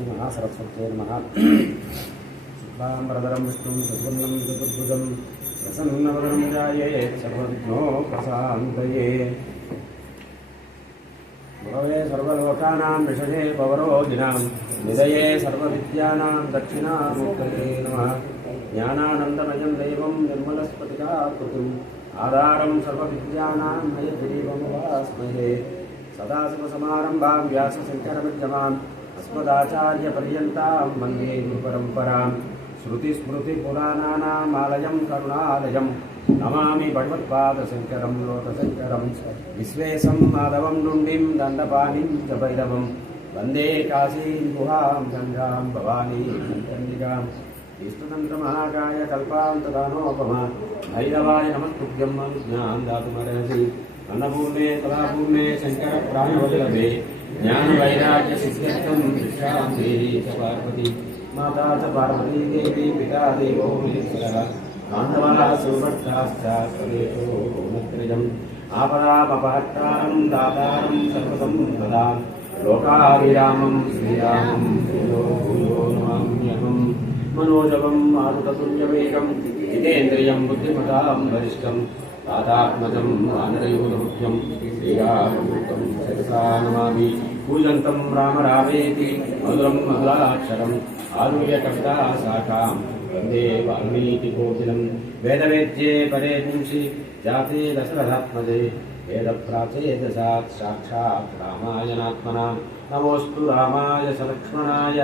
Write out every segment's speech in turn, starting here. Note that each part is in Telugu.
श्रीमहासरस्वत्यै नमः। शुक्लाम्बरधरं विष्णुं शशिवर्णं चतुर्भुजं प्रसन्नवदनं ध्यायेत् सर्वविघ्नोपशान्तये। गुरवे सर्वलोकानां विषये पवरोगिणां निधये सर्वविद्यानां दक्षिणामूर्तये नमः। ज्ञानानन्दमयं दैवं निर्मलस्फटिकाकृतिम् आधारं सर्वविद्यानां हयग्रीवमुपास्महे। सदाशिवसमारम्भां व्यासशङ्करमध्यमाम् अस्मदाचार्यपर्यन्तां वन्दे गुरुपरम्परां। श्रुतिस्मृतिपुराणानाम् आलयं करुणालयं नमामि भगवत्पादशङ्करं लोकशङ्करं। विश्वेशं माधवं डुण्डिं दण्डपाणिं च भैरवं वन्दे काशीं गुहां गङ्गां भवानीं चण्डिकाम्। विष्णुतन्त्रमहाकाय कल्पान्तदानोपमा भैरवाय नमस्तुभ्यं अनुज्ञां दातुमर्हसि। अन्नपूर्णे कलापूर्णे शङ्करप्राणवल्लभे ज्ञानवैराग्यसिद्ध्यर्थं शिक्षां देहि च पार्वती। माता च पार्वती देवी पिता देवो महेश्वरः बान्धवाः सुभक्ताश्च सर्वेषु गुणत्रयम्। आपदामपहर्तारं दातारं सर्वसम्पदां लोकाभिरामं श्रीरामं भूयो भूयो नमाम्यहम्। मनोजवं मारुततुल्यवेगं जितेन्द्रियं बुद्धिमतां वरिष्ठं तातात्मजं वानरयूथमुख्यं श्रीरामदूतं शिरसा नमामि। पूजन्तं राम रामेति मधुरं मधुराक्षरम् आरुह्य कविताशाखां वन्दे वाल्मीकिकोकिलं। वेदवेद्ये परे पुंसि जाते दशरथात्मजे वेदप्राचेदशात् साक्षात् रामायणात्मनां। नमोऽस्तु रामाय सलक्ष्मणाय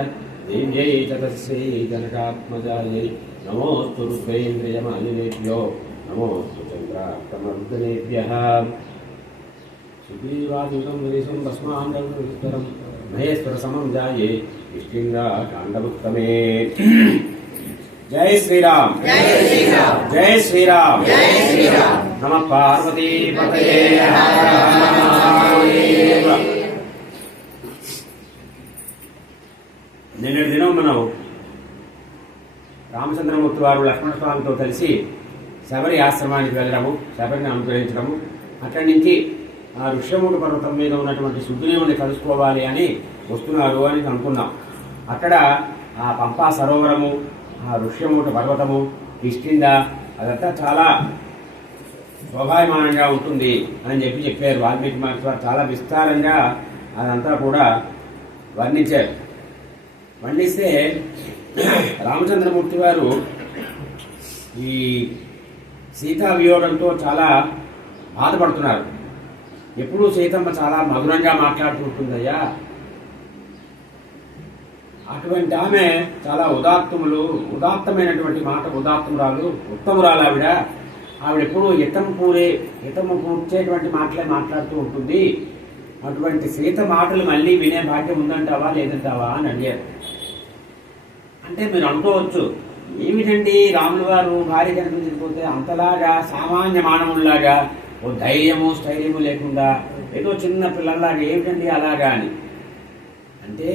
देव्यै च तस्यै जनकात्मजायै। नमोऽस्तु रुद्रेन्द्रियमालिनेभ्यो नमोऽस्तु चन्द्राष्टमर्दनेभ्यः। सुग्रीवादितं विदेशं भस्माण्डविस्तरं महेश्वरसमं जाये किष्किन्धाकाण्डमुत्तमे। जय श्रीराम जय श्रीराम जय श्रीराम जय श्रीराम। नमः पार्वतीपतये हर हर महादेव। నిన్నటి దినం మనం రామచంద్రమూర్తి వారు లక్ష్మణస్వామితో కలిసి శబరి ఆశ్రమానికి వెళ్ళడము, శబరిని అనుగ్రహించడము, అక్కడి నుంచి ఆ ఋష్యమూటు పర్వతం మీద ఉన్నటువంటి సుగ్రీవుని కలుసుకోవాలి అని వస్తున్నారు అని అనుకున్నాం. అక్కడ ఆ పంపా సరోవరము, ఆ ఋష్యమూటు పర్వతము, కిష్కింధ అదంతా చాలా శోభాయమానంగా ఉంటుంది అని చెప్పారు వాల్మీకి మహర్షి వారు. చాలా విస్తారంగా అదంతా కూడా వర్ణించారు. వర్ణిస్తే రామచంద్రమూర్తి వారు ఈ సీతా వియోగంతో చాలా బాధపడుతున్నారు. ఎప్పుడూ సీతమ్మ చాలా మధురంగా మాట్లాడుతుంటుందయ్యా, అటువంటి ఆమె చాలా ఉదాత్తమైనటువంటి మాట, ఉదాత్తమురాలు, ఉత్తమురాలు ఆవిడ ఎప్పుడూ హితము కూర్చేటువంటి మాటలే మాట్లాడుతూ ఉంటుంది. అటువంటి సీత మాటలు మళ్ళీ వినే భాగ్యం ఉందంటావా లేదంటావా అని అడిగారు. అంటే మీరు అనుకోవచ్చు, ఏమిటండి రాములు వారు భార్య కనిపించకపోతే అంతలాగా సామాన్య మానవుల్లాగా ఓ ధైర్యము స్థైర్యము లేకుండా ఏదో చిన్న పిల్లల్లాగా ఏమిటండి అలాగా అని. అంటే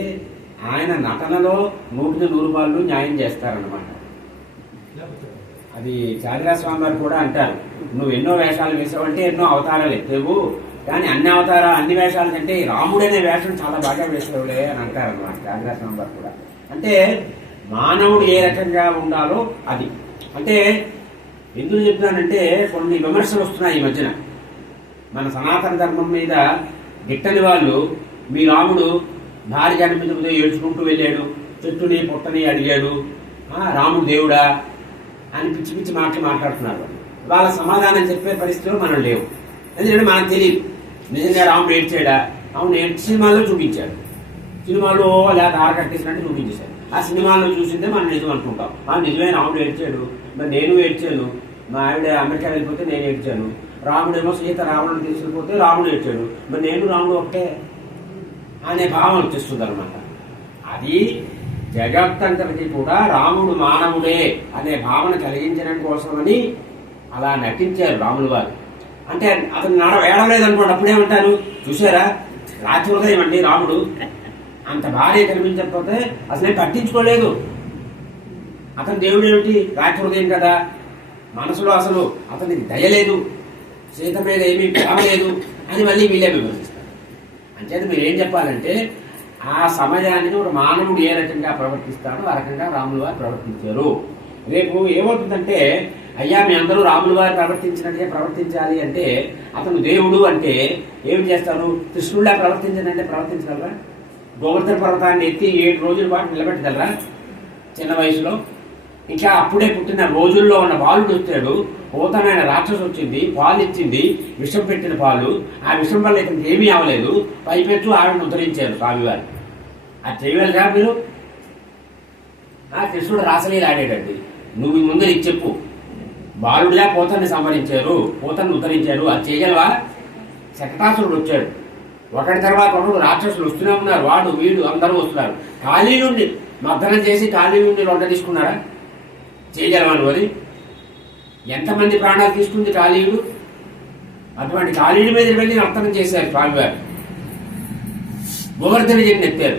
ఆయన నటనలో 100% న్యాయం చేస్తారన్నమాట. అది చారిరాస్వామి వారు కూడా అంటారు, నువ్వు ఎన్నో వేషాలు వేసావంటే ఎన్నో అవతారాలు ఎత్తేవు, కానీ అన్ని వేషాల కంటే రాముడనే వేషం చాలా బాగా వేసేవులే అని అంటారన్నమాట చారిరాస్వామి వారు కూడా. అంటే మానవుడు ఏ రకంగా ఉండాలో అది. అంటే ఎందుకు చెప్తున్నానంటే కొన్ని విమర్శలు వస్తున్నాయి ఈ మధ్యన. మన సనాతన ధర్మం మీద గిట్టని వాళ్ళు, మీ రాముడు భార్య కనిపించకపోతే ఏడ్చుకుంటూ వెళ్ళాడు, చెట్టుని పుట్టని అడిగాడు, రాముడు దేవుడా అని పిచ్చి పిచ్చి మాటలు మాట్లాడుతున్నారు. వాళ్ళ సమాధానం చెప్పే పరిస్థితిలో మనం లేవు. ఎందుకంటే మనకు తెలియదు నిజంగా రాముడు ఏడ్చాడా. అవును, సినిమాల్లో చూపించాడు, సినిమాలో అలా దారి కట్టేసినట్టు చూపించేశాడు. ఆ సినిమాల్లో చూసిందే మనం నిజం అనుకుంటాం. నిజమే రాముడు ఏడ్చాడు, మరి నేను ఏడ్చాను, మా ఆవిడ అమెరికా వెళ్ళిపోతే నేను ఏడ్చాను, రాముడేమో సీత రావణుని తీసుకుపోతే రాముడు ఏడ్చాడు, మరి నేను రాముడు ఒకటే అనే భావం వచ్చేస్తుంది అనమాట. అది జగత్తంతటికి కూడా రాముడు మానవుడే అనే భావన కలిగించడం కోసమని అలా నటించారు రాములు వారు. అంటే అతను ఏడవలేదనుకోండి, అప్పుడేమంటారు, చూసారా రాత్రి ఉదయం అండి రాముడు అంత భార్య కనిపించకపోతే అసలే పట్టించుకోలేదు. అతని దేవుడు ఏమిటి, రాత్రి ఉదయం కదా, మనసులో అసలు అతనికి దయలేదు, సీత మీద ఏమీ ప్రేమ లేదు అని మళ్ళీ వీళ్ళే విమర్శిస్తారు. అంచేత మీరేం చెప్పాలంటే ఆ సమయానికి ఒక మానవుడు ఏ రకంగా ప్రవర్తిస్తాడో ఆ రకంగా రాములు వారు ప్రవర్తించారు. రేపు ఏమవుతుందంటే, అయ్యా మీ అందరూ రాములు వారు ప్రవర్తించినట్టే ప్రవర్తించాలి అంటే, అతను దేవుడు అంటే ఏం చేస్తారు? కృష్ణుడిలా ప్రవర్తించాలంటే ప్రవర్తించగలరా? గోవర్ధన పర్వతాన్ని ఎత్తి 7 రోజుల పాటు నిలబెట్టగలరా చిన్న వయసులో? ఇంకా అప్పుడే పుట్టిన రోజుల్లో ఉన్న బాలుడు వచ్చాడు, పోతమైన రాక్షసు వచ్చింది, పాలు ఇచ్చింది, విషం పెట్టిన పాలు. ఆ విషం వల్ల ఇతనికి ఏమీ అవ్వలేదు, పైపెచ్చు ఆవిడను ఉద్ధరించారు స్వామివారు. అది చేయగలరా మీరు? ఆ కృష్ణుడు రాసలీలు ఆడేటండి. నువ్వు ముందు నీకు చెప్పు, బాలుడిలా పోతన్ని సంహరించారు, పోతన్ని ఉద్ధరించారు, అది చేయగలవా? శకటాసురుడు వచ్చాడు, ఒకటి తర్వాత ఒకడు రాక్షసులు వస్తూనే ఉన్నారు, వాడు వీడు అందరూ వస్తున్నారు. ఖాళీ నుండి మర్దనం చేసి ఖాళీ నుండి లొంట తీసుకున్నారా? చేయగలవా నువ్వు? అది ఎంతమంది ప్రాణాలు తీసుకుంది కాళీయుడు? అటువంటి కాళీయుడి మీద వెళ్ళి నర్తనం చేశారు స్వామివారు, గోవర్ధనగిరిని ఎత్తారు.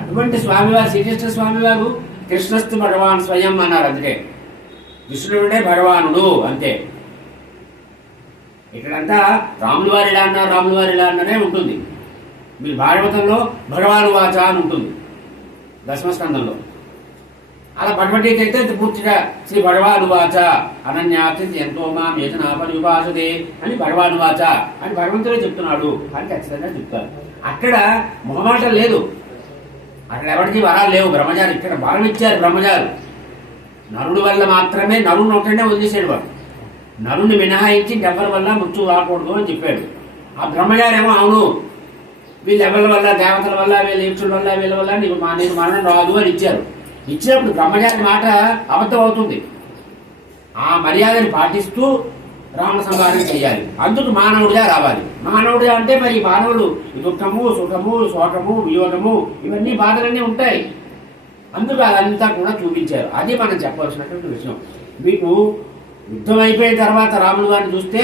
అటువంటి స్వామివారు, శ్రీకృష్ణ స్వామివారు కృష్ణస్తు భగవాన్ స్వయం అన్నారు. అందుకే కృష్ణుడే భగవానుడు అంతే. ఇక్కడంతా రాములు వారు ఇలా అన్నారు, రాములు వారు ఇలా అన్ననే ఉంటుంది. మీరు భాగవతంలో భగవాను వాచ అని ఉంటుంది, దశమస్కందంలో. అలా భగవద్గీత అయితే పూర్తిగా శ్రీ భగవాను వాచ అనన్యాతి ఎంతో మాం యజనాపని ఉపాసతే అని భగవాను వాచ అని భగవంతుడే చెప్తున్నాడు అని ఖచ్చితంగా చెప్తారు. అక్కడ మొహమాటం లేదు, అక్కడ ఎవరికి వరాలు లేవు. బ్రహ్మచారి ఇక్కడ వరం ఇచ్చారు. బ్రహ్మచారు నరుడు వల్ల మాత్రమే, నరుని ఒకటే వదిలేసాడు వాడు. నరుని మినహాయించి ఎవరి వల్ల మృత్యు రాకూడదు అని చెప్పాడు. ఆ బ్రహ్మచారి ఏమో అవును, వీళ్ళు ఎవరి వల్ల, దేవతల వల్ల, వీళ్ళ ఈక్షుల వల్ల, వీళ్ళ వల్ల నీకు మరణం రాదు అని ఇచ్చారు. ఇచ్చినప్పుడు బ్రహ్మచారి మాట అబద్ధం అవుతుంది. ఆ మర్యాదను పాటిస్తూ రావణ సంహారం చేయాలి. అందుకు మానవుడిగా రావాలి. మానవుడిగా అంటే మరి మానవుడు దుఃఖము, సుఖము, శోకము, వియోగము ఇవన్నీ బాధలన్నీ ఉంటాయి. అందుకు అదంతా కూడా చూపించారు. అది మనం చెప్పవలసినటువంటి విషయం. మీకు యుద్ధం అయిపోయిన తర్వాత రాముడు గారిని చూస్తే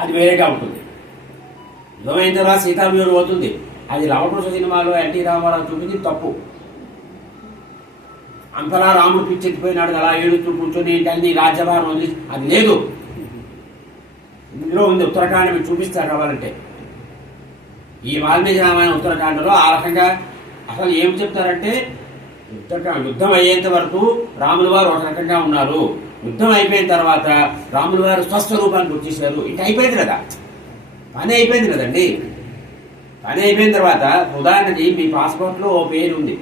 అది వేరేగా ఉంటుంది. యుద్ధం అయిన తర్వాత సీతావియోగం అవుతుంది. అది లవకుశ సినిమాలో ఎన్టీ రామారావు చూపించింది తప్పు. అంతలా రాముడు పిచ్చెత్తిపోయినాడు అలా ఏడుస్తూ కూర్చొని అన్ని రాజ్యభారం ఉంది, అది లేదు. ఇందులో ఉంది, ఉత్తరాఖండ మీరు చూపిస్తారు కావాలంటే. ఈ వాల్మీకి రామాయణ ఉత్తరాఖండలో ఆ రకంగా అసలు ఏం చెప్తారంటే, యుద్ధం అయ్యేంత వరకు రాములు వారు ఒక రకంగా ఉన్నారు, యుద్ధం అయిపోయిన తర్వాత రాములు వారు స్వస్వరూపానికి వచ్చేసారు. ఇటు అయిపోయింది కదా, పని అయిపోయింది కదండి. పని అయిపోయిన తర్వాత ఉదాహరణకి మీ పాస్పోర్ట్లో ఓ పేరు ఉంది,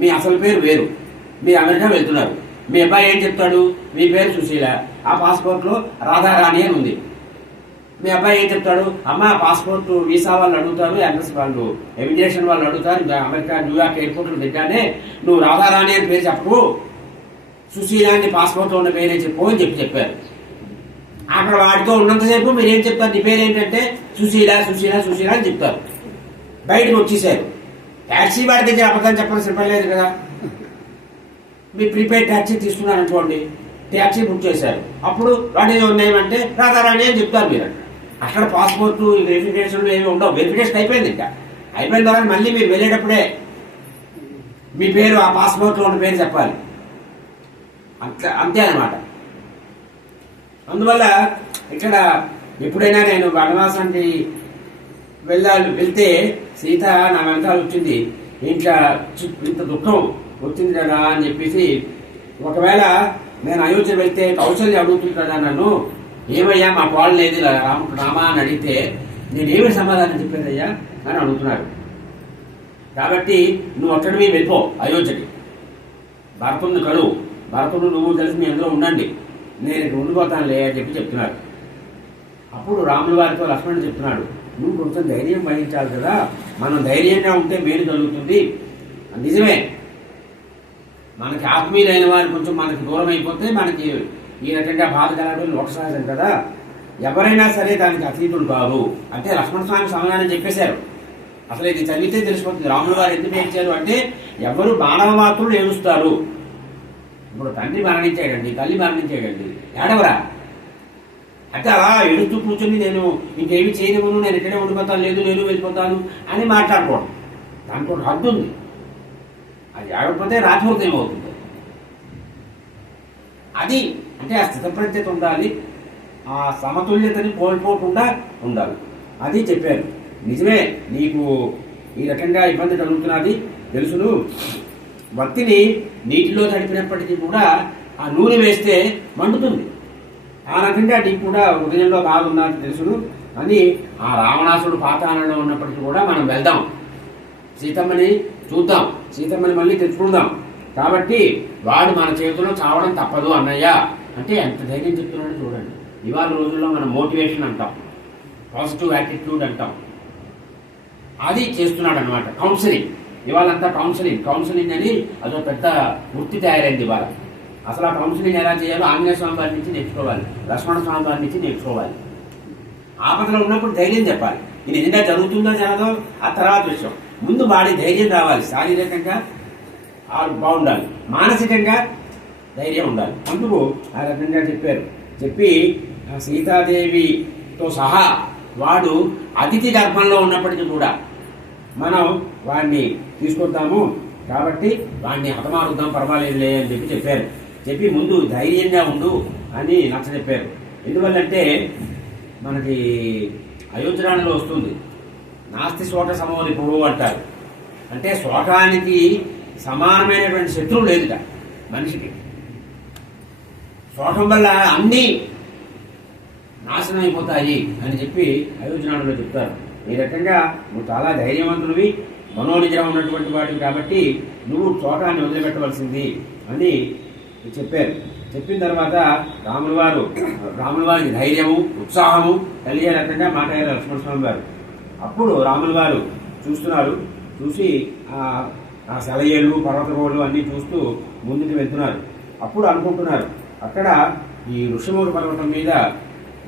మీ అసలు పేరు వేరు, మీరు అమెరికా వెళ్తున్నారు. మీ అబ్బాయి ఏం చెప్తాడు? మీ పేరు సుశీల, ఆ పాస్పోర్ట్లో రాధారాణి అని ఉంది. మీ అబ్బాయి ఏం చెప్తాడు? అమ్మ పాస్పోర్ట్ వీసా వాళ్ళు అడుగుతారు, ఎంబసీ వాళ్ళు, ఇమిగ్రేషన్ వాళ్ళు అడుగుతారు, అమెరికా న్యూయార్క్ ఎయిర్పోర్ట్లో దిగ్గానే నువ్వు రాధారాణి అని పేరు చెప్పు, సుశీల అని పాస్పోర్ట్లో ఉన్న పేరే చెప్పు అని చెప్పారు. అక్కడ వాటితో ఉన్నంతసేపు మీరు ఏం చెప్తారు? నీ పేరు ఏంటంటే సుశీల, సుశీల, సుశీల అని చెప్తారు. బయటకు వచ్చేసారు. ట్యాక్సీ వాడి దగ్గర అబద్ధం చెప్పాల్సిన పని లేదు కదా. మీ ప్రీపెయిడ్ ట్యాక్సీ తీసుకున్నారు అనుకోండి, ట్యాక్సీ బుక్ చేశారు, అప్పుడు వాటి ఉన్నాయేమంటే రాధారాణి అని చెప్తారు. మీరు అక్కడ పాస్పోర్ట్ వెరిఫికేషన్లు ఏమి ఉండవు. వెరిఫికేషన్ అయిపోయింది. ఇంకా అయిపోయిన తర్వాత మళ్ళీ మీరు వెళ్ళేటప్పుడే మీ పేరు ఆ పాస్పోర్ట్లో ఉన్న పేరు చెప్పాలి. అంతే అన్నమాట. అందువల్ల ఇక్కడ ఎప్పుడైనా నేను వనవాసానికి వెళ్తే సీత నా వెనకాల వచ్చింది, ఇంట్లో ఇంత దుఃఖం వచ్చింది కదా అని చెప్పేసి, ఒకవేళ నేను అయోధ్య వెళ్తే కౌశల్య అడుగుతుంటాడా నన్ను, ఏమయ్యా మా పాలు లేదు రామా అని అడిగితే నేనేమి సమాధానం చెప్పేదయ్యా అని అడుగుతున్నాడు. కాబట్టి నువ్వు అక్కడివి వెళ్ళిపో అయోధ్యకి, భరతుడిని కలువు, భరతుడు నువ్వు కలిసి మీ అందులో ఉండండి, నేను ఇక్కడ ఉండిపోతానులే అని చెప్తున్నాడు. అప్పుడు రాముల వారితో లక్ష్మణుడు చెప్తున్నాడు, నువ్వు కొంచెం ధైర్యం వహించాలి కదా, మనం ధైర్యంగా ఉంటే మేలు జరుగుతుంది. నిజమే, మనకి ఆత్మీయులైన వారు కొంచెం మనకి దూరం అయిపోతే మనకి ఈ రకంగా బాధ కలగడం లోక సహజం కదా. ఎవరైనా సరే దానికి అతీతులు కాదు అంటే లక్ష్మణ స్వామి సమాధానం చెప్పేశారు. అసలు ఇది చదివితే తెలిసిపోతుంది రాముల వారు ఎందుకు ఏడ్చారు అంటే, ఎవరు మానవ మాత్రులు ఏడుస్తారు. ఇప్పుడు తండ్రి మరణించాడండి, తల్లి మరణించాడండి, ఏడవరా అంటే అలా ఏడుస్తూ కూర్చొని నేను ఇంకేమి చేయనివ్వను, నేను ఇక్కడే ఉండిపోతాను, లేదు నేను వెళ్ళిపోతాను అని మాట్లాడుకోవడం, దాంట్లో హద్దు ఉంది. అది ఆడకపోతే రాజమూర్తం అవుతుంది. అది అంటే ఆ స్థితప్రజ్ఞత ఉండాలి, ఆ సమతుల్యతని కోల్పోకుండా ఉండాలి. అది చెప్పారు. నిజమే, నీకు ఈ రకంగా ఇబ్బంది కలుగుతున్నది తెలుసును. వత్తిని నీటిలో తడిపినప్పటికీ కూడా ఆ నూనె వేస్తే మండుతుంది. ఆ రకంగా నీకు కూడా హృదయంలో బాగున్నది తెలుసును అని ఆ రావణాసుడు పాతాళంలో ఉన్నప్పటికీ కూడా మనం వెళ్దాం, సీతమ్మని చూద్దాం, సీతమ్మని మళ్ళీ తెచ్చుకుందాం. కాబట్టి వాడు మన చేతిలో చావడం తప్పదు అన్నయ్య అంటే ఎంత ధైర్యం చెప్తున్నాడో చూడండి. ఇవాళ రోజుల్లో మనం మోటివేషన్ అంటాం, పాజిటివ్ యాటిట్యూడ్ అంటాం, అది చేస్తున్నాడు అనమాట. కౌన్సిలింగ్ ఇవాళంతా కౌన్సిలింగ్ అని అదొక పెద్ద వృత్తి తయారైంది ఇవాళ. అసలు ఆ కౌన్సిలింగ్ ఎలా చేయాలో ఆంజనేయ స్వామి వారి నుంచి నేర్చుకోవాలి, లక్ష్మణ స్వామి వారి నుంచి నేర్చుకోవాలి. ఆపదలో ఉన్నప్పుడు ధైర్యం చెప్పాలి. ఇది నిజంగా జరుగుతుందో జరగదో ఆ తర్వాత విషయం. ముందు వాడి ధైర్యం రావాలి, శారీరకంగా బాగుండాలి, మానసికంగా ధైర్యం ఉండాలి. అందుకు ఆ రకంగా చెప్పారు. చెప్పి సీతాదేవితో సహా వాడు అతిథి గర్భంలో ఉన్నప్పటికీ కూడా మనం వాడిని తీసుకొద్దాము, కాబట్టి వాడిని హతమారుద్దాం, పర్వాలేదులే అని చెప్పారు. చెప్పి ముందు ధైర్యంగా ఉండు అని నచ్చజెప్పారు. ఎందువల్లంటే మనకి అయోధ్యరాణిలో వస్తుంది, నాస్తి శోక సమోరిపుడు అంటారు. అంటే శోకానికి సమానమైనటువంటి శత్రువు లేదుట మనిషికి. శోకం వల్ల అన్నీ నాశనం అయిపోతాయి అని చెప్పి అయోధ్యరాణిలో చెప్తారు. ఈ రకంగా నువ్వు చాలా ధైర్యవంతుడివి, మనోనిజం ఉన్నటువంటి వాటివి, కాబట్టి నువ్వు శోకాన్ని వదిలిపెట్టవలసింది అని చెప్పారు. చెప్పిన తర్వాత రాముల వారికి ధైర్యము ఉత్సాహము కలిగే రకంగా మాట్లాడారు లక్ష్మణ స్వామి వారు. అప్పుడు రాముల వారు చూస్తున్నారు. చూసి ఆ సెలయేళ్ళు పర్వతరోళ్ళు అన్నీ చూస్తూ ముందుకు వెళ్తున్నారు. అప్పుడు అనుకుంటున్నారు, అక్కడ ఈ ఋషిమూడు పర్వతం మీద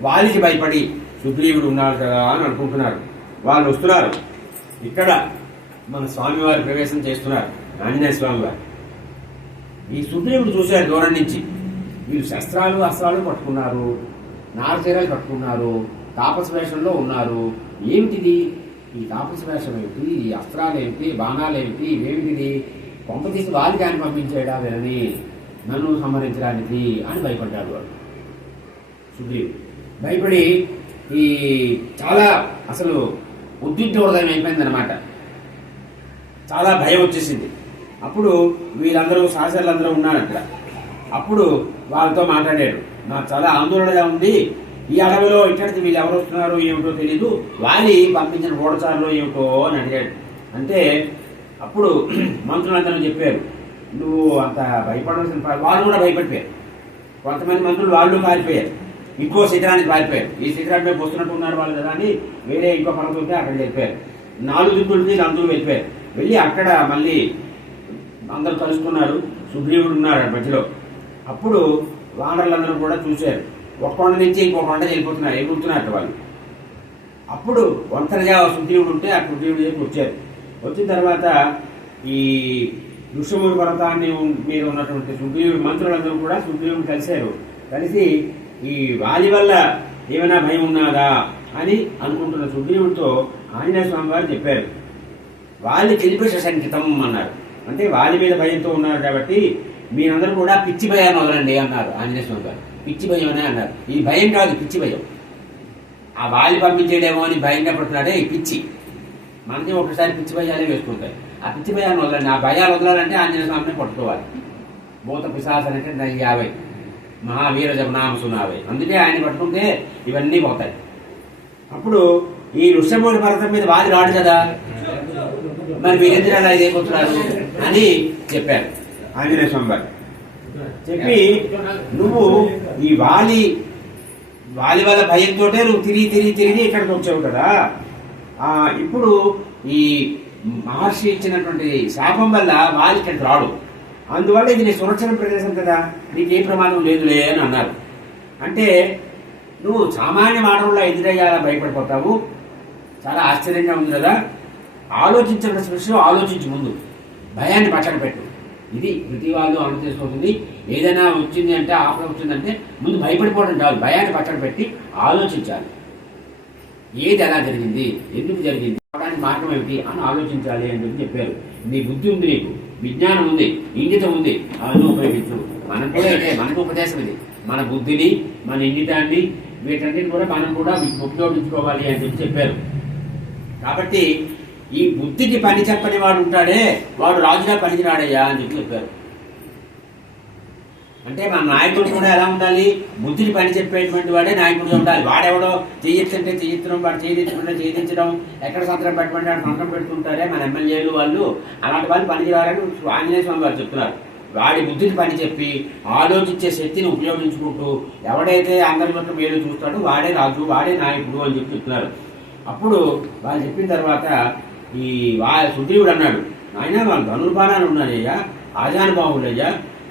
వాలికి భయపడి సుగ్రీవుడు ఉన్నాడు కదా అని అనుకుంటున్నారు. వాళ్ళు వస్తున్నారు. ఇక్కడ మన స్వామివారి ప్రవేశం చేస్తున్నారు, ఆంజనేయ స్వామి వారు. ఈ సుగ్రీవుడు చూశారు దూరం నుంచి. వీళ్ళు అస్త్రాలు పట్టుకున్నారు, నారచీరలు కట్టుకున్నారు, తాపస వేషంలో ఉన్నారు. ఏమిటిది? ఈ తాపస వేషం ఏమిటి? ఈ అస్త్రాలు ఏమిటి? బాణాలు ఏమిటి? ఇవేమిటిది? కొంప తీసి వాళ్ళకి ఆయన పంపించాడా వీళ్ళని నన్ను సంహరించడానికి అని భయపడ్డాడు వాడు సుగ్రీవుడు. భయపడి ఈ చాలా అసలు ఉద్యుక్త హృదయం అయిపోయిందనమాట. చాలా భయం వచ్చేసింది. అప్పుడు వీళ్ళందరూ సహచరులందరూ ఉన్నారు అక్కడ. అప్పుడు వాళ్ళతో మాట్లాడాడు, నాకు చాలా ఆందోళనగా ఉంది, ఈ అడవిలో ఇక్కడికి వీళ్ళు ఎవరు వస్తున్నారు ఏమిటో తెలీదు, వాలి పంపించిన గూఢచారులు ఏమిటో అని అడిగాడు. అంటే అప్పుడు మంత్రులందరూ చెప్పారు, నువ్వు అంత భయపడవలసిన. వాళ్ళు కూడా భయపడిపోయారు. కొంతమంది మంత్రులు వాళ్ళు పారిపోయారు, ఇంకో శిఖరానికి పారిపోయారు. ఈ శిఖరాన్ని మేము వస్తున్నట్టు ఉన్నారు వాళ్ళు కదా అని వేరే ఇంకో పర్వతం ఉంటే అక్కడ వెళ్ళిపోయారు. 4 దిక్కులకి అందరూ వెళ్ళిపోయారు. వెళ్ళి అక్కడ మళ్ళీ అందరూ కలుసుకున్నారు. సుగ్రీవుడు ఉన్నాడు మధ్యలో. అప్పుడు వానరులందరూ కూడా చూశారు, ఒక కొండ నుంచి ఇంకో కొండ వెళ్ళిపోతున్నారు, ఎగురుతున్నారు వాళ్ళు. అప్పుడు ఒంటరిగా సుగ్రీవుడు ఉంటే ఆ సుగ్రీవుడు దగ్గరికి వచ్చారు. వచ్చిన తర్వాత ఈ ఋషిమూడు పర్వతాన్ని మీద ఉన్నటువంటి సుగ్రీవుడు మంత్రులందరూ కూడా సుగ్రీవుడు కలిశారు. కలిసి ఈ వాలి వల్ల ఏమైనా భయం ఉన్నదా అని అనుకుంటున్న సుగ్రీవుడితో ఆంజనేయ స్వామి వారు చెప్పారు, వాలి తెలిపేస సంకితం అన్నారు. అంటే వాలి మీద భయంతో ఉన్నారు కాబట్టి మీరందరూ కూడా పిచ్చి భయాన్ని వదలండి అన్నారు ఆంజనేయ స్వామి గారు. పిచ్చి భయం అనే అన్నారు. ఈ భయం కాదు, పిచ్చి భయం. ఆ వాలి పంపించేడేమో అని భయంగా పడుతున్నాడే ఈ పిచ్చి. మనకి ఒకసారి పిచ్చి భయాలే వేసుకుంటాయి. ఆ పిచ్చి భయాన్ని వదలండి. ఆ భయాలు వదలాలంటే ఆంజనేయ స్వామిని పట్టుకోవాలి. భూత పిశాచం అంటే 50 మహావీర జపనామ సునావే. అందుకే ఆయన పట్టుకుంటే ఇవన్నీ పోతాయి. అప్పుడు ఈ ఋషభూడి పర్వతం మీద వాలి రాడు కదా, మరి మీరెందుకు అలా ఇదైపోతున్నారు అని చెప్పారు ఆంజనేయ స్వామి వారు. చెప్పి నువ్వు ఈ వాలి వల్ల భయంతో నువ్వు తిరిగి ఇక్కడికి వచ్చావు కదా, ఇప్పుడు ఈ మహర్షి ఇచ్చినటువంటి శాపం వల్ల వాలి ఇక్కడికి రాడు, అందువల్ల ఇది నీ సురక్షణ ప్రదేశం కదా, నీకు ఏ ప్రమాదం లేదులే అని అన్నారు. అంటే నువ్వు సామాన్య మాటల్లో ఎదురయ్యాలా భయపడిపోతావు, చాలా ఆశ్చర్యంగా ఉంది కదా, ఆలోచించవలసిన విషయం ఆలోచించి ముందు భయాన్ని పక్కన పెట్టు. ఇది ప్రతి వాళ్ళు అమలు చేసుకోతుంది. ఏదైనా వచ్చింది అంటే ఆపద వచ్చిందంటే ముందు భయపడిపోవడం కాదు, భయాన్ని పక్కన పెట్టి ఆలోచించాలి. ఏది ఎలా జరిగింది, ఎందుకు జరిగింది, అవడానికి మార్గం ఏమిటి అని ఆలోచించాలి అని చెప్పారు. నీ బుద్ధి ఉంది, నీకు విజ్ఞానం ఉంది, ఇంగితం ఉంది, అవన్నీ ఉపయోగించు. మనకు కూడా అయితే మనకు ఉపదేశం ఇది. మన బుద్ధిని మన ఇంగితాన్ని వీటన్నిటిని కూడా మనం కూడా ఉపయోగించుకోవాలి అని చెప్పారు. కాబట్టి ఈ బుద్ధికి పని చెప్పని వాడు ఉంటాడే వాడు రాజుగా పనికిరాడయ్యా అని చెప్పారు. అంటే మన నాయకుడు కూడా ఎలా ఉండాలి? బుద్ధికి పని చెప్పేటువంటి వాడే నాయకుడిగా ఉండాలి. వాడెవడో చెయ్యొచ్చంటే చెయ్యడం, వాడు చేయించుకుంటే చేయించడం, ఎక్కడ సంతకం పెట్టమంటే సంతకం పెట్టుకుంటారే మన ఎమ్మెల్యేలు వాళ్ళు, అలాంటి వాళ్ళు పనికిరారని ఆంజనేయ స్వామి వారు చెప్తున్నారు. వాడి బుద్ధికి పని చెప్పి ఆలోచించే శక్తిని ఉపయోగించుకుంటూ ఎవడైతే అందరి పట్ల మేలు చూస్తాడో వాడే రాజు, వాడే నాయకుడు అని చెప్పి చెప్తున్నారు. అప్పుడు వాళ్ళు చెప్పిన తర్వాత ఈ సుగ్రీవుడు అన్నాడు, ఆయన వాళ్ళు ధనుర్బాణాలు ఉన్నారయ్యా, ఆజానుబాహులయ్యా,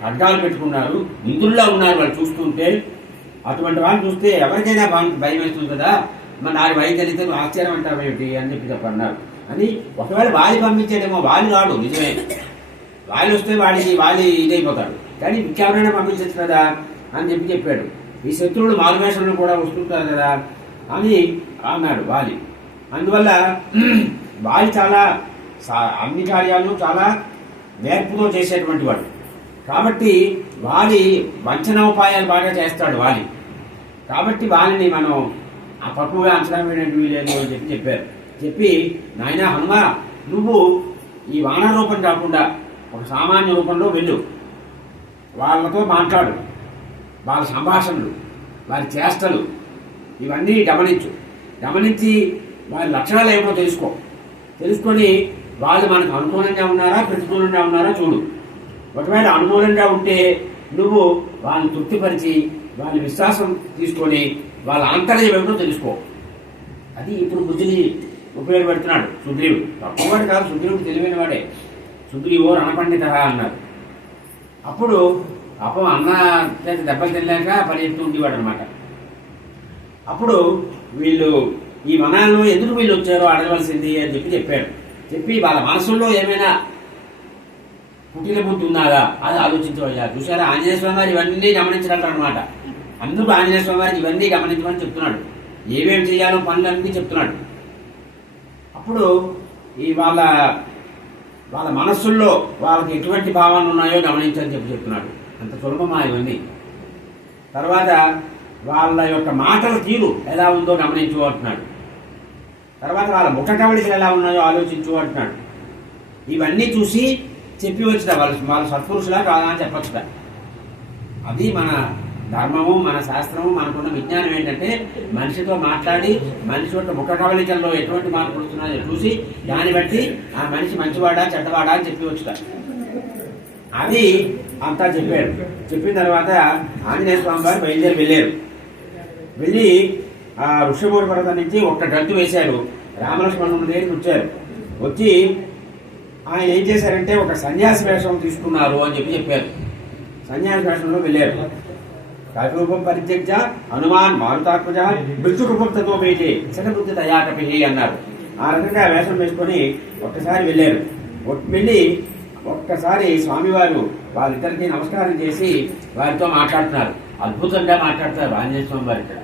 అడ్డాలు పెట్టుకున్నారు, నిధుల్లా ఉన్నారు వాళ్ళు చూస్తుంటే. అటువంటి వాళ్ళు చూస్తే ఎవరికైనా భయం వేస్తుంది కదా, మరి నాకు భయం కలిగితే ఆశ్చర్యం అంటారు ఏమిటి అని చెప్పి చెప్పన్నారు. అని ఒకవేళ వాలి పంపించాడేమో, వాలి రాడు నిజమే, వాలి వస్తే వాలి ఇదైపోతాడు, కానీ ఇంకెవరైనా పంపించచ్చు కదా అని చెప్పాడు. ఈ శత్రువులు మారువేషంలో కూడా వస్తుంటారు కదా అని అన్నాడు వాలి. అందువల్ల వాలి చాలా అన్ని కార్యాలను చాలా నేర్పుతో చేసేటువంటి వాడు కాబట్టి వాలి వంచనోపాయాలు బాగా చేస్తాడు వాలి. కాబట్టి వాలిని మనం ఆ తక్కువగా అంచనా వేయడానికి వీలేదు అని చెప్పారు. చెప్పి నాయనా హనుమ, నువ్వు ఈ వానర రూపం కాకుండా ఒక సామాన్య రూపంలో వెళ్ళు, వాళ్ళతో మాట్లాడు, వాళ్ళ సంభాషణలు, వారి చేష్టలు ఇవన్నీ గమనించి వారి లక్షణాలు ఏమో తెలుసుకొని వాళ్ళు మనకు అనుకూలంగా ఉన్నారా ప్రతికూలంగా ఉన్నారా చూడు. ఒకవేళ అనుకూలంగా ఉంటే నువ్వు వాళ్ళని తృప్తిపరిచి వాళ్ళ విశ్వాసం తీసుకొని వాళ్ళ ఆంతర్యం ఏమిటో తెలుసుకో. అది ఇప్పుడు బుద్ధిని ఉపయోగపెడుతున్నాడు సుగ్రీవుడు. తక్కువవాడు కాదు, సుగ్రీవుడు తెలివైన వాడే. సుగ్రీవో రణపండితరా అన్నారు. అప్పుడు అన్న చేత దెబ్బలు తినలేక పరిగెత్తు ఉండేవాడు అనమాట. అప్పుడు వీళ్ళు ఈ వనాల్లో ఎందుకు వీళ్ళు వచ్చారో అడగవలసింది అని చెప్పాడు. చెప్పి వాళ్ళ మనసుల్లో ఏమైనా పుట్టిన బుద్ధి ఉన్నదా అది ఆలోచించవయ్యా. చూసారా, ఆంజనేయ స్వామి వారు ఇవన్నీ గమనించగలరు అనమాట. అందుకు ఆంజనేయ స్వామి వారికి ఇవన్నీ గమనించమని చెప్తున్నాడు, ఏమేమి చేయాలో పనులన్నీ చెప్తున్నాడు. అప్పుడు ఈ వాళ్ళ మనస్సుల్లో వాళ్ళకి ఎటువంటి భావాలు ఉన్నాయో గమనించని చెప్తున్నాడు. అంత సులభమా ఇవన్నీ? తర్వాత వాళ్ళ యొక్క మాటల తీరు ఎలా ఉందో గమనించు అంటున్నాడు. తర్వాత వాళ్ళ ముఖ కవళికలు ఎలా ఉన్నాయో ఆలోచించు అంటున్నాడు. ఇవన్నీ చూసి చెప్పి వచ్చిన వాళ్ళ సత్పురుషులా కాదా అని చెప్పచ్చుట. అది మన ధర్మము, మన శాస్త్రము, మనకున్న విజ్ఞానం ఏంటంటే మనిషితో మాట్లాడి మనిషి యొక్క ముఖ కవళికల్లో ఎటువంటి మార్పులు వస్తున్నాయో చూసి దాన్ని బట్టి ఆ మనిషి మంచివాడా చెడ్డవాడా అని చెప్పి వచ్చుట. అది అంతా చెప్పాడు. చెప్పిన తర్వాత ఆంజనేయ స్వామి వారు వెళ్ళారు. వెళ్ళి ఆ ఋషభూరి పర్వతం నుంచి ఒక్క గంతు వేశారు. రామలక్ష్మణుల దగ్గరికి వచ్చి ఆయన ఏం చేశారంటే ఒక సన్యాసి వేషం తీసుకున్నారు అని చెప్పారు. సన్యాసి వేషంలో వెళ్ళారు. కవిరూపం పరిత్యజ్య హనుమాన్ మారుతాత్మజ మృత్యు రూపం తతో పేటి శతబుద్ధి తయాకపి అన్నారు. ఆ రకంగా వేషం వేసుకొని ఒక్కసారి వెళ్ళారు. వెళ్ళి ఒక్కసారి స్వామివారు వాళ్ళిద్దరికి నమస్కారం చేసి వారితో మాట్లాడుతున్నారు. అద్భుతంగా మాట్లాడతారు ఆంజనేయ స్వామి వారి. ఇక్కడ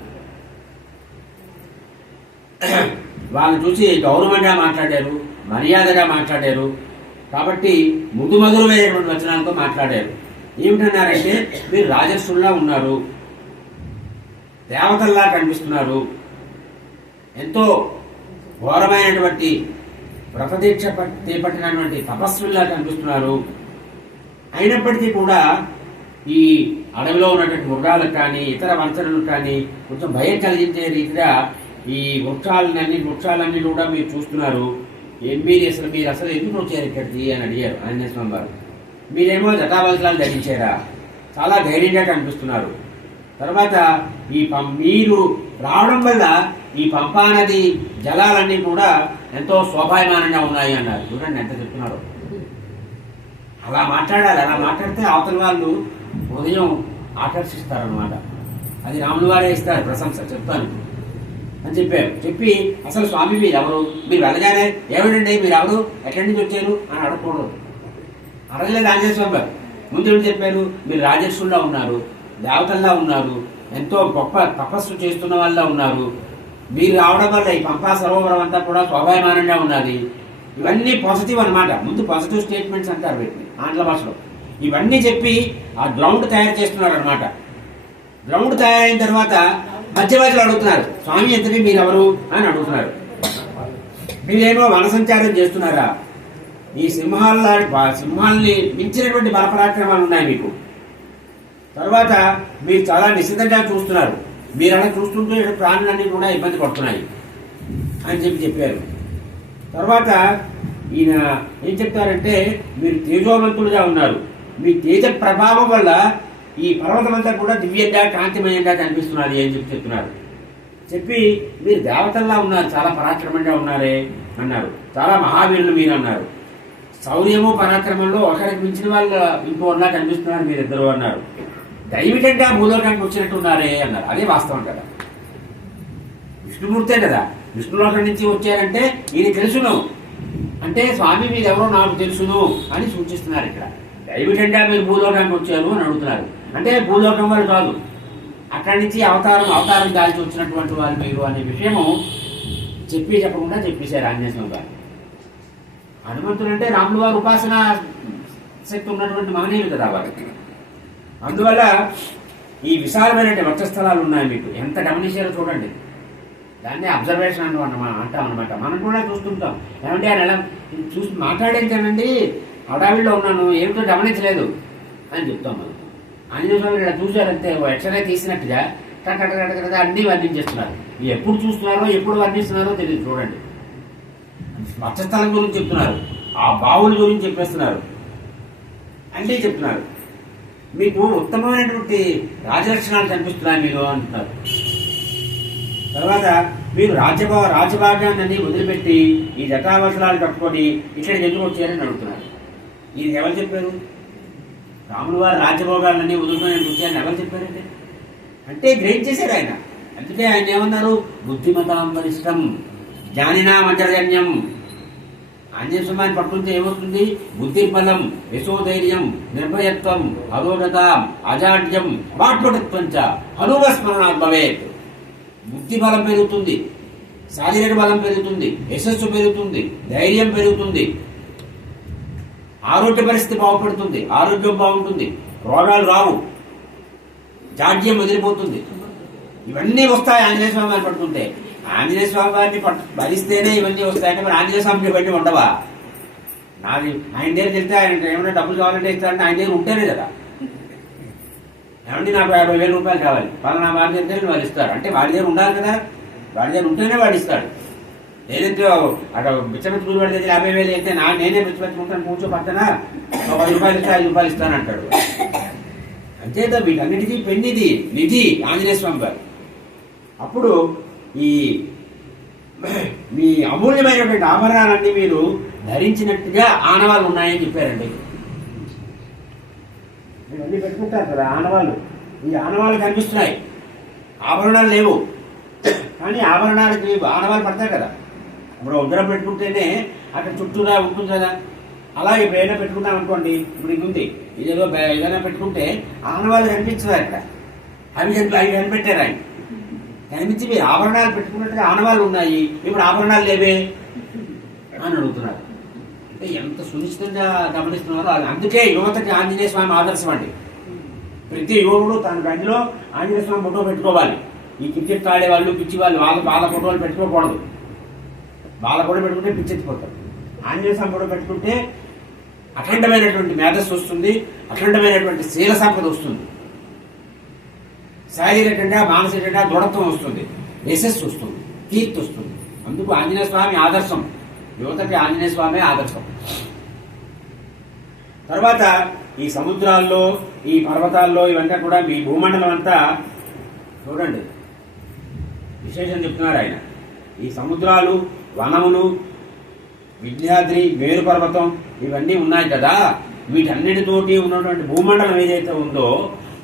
వాళ్ళని చూసి గౌరవంగా మాట్లాడారు, మర్యాదగా మాట్లాడారు. కాబట్టి మధురమైనటువంటి వచనాలతో మాట్లాడారు. ఏమిటన్నారంటే, మీరు రాజర్షుల్లా ఉన్నారు, దేవతల్లా కనిపిస్తున్నారు, ఎంతో ఘోరమైనటువంటి వ్రతదీక్ష చేపట్టినటువంటి తపస్సుల్లా కనిపిస్తున్నారు. అయినప్పటికీ కూడా ఈ అడవిలో ఉన్నటువంటి మృగాలకు కానీ ఇతర వంచనలకు కానీ కొంచెం భయం కలిగించే రీతిగా ఈ వృక్షాలన్నీ కూడా మీరు చూస్తున్నారు. మీరు అసలు ఎందుకు వచ్చారు ఇక్కడికి అని అడిగారు ఆంజనేయ స్వామి వారు. మీరేమో జటావల్కలాలు ధరించారా, చాలా ధైర్యంగా కనిపిస్తున్నారు. తర్వాత మీరు రావడం వల్ల ఈ పంపా నది జలాలన్నీ కూడా ఎంతో శోభాయమానంగా ఉన్నాయి అన్నారు. చూడండి ఎంత చెప్తున్నారు. అలా మాట్లాడాలి. అలా మాట్లాడితే అవతల వాళ్ళు ఉదయం ఆకర్షిస్తారనమాట. అది రాములు వారే ఇస్తారు ప్రశంస. చెప్తాను అని చెప్పి అసలు స్వామి మీరు ఎవరు, మీరు వెళ్ళగానే ఏమిటండి మీరు ఎవరు, ఎక్కడి నుంచి వచ్చారు అని అడగకూడదు. అడగలేదు ఆంజనేయ స్వామి గారు. ముందు ఏమిటి చెప్పారు, మీరు రాజర్షుల్లా ఉన్నారు, దేవతల్లా ఉన్నారు, ఎంతో గొప్ప తపస్సు చేస్తున్న వాళ్ళ ఉన్నారు. మీరు రావడం వల్ల ఈ పంపా సరోవరం అంతా కూడా శోభాయమానంగా ఉన్నది. ఇవన్నీ పాజిటివ్ అనమాట. ముందు పాజిటివ్ స్టేట్మెంట్స్ అంటారు వీటిని ఆంగ్ల భాషలో. ఇవన్నీ చెప్పి ఆ గ్రౌండ్ తయారు చేస్తున్నారు అనమాట. గ్రౌండ్ తయారైన తర్వాత మధ్య అడుగుతున్నారు, స్వామి ఎంతటి మీరెవరు అని అడుగుతున్నారు. మీరేమో వనసంచారం చేస్తున్నారా? ఈ సింహాల్ని మించినటువంటి బలపరాక్రమాలు ఉన్నాయి మీకు. తర్వాత మీరు చాలా నిశ్చితంగా చూస్తున్నారు. మీరు అలా చూస్తుంటే ప్రాణులన్నీ కూడా ఇబ్బంది పడుతున్నాయి అని చెప్పారు. తర్వాత ఈయన ఏం చెప్తారంటే, మీరు తేజోవంతులుగా ఉన్నారు. మీ తేజ ప్రభావం వల్ల ఈ పర్వతమంతా కూడా దివ్యంగా కాంతిమయంగా కనిపిస్తున్నది అని చెప్తున్నారు. చెప్పి మీరు దేవతల్లా ఉన్నారు, చాలా పరాక్రమంగా ఉన్నారే అన్నారు. చాలా మహావీరులు మీరు అన్నారు. శౌర్యము పరాక్రమంలో ఒకరికి మించిన వాళ్ళు ఇంకోలా కనిపిస్తున్నారు మీరిద్దరు అన్నారు. దైవికంగా భూలోకానికి వచ్చినట్టు ఉన్నారే అన్నారు. అదే వాస్తవం కదా, విష్ణుమూర్తే కదా. విష్ణులోకం నుంచి వచ్చారంటే ఈయన తెలుసును అంటే స్వామి మీరెవరో నాకు తెలుసును అని సూచిస్తున్నారు. ఇక్కడ దైవికంగా మీరు భూలోకానికి వచ్చారు అని అడుగుతున్నారు. అంటే భూలోకం వాళ్ళు కాదు, అక్కడి నుంచి అవతారం దాల్చి వచ్చినటువంటి వాళ్ళు మీరు అనే విషయము చెప్పకుండా చెప్పేశారు ఆంజనేయ స్వామి గారు. హనుమంతుడు అంటే రాముల వారు ఉపాసన శక్తి ఉన్నటువంటి మహనీయులు కదా వారికి. అందువల్ల ఈ విశాలమైనటువంటి వక్షస్థలాలు ఉన్నాయి మీకు. ఎంత గమనించారో చూడండి. దాన్ని అబ్జర్వేషన్ అంటాం అనమాట. మనం కూడా చూస్తుంటాం. ఏమంటే ఆయన ఎలా చూసి మాట్లాడేంటానండి, హడావిడిలో ఉన్నాను, ఏమిటో గమనించలేదు అని చెప్తాం మనం. ఆంజనేయ స్వామి ఇలా చూశారంటే ఎక్స్రే తీసినట్టుగా కట్టకట్టకట్టగా అన్నీ వర్ణించేస్తున్నారు. ఎప్పుడు చూస్తున్నారో ఎప్పుడు వర్ణిస్తున్నారో తెలియదు. చూడండి, వక్షస్థలం గురించి చెప్తున్నారు, ఆ బావుల గురించి చెప్పేస్తున్నారు, అన్నీ చెప్తున్నారు. మీకు ఉత్తమమైనటువంటి రాజలక్షణాలు కనిపిస్తున్నాయి మీరు అంటున్నారు. తర్వాత మీరు రాజభాగాన్ని వదిలిపెట్టి ఈ జటావసరాలు కట్టుకొని ఇక్కడికి ఎందుకు వచ్చారని అడుగుతున్నారు. ఇది ఎవరు చెప్పారు? రాములు వారు రాజ్యభోగాలన్నీ వదులుకొని వచ్చారని ఎవరు చెప్పారంటే అంటే గ్రహించేశారు ఆయన. అందుకే ఆయన ఏమన్నారు? బుద్ధిమతాం వరిష్టం జ్ఞానినా మంత్రజన్యం. ఆంజనేయ స్వామిని పట్టుకుంటే ఏమవుతుంది? బుద్ధిబలం, యశోధైర్యం, నిర్భయత్వం, అరోగత, అజాడ్యం, వాట్పటత్వం చ హనుమస్మరణాత్ భవేత్. బుద్ధి బలం పెరుగుతుంది, శారీరక బలం పెరుగుతుంది, యశస్సు పెరుగుతుంది, ధైర్యం పెరుగుతుంది, ఆరోగ్య పరిస్థితి బాగుపడుతుంది, ఆరోగ్యం బాగుంటుంది, రోగాలు రావు, జాడ్యం వదిలిపోతుంది. ఇవన్నీ వస్తాయి ఆంజనేయ స్వామి వారిని పట్టుకుంటే. ఆంజనేయ స్వామి వారిని భరిస్తేనే ఇవన్నీ వస్తాయంటే మరి ఆంజనేయ స్వామికి ఇవన్నీ ఉండవా? నాది ఆయన దగ్గరికి వెళ్తే ఆయన ఏమైనా డబ్బులు కావాలంటే ఇస్తారంటే ఆయన దగ్గర ఉంటేనే కదా. ఏమంటే నాకు 50,000 రూపాయలు కావాలి, పలానా వారి దగ్గర వాళ్ళు ఇస్తారు అంటే వాడి దగ్గర ఉండాలి కదా. వాడి దగ్గర ఉంటేనే వాడు ఇస్తాడు. నేనైతే అక్కడ బిచ్చమెత్తి కూలి వాడి దగ్గర 50,000 అయితే నేనే బిచ్చమెత్తుకుంటాను, కూర్చో పక్కన 10 రూపాయలు ఇస్తే 5 రూపాయలు ఇస్తాను అంటాడు. అంతేదా వీటన్నిటికీ పెన్నిది నిధి ఆంజనేయ స్వామి గారు. అప్పుడు ఈ మీ అమూల్యమైనటువంటి ఆభరణాలన్నీ మీరు ధరించినట్టుగా ఆనవాళ్ళు ఉన్నాయని చెప్పారండి. ఇవన్నీ పెట్టుకుంటారు కదా ఆనవాళ్ళు. ఈ ఆనవాళ్ళు కనిపిస్తున్నాయి, ఆభరణాలు లేవు. కానీ ఆభరణాలకి ఆనవాళ్ళు పడతాయి కదా. ఇప్పుడు ఉగ్రం పెట్టుకుంటేనే అక్కడ చుట్టూరా ఉంటుంది కదా. అలాగే ఇప్పుడు ఏదైనా పెట్టుకున్నాం అనుకోండి, ఇప్పుడు ఇది ఉంది, ఇదేదో ఏదైనా పెట్టుకుంటే ఆనవాళ్ళు కనిపించదు అక్కడ. అవి కనిపెట్టారు ఆయన. కనిపించి మీరు ఆభరణాలు పెట్టుకున్నట్టుగా ఆనవాళ్ళు ఉన్నాయి, ఇప్పుడు ఆభరణాలు లేవే అని అడుగుతున్నారు. అంటే ఎంత సునిశ్చితంగా గమనిస్తున్నారో. అందుకే యువతకి ఆంజనేయ స్వామి ఆదర్శం అండి. ప్రతి యువకుడు తన గదిలో ఆంజనేయ స్వామి ఫోటో పెట్టుకోవాలి. ఈ క్రికెట్ ఆడే వాళ్ళు, పిచ్చి వాళ్ళు వాళ్ళ ఫోటోలు పెట్టుకోకూడదు. వాళ్ళ ఫోటో పెట్టుకుంటే పిచ్చెత్తిపోతారు. ఆంజనేయ స్వామి ఫోటో పెట్టుకుంటే అఖండమైనటువంటి మేధస్సు వస్తుంది, అఖండమైనటువంటి శీల సంపద వస్తుంది, శారీరకంగా మానసికంగా దృఢత్వం వస్తుంది, యశస్సు వస్తుంది, కీర్తి వస్తుంది. అందుకు ఆంజనేయ స్వామి ఆదర్శం. యువతకి ఆంజనేయ స్వామి ఆదర్శం. తర్వాత ఈ సముద్రాల్లో, ఈ పర్వతాల్లో ఇవంతా కూడా మీ భూమండలం అంతా చూడండి, విశేషం చెప్తున్నారు ఆయన. ఈ సముద్రాలు, వనములు, విద్యాద్రి, మేరు పర్వతం ఇవన్నీ ఉన్నాయి కదా. వీటన్నిటితోటి ఉన్నటువంటి భూమండలం ఏదైతే ఉందో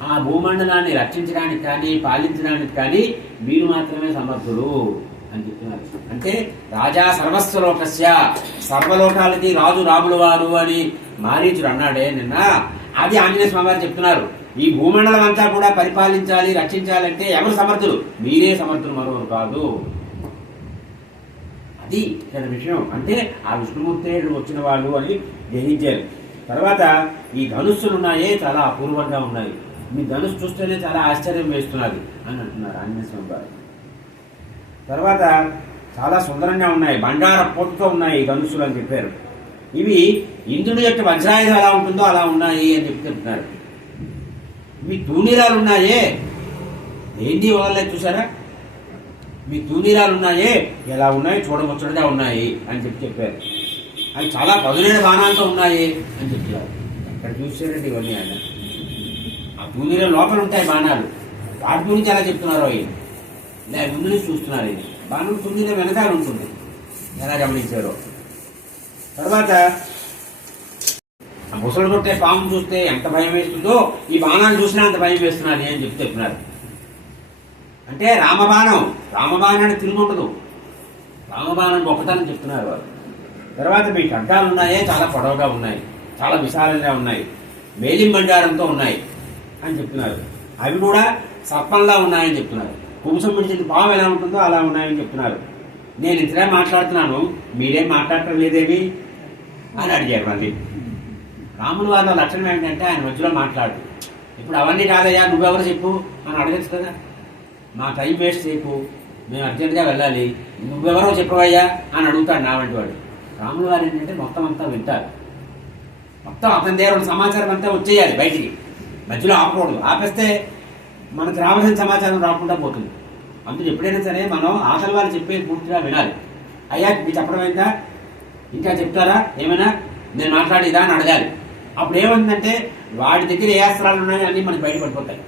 ఆ భూమండలాన్ని రక్షించడానికి కానీ పాలించడానికి కానీ మీరు మాత్రమే సమర్థులు అని చెప్తున్నారు. అంటే రాజా సర్వస్వలోకస్య, సర్వలోకాలకి రాజు రాముల వారు అని మారీచుడు అన్నాడే నిన్న, అది ఆంజనేయ స్వామి వారు చెప్తున్నారు. ఈ భూమండలం అంతా కూడా పరిపాలించాలి, రక్షించాలంటే ఎవరు సమర్థులు? మీరే సమర్థులు, మరొకరు కాదు. అది ఇక్కడ విషయం. అంటే ఆ విష్ణుమూర్తి వచ్చిన వాళ్ళు అని గ్రహించారు. తర్వాత ఈ ధనుస్సులు ఉన్నాయే చాలా అపూర్వంగా ఉన్నాయి. మీ ధనుస్సు చూస్తేనే చాలా ఆశ్చర్యం వేస్తున్నది అని అంటున్నారు ఆంజనేయ స్వామి గారు. తర్వాత చాలా సుందరంగా ఉన్నాయి, బండార పోటుతో ఉన్నాయి ఈ ధనుస్సులు అని చెప్పారు. ఇవి ఇంద్రుడి యొక్క వజ్రాయుధం ఎలా ఉంటుందో అలా ఉన్నాయి అని చెప్పి చెప్తున్నారు. మీ తూనీరాలు ఉన్నాయే, ఏంటి వాళ్ళే చూసారా, మీ తూనీరాలు ఉన్నాయే ఎలా ఉన్నాయి, చూడముచ్చటగా ఉన్నాయి అని చెప్పారు. అవి చాలా పదునైన బాణాలతో ఉన్నాయి అని చెప్పారు. అక్కడ చూసారండి ఇవన్నీ. ఆయన ఆ తూనీల లోపల ఉంటాయి బాణాలు, వాటి గురించి ఎలా చెప్తున్నారో ఇలా ముందు నుంచి చూస్తున్నారు. ఇది బాణం తూనీల వెనకాల ఉంటుంది, ఎలా గమనించారో. తర్వాత ఆ ముసలు కొట్టే పాము చూస్తే ఎంత భయం వేస్తుందో ఈ బాణాలు చూసినా అంత భయం వేస్తున్నారు అని చెప్తున్నారు. అంటే రామబాణాన్ని తిరుగుండదు, రామబాణం గొప్పతనం చెప్తున్నారు వారు. తర్వాత మీ ఖడ్గాలు ఉన్నాయే చాలా పొడవుగా ఉన్నాయి, చాలా విశాలంగా ఉన్నాయి, మేలింబండారంతో ఉన్నాయి అని చెప్తున్నారు. అవి కూడా సర్పంలా ఉన్నాయని చెప్తున్నారు. కుంసం పిడిచిన పాము ఎలా ఉంటుందో అలా ఉన్నాయని చెప్తున్నారు. నేను ఇంతగా మాట్లాడుతున్నాను, మీరేం మాట్లాడటం లేదేమి అని అడిగారు. మళ్ళీ రాముల వారిలో లక్షణం ఏంటంటే ఆయన మధ్యలో మాట్లాడు. ఇప్పుడు అవన్నీ కాదయ్యా, నువ్వెవరు చెప్పు అని అడగచ్చు కదా. మా టైం వేస్ట్ చేయకు, మేము అర్జెంట్గా వెళ్ళాలి, నువ్వెవరో చెప్పవయ్యా అని అడుగుతాడు నా వంటి వాడు. రాముల వారు ఏంటంటే మొత్తం అంతా వింటారు, మొత్తం అతని దగ్గర సమాచారం అంతా వచ్చేయాలి బయటికి, మధ్యలో ఆపకూడదు. ఆపేస్తే మనకు రావాల్సిన సమాచారం రాకుండా పోతుంది. అందుకు ఎప్పుడైనా సరే మనం ఆకలి వారు చెప్పేది పూర్తిగా వినాలి. అయ్యా మీరు చెప్పడం ఏంటా, ఇంకా చెప్తారా ఏమైనా, నేను మాట్లాడేదా అని అడగాలి. అప్పుడు ఏమైందంటే వాడి దగ్గర ఏ అస్త్రాలు ఉన్నాయో అన్నీ మనకి బయటపడిపోతాయి.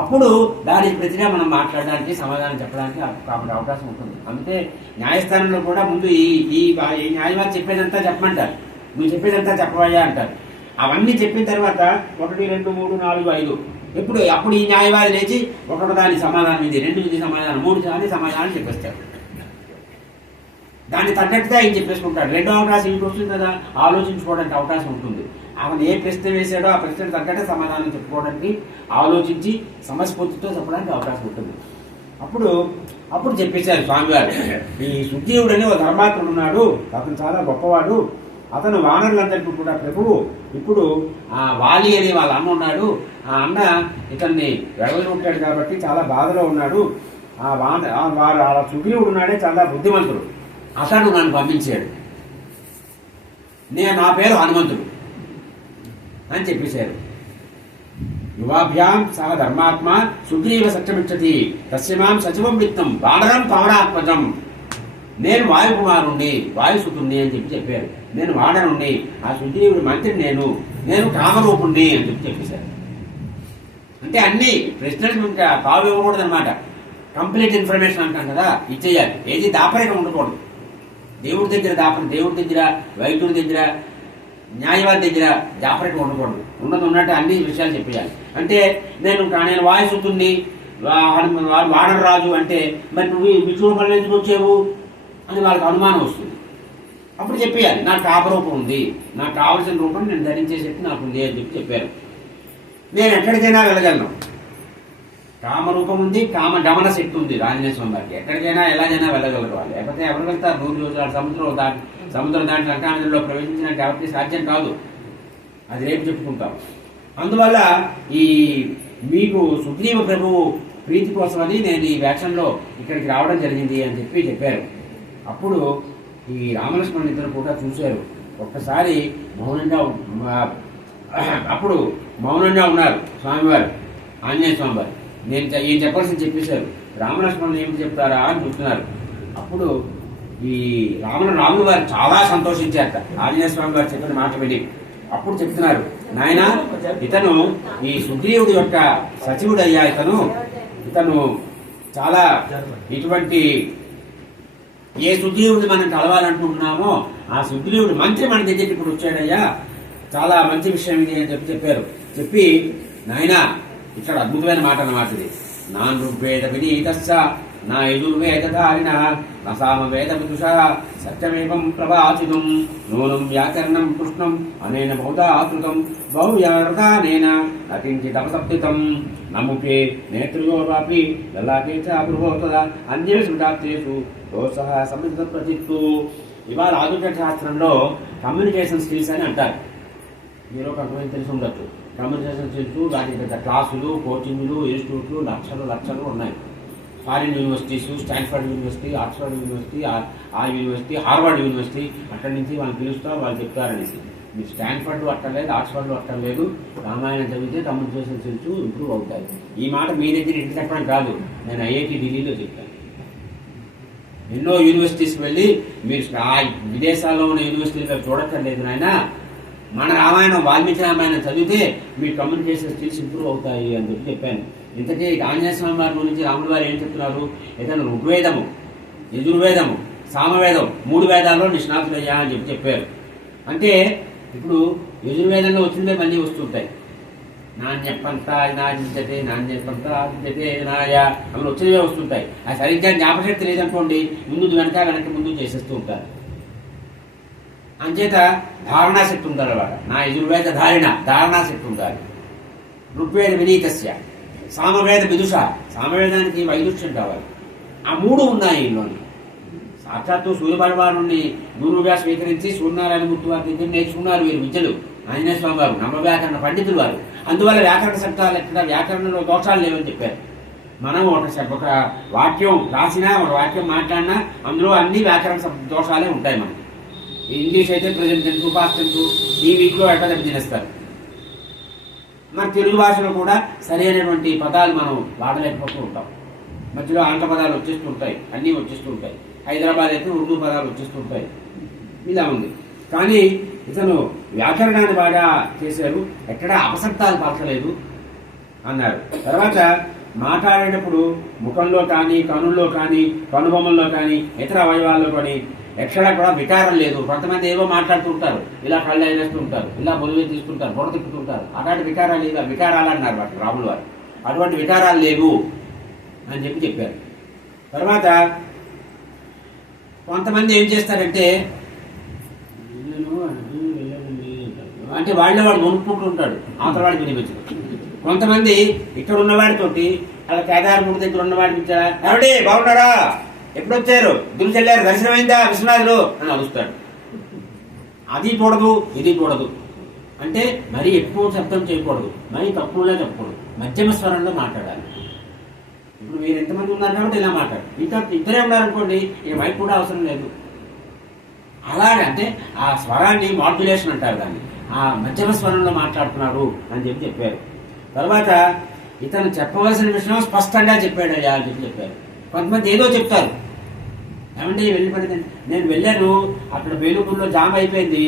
అప్పుడు దానికి ప్రతిగా మనం మాట్లాడడానికి, సమాధానం చెప్పడానికి అవకాశం ఉంటుంది. అందుకే న్యాయస్థానంలో కూడా ముందు ఈ న్యాయవాది చెప్పేదంతా చెప్పమంటారు, నువ్వు చెప్పేదంతా చెప్పవయ్యా అంటారు. అవన్నీ చెప్పిన తర్వాత 1, 2, 3, 4, 5 అప్పుడు ఈ న్యాయవాది లేచి ఒకటి దాని సమాధానం ఇది, 2 ఇది సమాధానం, 3 దాని సమాధానం చెప్పేస్తారు. దాన్ని తగ్గట్టుగా ఆయన చెప్పేసుకుంటాడు. రెండో అవకాశం ఇంటి వస్తుంది కదా, ఆలోచించుకోవడానికి అవకాశం ఉంటుంది. అతను ఏ ప్రశ్న వేశాడో ఆ ప్రశ్నకు తగ్గట్టే సమాధానం చెప్పుకోవడానికి, ఆలోచించి సమస్ఫూర్తితో చెప్పడానికి అవకాశం ఉంటుంది. అప్పుడు చెప్పేశారు స్వామివారు, ఈ సుగ్రీవుడు అని ఒక ధర్మాత్ముడు ఉన్నాడు, అతను చాలా గొప్పవాడు, అతను వానరులందరికీ కూడా ప్రభువు. ఇప్పుడు ఆ వాలి అనే వాళ్ళ అన్న ఉన్నాడు, ఆ అన్న ఇతన్ని వెడగొట్టాడు కాబట్టి చాలా బాధలో ఉన్నాడు. ఆ సుగ్రీవుడు ఉన్నాడే చాలా బుద్ధిమంతుడు, అతడు నన్ను పంపించాడు, నా పేరు హనుమంతుడు అని చెప్పేశారు. యువాభ్యాం సహ ధర్మాత్మ సుగ్రీవ సత్యమిచ్చతి తస్యమాం సచివం విత్తం వానరం పవనాత్మజం. నేను వాయుకుమారుణ్ణి, వాయుసుతుణ్ణి అని చెప్పారు. నేను వానరుణ్ణి, ఆ సుగ్రీవుడి మంత్రిని నేను కామరూపుణ్ణి అని చెప్పేశారు. అంటే అన్ని ప్రశ్నలు తావు ఇవ్వకూడదు అనమాట. కంప్లీట్ ఇన్ఫర్మేషన్ అంటాం కదా, ఇచ్చేయాలి. ఏది దాపరికం ఉండకూడదు. దేవుడి దగ్గర దేవుడి దగ్గర, వైద్యుడి దగ్గర, న్యాయవాది దగ్గర దాపరికం ఉండకూడదు. ఉన్నట్టు అన్ని విషయాలు చెప్పేయాలి. అంటే నేను వాయుసుతుణ్ణి, వానర రాజు అంటే మరి నువ్వు విష్ణుపల్లి ఎందుకు వచ్చావు అని వాళ్ళకి అనుమానం వస్తుంది. అప్పుడు చెప్పేయాలి, నాకు కామరూపం ఉంది, నాకు కావలసిన రూపం నేను ధరించే శక్తి నాకు ఉంది అని చెప్పారు. నేను ఎక్కడికైనా వెళ్ళగలను, కామరూపం ఉంది, కామ గమన శక్తి ఉంది ఆంజనేయ స్వామి వారికి. ఎక్కడికైనా ఎలాగైనా వెళ్ళగలరు వాళ్ళు. లేకపోతే ఎవరు వెళ్తారు? 100 రోజులు సముద్రం దాటి లంకానదిలో ప్రవేశించినట్టు ఎవరికి సాధ్యం కాదు. అది రేపు చెప్పుకుంటాం. అందువల్ల మీకు సుగ్రీవ ప్రభువు ప్రీతి కోసమని నేను ఈ వ్యాఖ్యలో ఇక్కడికి రావడం జరిగింది అని చెప్పారు. అప్పుడు ఈ రామలక్ష్మణులు ఇద్దరు కూడా చూశారు. ఒక్కసారి మౌనంగా ఉన్నారు స్వామివారు, ఆంజనేయ స్వామివారు. ఈయన చెప్పాల్సింది చెప్పేశారు. రామలక్ష్మణులు ఏమిటి చెప్తారా అని చూస్తున్నారు. అప్పుడు ఈ రాముల వారు చాలా సంతోషించారట ఆంజనేయ స్వామి వారు చెప్పిన మాట విని. అప్పుడు చెప్తున్నారు, నాయన ఇతను ఈ సుగ్రీవుడి యొక్క సచివుడు అయ్యా, ఇతను చాలా ఇటువంటి ఏ సుగ్రీవుడిని మనం కలవాలనుకుంటున్నామో ఆ సుగ్రీవుడి మంత్రి మన దగ్గరికి ఇప్పుడు వచ్చాడయ్యా, చాలా మంచి విషయం ఇది అని చెప్పారు. చెప్పి నాయన ఇక్కడ అద్భుతమైన మాట అన్నమాట ఇది. నాన్ ఋగ్వేద వినీతస్స నా యజుర్వేదధారిణ నసామ వేద విదుష సత్యమేవం ప్రభాచితం నూనం వ్యాకరణం కృష్ణం అనేన బహుధాకృతం బహువ్యార్థానేన నకించిదపసప్తితం నముకే నేత్రయోపాపి లలాటే చ అభృవోతద అన్యేషు డాక్టేషు దోషః సమిత ప్రతిత్తు. ఇవాళ ఆధునిక శాస్త్రంలో కమ్యూనికేషన్ స్కిల్స్ అని అంటారు. మీరు కొంతమంది తెలిసి ఉండొచ్చు. కమ్యూనికేషన్ స్కిల్స్, వాటి పెద్ద క్లాసులు, కోచింగ్లు, ఇన్స్టిట్యూట్లు లక్షలు ఉన్నాయి. Foreign universities, Stanford university, Oxford university, ఆ యూనివర్సిటీ, హార్వర్డ్ యూనివర్సిటీ, అక్కడి నుంచి వాళ్ళు పిలుస్తారు, వాళ్ళు చెప్తారనేసి. మీరు స్టాన్ఫర్డ్ అట్టలేదు, ఆక్స్ఫర్డ్ అట్టలేదు, రామాయణం చదివితే కమ్యూనికేషన్ స్కిల్స్ ఇంప్రూవ్ అవుతాయి. ఈ మాట మీ దగ్గర ఇంటి చెప్పడం కాదు, నేను ఐఐటి ఢిల్లీలో చెప్పాను. ఎన్నో యూనివర్సిటీస్కి వెళ్ళి మీరు విదేశాల్లో ఉన్న యూనివర్సిటీలు చూడక్కర్లేదు నాయన, మన రామాయణం వాల్మీకి రామాయణం చదివితే మీ కమ్యూనికేషన్ స్కిల్స్ ఇంప్రూవ్ అవుతాయి అని చెప్పి చెప్పాను. ఇంతకీ ఆంజనేయ స్వామి వారి గురించి రాముల వారు ఏం చెప్తున్నారు? ఏదైనా ఋగ్వేదము, యజుర్వేదము, సామవేదం 3 వేదాల్లో నిష్ణాతులయ్యా అని చెప్పారు. అంటే ఇప్పుడు యజుర్వేదంలో వచ్చినవే మళ్ళీ వస్తుంటాయి. నాణ్యపంత నాణ్యతే, నాణ్యపంత ఆద్యతే నాయ అవి వచ్చినవే వస్తుంటాయి. అది సరిగ్గా జ్ఞాపకశక్తి లేదనుకోండి, ముందు వెనక ముందు చేసేస్తూ ఉంటారు. అంచేత ధారణాశక్తి ఉండాలి అన్నమాట. నా యజుర్వేద ధారణాశక్తి ఉండాలి. ఋగ్వేద వినీతస్య, సామవేద విదుష, సామవేదానికి వైదుష్యం కావాలి. ఆ 3 ఉన్నాయి ఇందులోని. సాక్షాత్తు సూర్యభగవాను గురువుగా స్వీకరించి సూర్యనారాయణమూర్తి వారి దగ్గర నేర్చుకున్నారు వీరు విద్యలు. ఆంజనేయ స్వామి వారు నమ్మవ్యాకరణ పండితులు వారు. అందువల్ల వ్యాకరణ శబ్దాలు ఎక్కడ వ్యాకరణలో దోషాలు లేవని చెప్పారు. మనం ఒక వాక్యం రాసినా, ఒక వాక్యం మాట్లాడినా అందులో అన్ని వ్యాకరణ దోషాలే ఉంటాయి. మనకి ఇంగ్లీష్ అయితే ప్రజెంట్ టెన్స్, పాస్ట్ టెన్స్ ఈ వీక్లో ఎక్కడ తినేస్తారు. మన తెలుగు భాషలో కూడా సరైనటువంటి పదాలు మనం వాడలేకపోతూ ఉంటాం. మధ్యలో ఆంగ్ల పదాలు వచ్చేస్తూ ఉంటాయి, అన్నీ వచ్చేస్తూ ఉంటాయి. హైదరాబాద్ అయితే ఉర్దూ పదాలు వచ్చేస్తూ ఉంటాయి. ఇలా ఉంది. కానీ ఇతను వ్యాకరణాన్ని బాగా చేశారు, ఎక్కడా అపశబ్దాలు పలకలేదు అన్నారు. తర్వాత మాట్లాడేటప్పుడు ముఖంలో కానీ, కనుల్లో కానీ, కనుబొమ్మల్లో కానీ, ఇతర అవయవాల్లో కానీ ఎక్కడా కూడా వికారం లేదు. కొంతమంది ఏవో మాట్లాడుతూ ఉంటారు, ఇలా కళ్ళు వేస్తూ ఉంటారు, ఇలా బొలువే తీసుకుంటారు, బొడ తిప్పుతుంటారు. అలాంటి వికారాలు లేవు, వికారాలు అన్నారు వాటి రాములు వారు. అటువంటి వికారాలు లేవు అని చెప్పారు. తర్వాత కొంతమంది ఏం చేస్తారంటే అంటే వాడు కొనుక్కుంటూ ఉంటాడు, అవతల వాడికి వినిపించదు. కొంతమంది ఇక్కడ ఉన్నవాడితోటి అలా కేదారమూడి దగ్గర ఉన్నవాడికి ఎవడే బాగున్నారా, ఎప్పుడు వచ్చారు, దుర్చెల్లారు, దర్శనమైందా విశ్వనాథులు అని అడుగుతాడు. అది కూడదు, ఇది కూడదు. అంటే మరీ ఎక్కువ శబ్దం చేయకూడదు, మరీ తక్కువగా చెప్పకూడదు, మధ్యమ స్వరంలో మాట్లాడాలి. ఇప్పుడు మీరు ఎంతమంది ఉన్నారు కాబట్టి ఇలా మాట్లాడు, ఇంకా ఇద్దరే ఉన్నారనుకోండి ఇక మైక్ కూడా అవసరం లేదు. అలాగే అంటే ఆ స్వరాన్ని మాడ్యులేషన్ అంటారు దాన్ని, ఆ మధ్యమ స్వరంలో మాట్లాడుతున్నాడు అని చెప్పారు. తర్వాత ఇతను చెప్పవలసిన విషయం స్పష్టంగా చెప్పాడయ్యా అని చెప్పారు. కొంతమంది ఏదో చెప్తారు, ఏమంటే వెళ్ళిపోయిందండి, నేను వెళ్ళాను అక్కడ వేలుపూర్లో జామ్ అయిపోయింది,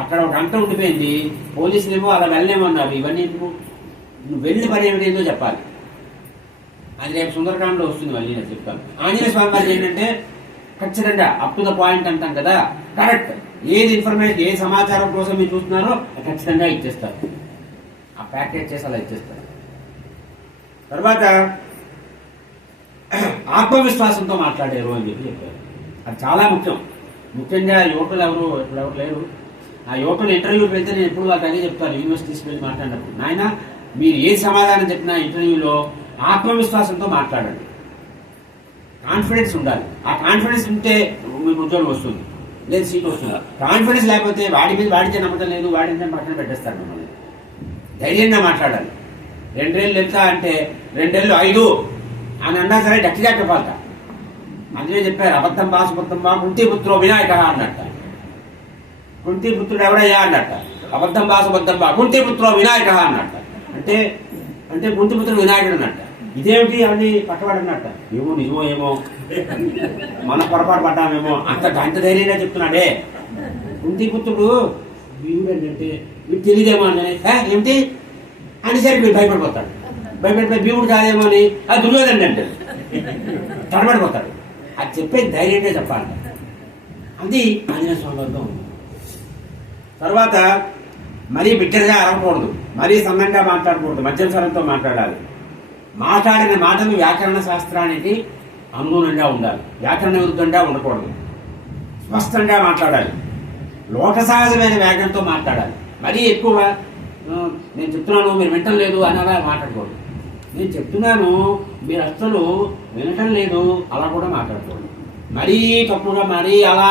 అక్కడ 1 గంట ఉండిపోయింది, పోలీసులు ఏమో అలా వెళ్ళలేమన్నారు. ఇవన్నీ నువ్వు వెళ్ళి పని ఏమిటి ఏదో చెప్పాలి. అది రేపు సుందరకాండలో వస్తుంది, మళ్ళీ నేను చెప్తాను. ఆంజనేయ స్వామి వారు ఏంటంటే ఖచ్చితంగా అప్ టు ద పాయింట్ అంటాం కదా, కరెక్ట్. ఏది ఇన్ఫర్మేషన్, ఏ సమాచారం కోసం మీరు చూస్తున్నారో ఖచ్చితంగా ఇచ్చేస్తారు, ఆ ప్యాకేజ్ చేసి అలా ఇచ్చేస్తారు. తర్వాత ఆత్మవిశ్వాసంతో మాట్లాడారు అని చెప్పారు. అది చాలా ముఖ్యం. ముఖ్యంగా యువకులు ఎవరు లేరు. ఆ యువకులు ఇంటర్వ్యూకి వెళ్తే నేను ఎప్పుడు వాళ్ళకి అదే చెప్తాను, యూనివర్సిటీస్కి వెళ్ళి మాట్లాడినప్పుడు, నాయన మీరు ఏ సమాధానం చెప్పినా ఇంటర్వ్యూలో ఆత్మవిశ్వాసంతో మాట్లాడండి, కాన్ఫిడెన్స్ ఉండాలి. ఆ కాన్ఫిడెన్స్ ఉంటే మీకు ఉద్యోగం వస్తుంది, లేదు సీట్ వస్తుంది. కాన్ఫిడెన్స్ లేకపోతే వాడితే నమ్మకం లేదు, వాడింటే పక్కన పెట్టేస్తాడు మిమ్మల్ని. ధైర్యంగా మాట్లాడాలి. 2 ఏళ్ళు ఎంత అంటే 2 ఏళ్ళు 5 అని అన్నా సరే గట్టిగా చెప్పాలట. అందుకే చెప్పారు, అబద్ధం బాసుబద్ధం బా కుంతిపుత్రో వినాయక అన్నట్ట. కుంతిపుత్రుడు ఎవడయ్యా అన్నట్ట. అబద్ధం బాసుబద్ధం బా కుంతిపుత్రో వినాయక అన్నట్ట. అంటే అంటే కుంతిపుత్రుడు వినాయకుడు అన్నట్ట. ఇదేమిటి అని పట్టవాడు అన్నట్ట. నిజమో ఏమో మన పొరపాటు పడ్డామేమో అంత ధైర్యంగా చెప్తున్నాడే. కుంతిపుత్రుడు వీడు అంటే వీడు తెలియదేమో అని ఏమిటి అని సరే వీడు భయపడిపోతాడు. భయపడిపోయి భీముడు కాదేమో అని అది దుర్యోధనుడు అంటే తడబడిపోతాడు. అది చెప్పేది ధైర్యంగా చెప్పాలి. అది ఆంజనేయ స్వామి వారిలో ఉంది. తర్వాత మరీ బిగ్గరగా అరవకూడదు, మరీ సన్నంగా మాట్లాడకూడదు, మధ్య స్వరంతో మాట్లాడాలి. మాట్లాడిన మాటలు వ్యాకరణ శాస్త్రానికి అనుగుణంగా ఉండాలి, వ్యాకరణ విరుద్ధంగా ఉండకూడదు. స్పష్టంగా మాట్లాడాలి, లోక సహజమైన వ్యాకరణతో మాట్లాడాలి. మరీ ఎక్కువ నేను చెప్తున్నాను మీరు వినటం లేదు అని అలా మాట్లాడకూడదు. నేను చెప్తున్నాను మీరు అసలు వినటం లేదు అలా కూడా మాట్లాడకూడదు. మరీ తప్పుగా మరీ అలా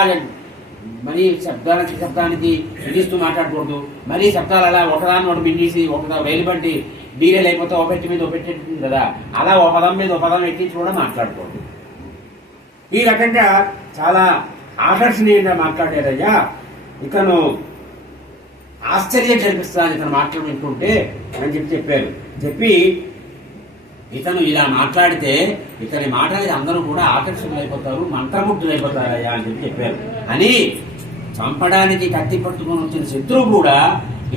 మరీ శబ్దానికి విధిస్తూ మాట్లాడకూడదు. మరీ శబ్దాలు అలా ఒకదాన్ని ఒకటి మింగేసి ఒక వేలు బట్టి బీరేలు అయిపోతే ఓ పెట్టి మీద ఓ పెట్టేటుంది కదా, అలా ఓ పదం మీద ఓ పదం ఎక్కించి కూడా మాట్లాడుకోండి. ఈ రకంగా చాలా ఆకర్షణీయంగా మాట్లాడారయ్యా. ఇతను ఆశ్చర్యం కనిపిస్తాను ఇతను మాట్లాడుకుంటుంటే అని చెప్పారు. చెప్పి ఇతను ఇలా మాట్లాడితే ఇతని మాటలకి అందరూ కూడా ఆకర్షణలైపోతారు, మంత్రముగ్ధులైపోతారయ్యా అని చెప్పారు. అని చంపడానికి కత్తి పట్టుకొని వచ్చిన శత్రువు కూడా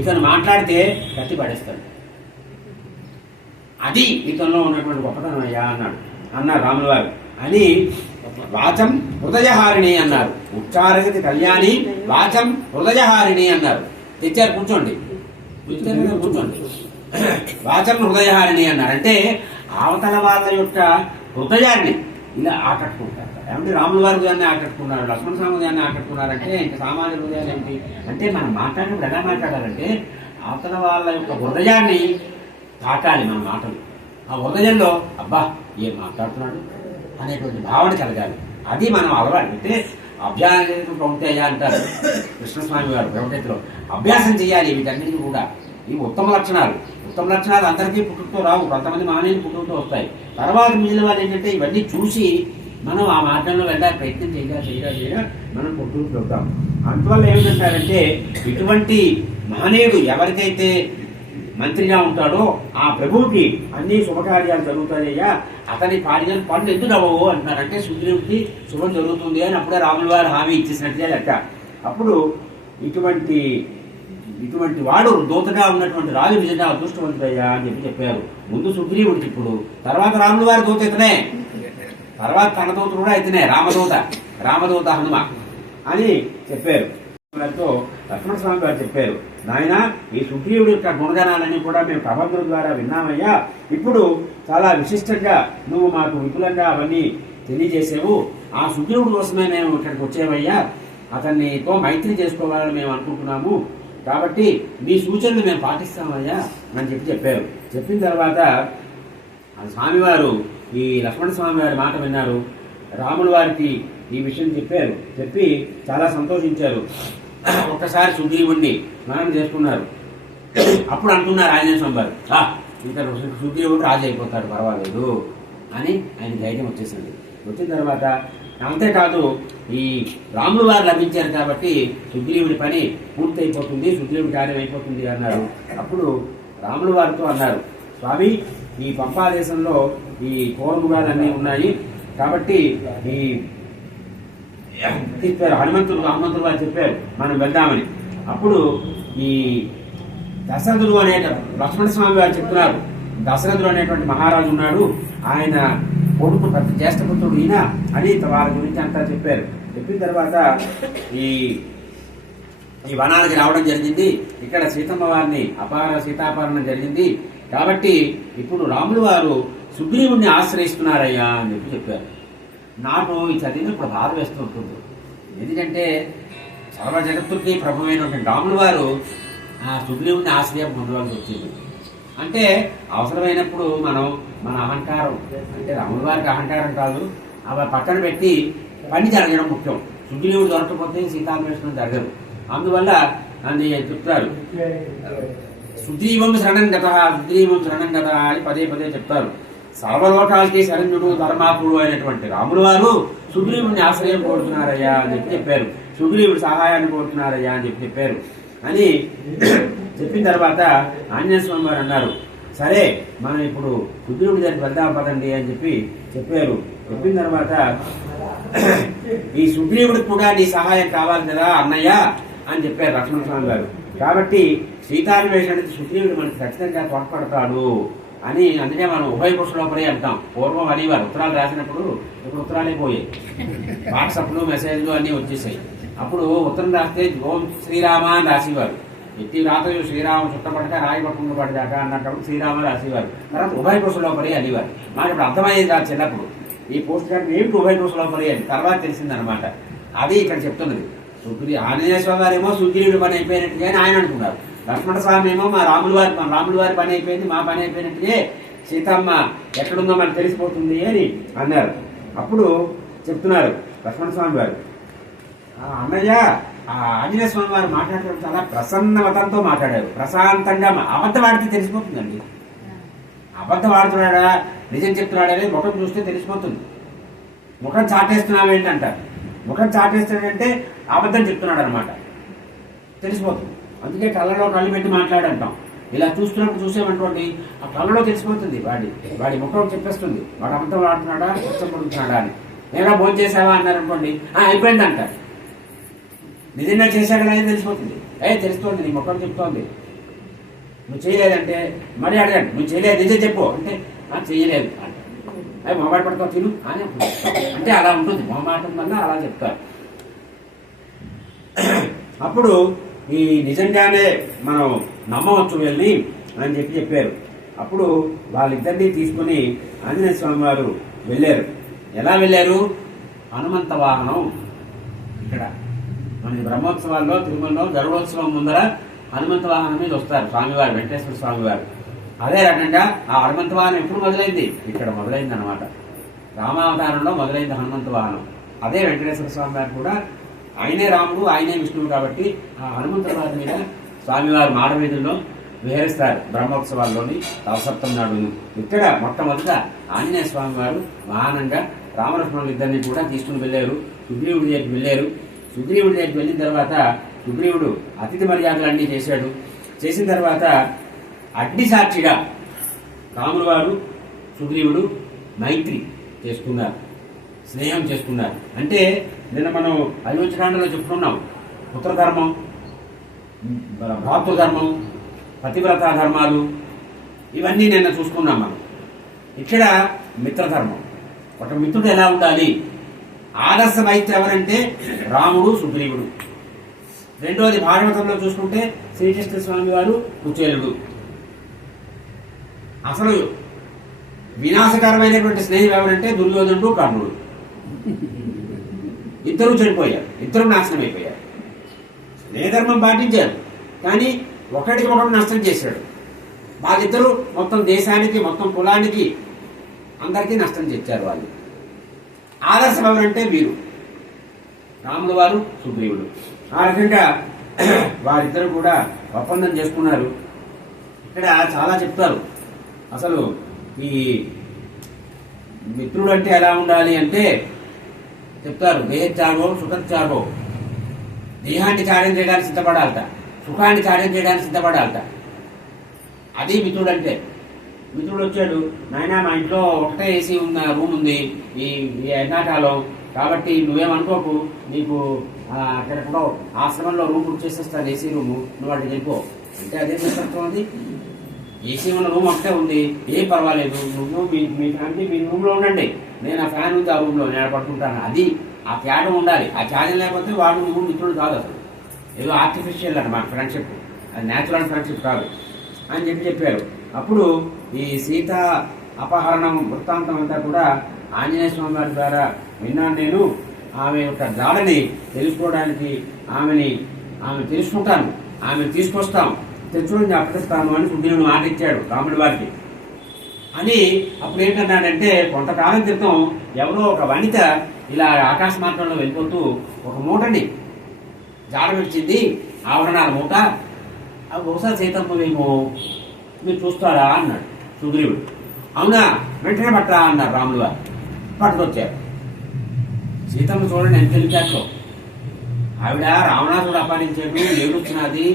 ఇతను మాట్లాడితే కత్తి పడేస్తాడు. అది ఇతనిలో ఉన్నటువంటి గొప్పతనం అయ్యా అన్నారు రాముల వారు. అని వాచం హృదయహారిణి అన్నారు. ఉచ్చారగతి కళ్యాణి వాచం హృదయహారిణి అన్నారు. తెచ్చారు, కూర్చోండి కూర్చోండి. వాచం హృదయహారిణి అన్నారు. అంటే అవతల వాళ్ళ యొక్క హృదయాన్ని ఇలా ఆకట్టుకుంటారు. ఏమంటే రాముల వారి హృదయాన్ని ఆకట్టుకున్నారు, లక్ష్మణ స్వామి హృదయాన్ని ఆకట్టుకున్నారంటే ఇంకా సామాన్య హృదయాలు ఏంటి అంటే మనం మాట్లాడినప్పుడు ఎలా మాట్లాడాలంటే అవతల వాళ్ళ యొక్క హృదయాన్ని తాకాలి మన మాటలు. ఆ హృదయంలో అబ్బా ఏం మాట్లాడుతున్నాడు అనేటువంటి భావన కలగాలి. అది మనం అలవాటు. అంటే అభ్యాసం ప్రవృత్తి అంటారు కృష్ణస్వామి వారు ప్రవృత్తిలో. అభ్యాసం చేయాలి వీటన్నిటికీ కూడా. ఇవి ఉత్తమ లక్షణాలు. ఉత్తమ లక్షణాలు అందరికీ పుట్టుకతో రావు, కొంతమంది మానేది పుట్టుకతో వస్తాయి. తర్వాత మిగిలిన వాళ్ళు ఏంటంటే ఇవన్నీ చూసి మనం ఆ మార్గంలో వెళ్ళాలి, ప్రయత్నం చేయగా మనం పుట్టుకు వెళ్తాం. అందువల్ల ఏమిటంటారంటే ఇటువంటి మహనీయుడు ఎవరికైతే మంత్రిగా ఉంటాడో ఆ ప్రభువుకి అన్ని శుభకార్యాలు జరుగుతాయ్యా. అతని కార్యం పనులు ఎందుకు అవ్వవు అంటున్నారంటే సుగ్రీవుడికి శుభం జరుగుతుంది అని అప్పుడే రాముల వారు హామీ ఇచ్చేసినట్లే లెక్క. అప్పుడు ఇటువంటి వాడు దూతగా ఉన్నటువంటి రాజు నిజంగా అదృష్టవంతుడయ్యా అని చెప్పారు. ముందు సుగ్రీవుడికి, ఇప్పుడు తర్వాత రాముల వారి దూత ఇతనే, తర్వాత తన దూత కూడా ఇతనే, రామదూత హనుమ అని చెప్పారు. లక్ష్మణ స్వామి గారు చెప్పారు, నాయన ఈ సుగ్రీవుడి యొక్క గుణగణాలన్నీ కూడా మేము ప్రబంధుల ద్వారా విన్నామయ్యా. ఇప్పుడు చాలా విశిష్టంగా నువ్వు మాకు విపులంగా అవన్నీ తెలియజేసావు. ఆ సుగ్రీవుడి కోసమే మేము ఇక్కడికి వచ్చేవయ్యా. అతన్నితో మైత్రి చేసుకోవాలని మేము అనుకుంటున్నాము. కాబట్టి మీ సూచనలు మేము పాటిస్తామయ్యా అని చెప్పారు. చెప్పిన తర్వాత స్వామివారు ఈ లక్ష్మణ స్వామి వారి మాట విన్నారు. రాముల వారికి ఈ విషయం చెప్పి చాలా సంతోషించారు. ఒక్కసారి సుగ్రీవుడిని స్మరణ చేసుకున్నారు. అప్పుడు అంటున్నారు ఆంజనేయ స్వామి వారు, ఇంకా సుగ్రీవుడు రాజు అయిపోతాడు, పర్వాలేదు అని ఆయన ధైర్యం వచ్చేసింది. వచ్చిన తర్వాత అంతేకాదు ఈ రాముల వారు లభించారు కాబట్టి సుగ్రీవుడి పని పూర్తి అయిపోతుంది, సుగ్రీవుడి కార్యం అయిపోతుంది అన్నారు. అప్పుడు రాముల వారితో అన్నారు, స్వామి ఈ పంపాదేశంలో ఈ కోరముగాలన్నీ ఉన్నాయి కాబట్టి ఈ చెప్పారు హనుమంతుడు వారు చెప్పారు మనం వెళ్దామని. అప్పుడు ఈ దశరథుడు అనే లక్ష్మణ స్వామి వారు చెప్తున్నారు, దశరథుడు అనేటువంటి మహారాజు ఉన్నాడు, ఆయన కొడుకు పెద్ద జ్యేష్ఠపుత్రుడు ఈయన అని వారి గురించి అంతా చెప్పారు. చెప్పిన తర్వాత ఈ వనాలకి రావడం జరిగింది. ఇక్కడ సీతమ్మ వారిని సీతాపహరణం జరిగింది. కాబట్టి ఇప్పుడు రాములు వారు సుగ్రీవుడిని ఆశ్రయిస్తున్నారయ్యా అని చెప్పారు. నాకు ఈ చదివినప్పుడు బాధ వేస్తూ ఉంటుంది. ఎందుకంటే సర్వ జగత్తుకి ప్రభువైనటువంటి రాములు వారు ఆ సుగ్రీవుడిని ఆశ్రయం పొందవలసి వచ్చింది. అంటే అవసరమైనప్పుడు మన అహంకారం, అంటే రాముల వారికి అహంకారం కాదు, అవి పక్కన పెట్టి పని జరగడం ముఖ్యం. సుగ్రీవుడు దొరకకపోతే సీతాన్వేషణం జరగదు. అందువల్ల అని చెప్తారు, సుగ్రీవం శరణం గత అని పదే చెప్తారు. సర్వలోకాలకి శరణ్యుడు ధర్మాత్ముడు అయినటువంటి రాముల వారు సుగ్రీవుడిని ఆశ్రయం కోరుతున్నారయ్యా అని చెప్పారు. సుగ్రీవుడి సహాయాన్ని కోరుతున్నారయ్యా అని చెప్పారు. అని చెప్పిన తర్వాత ఆంజనేయ స్వామి వారు అన్నారు, సరే మనం ఇప్పుడు సుగ్రీవుడి దగ్గరికి వెళ్దాం పదండి అని చెప్పారు. చెప్పిన తర్వాత ఈ సుగ్రీవుడికి కూడా నీ సహాయం కావాలి కదా అన్నయ్య అని చెప్పారు లక్ష్మణ స్వామి గారు. కాబట్టి సీతాన్వేషణకి సుగ్రీవుడు మనకి ఖచ్చితంగా తోడ్పడతాడు అని, అందుకే మనం ఉభయ పురుషులోపరి అంటాం. పూర్వం అనేవారు ఉత్తరాలు రాసినప్పుడు, ఇప్పుడు ఉత్తరాలే పోయాయి, వాట్సాప్లు మెసేజ్లు అన్నీ వచ్చేసాయి. అప్పుడు ఉత్తరం రాస్తే ఓం శ్రీరామ అని రాసేవారు. ఎత్తి రాత శ్రీరామ చుట్టపడక రాయి పట్టుకుని పడదాకా అన్నప్పుడు శ్రీరామ రాసేవారు. తర్వాత ఉభయ పురుషులోపరి అనేవారు. మాకు ఇప్పుడు అర్థమయ్యేది కాదు చిన్నప్పుడు, ఈ పోస్ట్ కార్డు ఏమిటి ఉభయ పురుషులోపరి అని తర్వాత తెలిసిందనమాట. అది ఇక్కడ చెప్తున్నది. ఆంజనేయ స్వామి వారేమో సుగ్రీవుడి పని అయిపోయినట్టుగా ఆయన అనుకున్నారు. లక్ష్మణ స్వామి ఏమో మన రాముల వారి పని అయిపోయింది, మా పని అయిపోయినట్టుగా సీతమ్మ ఎక్కడుందో మనకు తెలిసిపోతుంది అని అన్నారు. అప్పుడు చెప్తున్నారు లక్ష్మణ స్వామి వారు, అన్నయ్య ఆంజనేయ స్వామి వారు మాట్లాడటం చాలా ప్రసన్నవతంతో మాట్లాడారు. ప్రశాంతంగా అబద్ధం ఆడితే తెలిసిపోతుందండి. అబద్ధం ఆడుతున్నాడా నిజం చెప్తున్నాడా అనేది ముఖం చూస్తే తెలిసిపోతుంది. ముఖం చాటేస్తున్నావు ఏంటంటారు. ముఖం చాటేస్తున్నాడంటే అబద్ధం చెప్తున్నాడు అనమాట, తెలిసిపోతుంది. అందుకే కళ్ళలో కళ్ళు పెట్టి మాట్లాడంటాం. ఇలా చూస్తున్నప్పుడు చూసేమనుకోండి, ఆ కళ్ళలో తెలిసిపోతుంది. వాడి ముఖం చెప్పేస్తుంది వాడు అబద్ధం ఆడుతున్నాడా సత్యం పడుతున్నాడా అని. నేనా భోజనం చేసావా అన్నారు అనుకోండి, అయిపోయింది అంటారు. నిజంగా చేశాడు అనేది తెలిసిపోతుంది. తెలుస్తోంది, నీ ముఖం చెప్తోంది. నువ్వు చేయలేదంటే మరీ అడగండి, నువ్వు చేయలేదు నిజం చెప్పు అంటే చేయలేదు అంటే మొహమాట పడతావు తిను అని అంటే అలా ఉంటుంది. మొహమాటం వల్ల అలా చెప్తారు. అప్పుడు ఈ నిజంగానే మనం నమ్మవచ్చు వెళ్ళి అని చెప్పారు. అప్పుడు వాళ్ళిద్దరినీ తీసుకుని ఆంజనేయ స్వామి వారు వెళ్ళారు. ఎలా వెళ్ళారు? హనుమంత వాహనం. ఇక్కడ మనకి బ్రహ్మోత్సవాల్లో తిరుమలలో గరుడోత్సవం ముందర హనుమంత వాహనం మీద వస్తారు స్వామివారు, వెంకటేశ్వర స్వామివారు. అదే రకంగా ఆ హనుమంత వాహనం ఎప్పుడు మొదలైంది? ఇక్కడ మొదలైంది అనమాట. రామావతారంలో మొదలైంది హనుమంత వాహనం. అదే వెంకటేశ్వర స్వామి వారు కూడా ఆయనే రాముడు ఆయనే విష్ణువు కాబట్టి ఆ హనుమంత వారి మీద స్వామివారు మాడవీధుల్లో విహరిస్తారు బ్రహ్మోత్సవాల్లోని నవసప్తమి నాడు. ఇక్కడ మొట్టమొదట ఆంజనేయ స్వామి వారు వాహనంగా రామలక్ష్మణులు ఇద్దరిని కూడా తీసుకుని వెళ్ళారు. సుగ్రీవుడి దగ్గరికి వెళ్ళారు. సుగ్రీవుడి దగ్గరికి వెళ్ళిన తర్వాత సుగ్రీవుడు అతిథి మర్యాదలు అన్నీ చేశాడు. చేసిన తర్వాత అగ్ని సాక్షిగా రాములు వారు సుగ్రీవుడు మైత్రి చేసుకున్నారు, స్నేహం చేసుకున్నారు. అంటే నిన్న మనం అయోధ్యకాండలో చెప్పుకున్నాం. పుత్రధర్మం, భాతృధర్మం, పతివ్రతా ధర్మాలు ఇవన్నీ నిన్న చూసుకున్నాం మనం. ఇక్కడ మిత్రధర్మం. ఒక మిత్రుడు ఎలా ఉండాలి? ఆదర్శ మైత్రి ఎవరంటే రాముడు సుగ్రీవుడు. రెండోది భాగవతంలో చూసుకుంటే శ్రీకృష్ణ స్వామి వారు కుచేలుడు. అసలు వినాశకరమైనటువంటి స్నేహం ఎవరంటే దుర్యోధనుడు కర్ణుడు. ఇద్దరు చనిపోయారు, ఇద్దరు నాశనం అయిపోయారు. స్నేహధర్మం పాటించారు కానీ ఒకటికి ఒకటి నష్టం చేశాడు. వాళ్ళిద్దరూ మొత్తం దేశానికి మొత్తం కులానికి అందరికీ నష్టం తెచ్చారు వాళ్ళు. ఆదర్శం ఎవరంటే వీరు రాములు వారు సుగ్రీవుడు. ఆ రకంగా వారిద్దరు కూడా ఒప్పందం చేసుకున్నారు. ఇక్కడ చాలా చెప్తారు. అసలు ఈ మిత్రుడు అంటే ఎలా ఉండాలి అంటే చెప్తారు. దేహత్యాగో సుఖత్యాగో. దేహాన్ని త్యాగం చేయడానికి సిద్ధపడాలట, సుఖాన్ని త్యాగం చేయడానికి సిద్ధపడాలట. అది మిత్రుడు అంటే. మిత్రుడు వచ్చాడు, నాయన మా ఇంట్లో ఒకటే ఏసీ ఉన్న రూమ్ ఉంది ఈ ఎండాకాలం కాబట్టి నువ్వేమనుకోకు, నీకు అక్కడ కూడా ఆశ్రమంలో రూమ్ బుక్ చేసేస్తాను ఏసీ రూము, నువ్వు వాటికి వెళ్ళిపో అంటే అదే మిత్రత్వం. అది ఏసీ ఉన్న రూమ్ ఒకటే ఉంది, ఏం పర్వాలేదు, నువ్వు మీ ఫ్యామిలీ మీ రూమ్లో ఉండండి, నేను ఆ ఫ్యాన్ ఉంది ఆ రూమ్లో నేను పడుకుంటాను. అది ఆ త్యాగం ఉండాలి. ఆ త్యాగం లేకపోతే వాడు నువ్వు మిత్రుడు కాదు. అసలు ఏదో ఆర్టిఫిషియల్ అనమాట ఫ్రెండ్షిప్, అది న్యాచురల్ ఫ్రెండ్షిప్ కాదు అని చెప్పారు. అప్పుడు ఈ సీత అపహరణం వృత్తాంతం అంతా కూడా ఆంజనేయ స్వామి వారి ద్వారా విన్నాను నేను. ఆమె యొక్క జాడని తెలుసుకోవడానికి ఆమె తెలుసుకుంటాను, ఆమె తీసుకొస్తాం, తెచ్చుకొని అప్పటిస్తాను అని సుగ్రీవుడు మాట ఇచ్చాడు రాముడి వారికి అని. అప్పుడు ఏంటన్నాడంటే కొంతకాలం క్రితం ఎవరో ఒక వనిత ఇలా ఆకాశ మార్గంలో వెళ్ళిపోతూ ఒక మూటని జాడ విడిచింది, ఆభరణాల మూట. అవి బహుశా సీతమ్మేమో మీరు చూస్తారా అన్నాడు సుగ్రీవుడు. అవునా, వెంటనే పట్టరా అన్నారు రాములు వారు. పట్టుకొచ్చారు. సీతమ్మ చూడండి ఎంత తెలిపాకో. ఆవిడ రావణాసుడు అపహరించాడు, ఏడుస్తున్నది.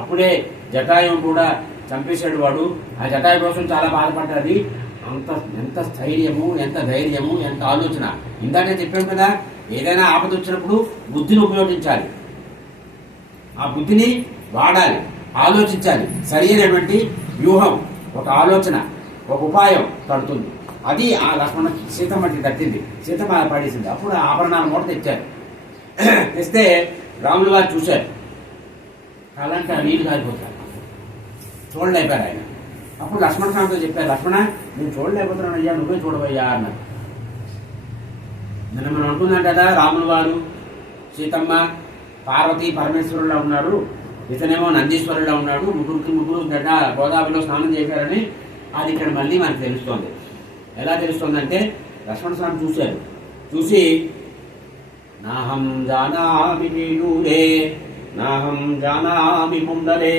అప్పుడే జటాయువు కూడా చంపేశాడు వాడు. ఆ జటాయు కోసం చాలా బాధపడ్డది. ఎంత స్థైర్యము, ఎంత ధైర్యము, ఎంత ఆలోచన. ఇందాకే చెప్పాం కదా, ఏదైనా ఆపద వచ్చినప్పుడు బుద్ధిని ఉపయోగించాలి, ఆ బుద్ధిని వాడాలి, ఆలోచించాలి. సరైనటువంటి వ్యూహం, ఒక ఆలోచన, ఒక ఉపాయం పడుతుంది. అది ఆ లక్ష్మణ సీతమ్మకి తట్టింది, సీతమ్మ పడేసింది. అప్పుడు ఆభరణాల మూట తెచ్చారు. తెస్తే రాములు వారు చూశారు, అలాంటి నీళ్లు కాలిపోతారు, చూడలేపారు ఆయన. అప్పుడు లక్ష్మణ స్వామితో చెప్పారు, లక్ష్మణ నేను చూడలేకపోతున్నాను అయ్యా, నువ్వే చూడవయ్యా అన్నారు. మనం అనుకున్నాం కదా, రాములు వారు సీతమ్మ పార్వతీ పరమేశ్వరులా ఉన్నారు, ఇతనేమో నందీశ్వరులా ఉన్నాడు, ముగ్గురు గడ్డ గోదావరిలో స్నానం చేశారని. అది ఇక్కడ మళ్ళీ మనకు తెలుస్తోంది. ఎలా తెలుస్తోందంటే లక్ష్మణ స్వామి చూశారు. చూసి నాహం జానామి నీడూరే నాహం జానామి కుండలే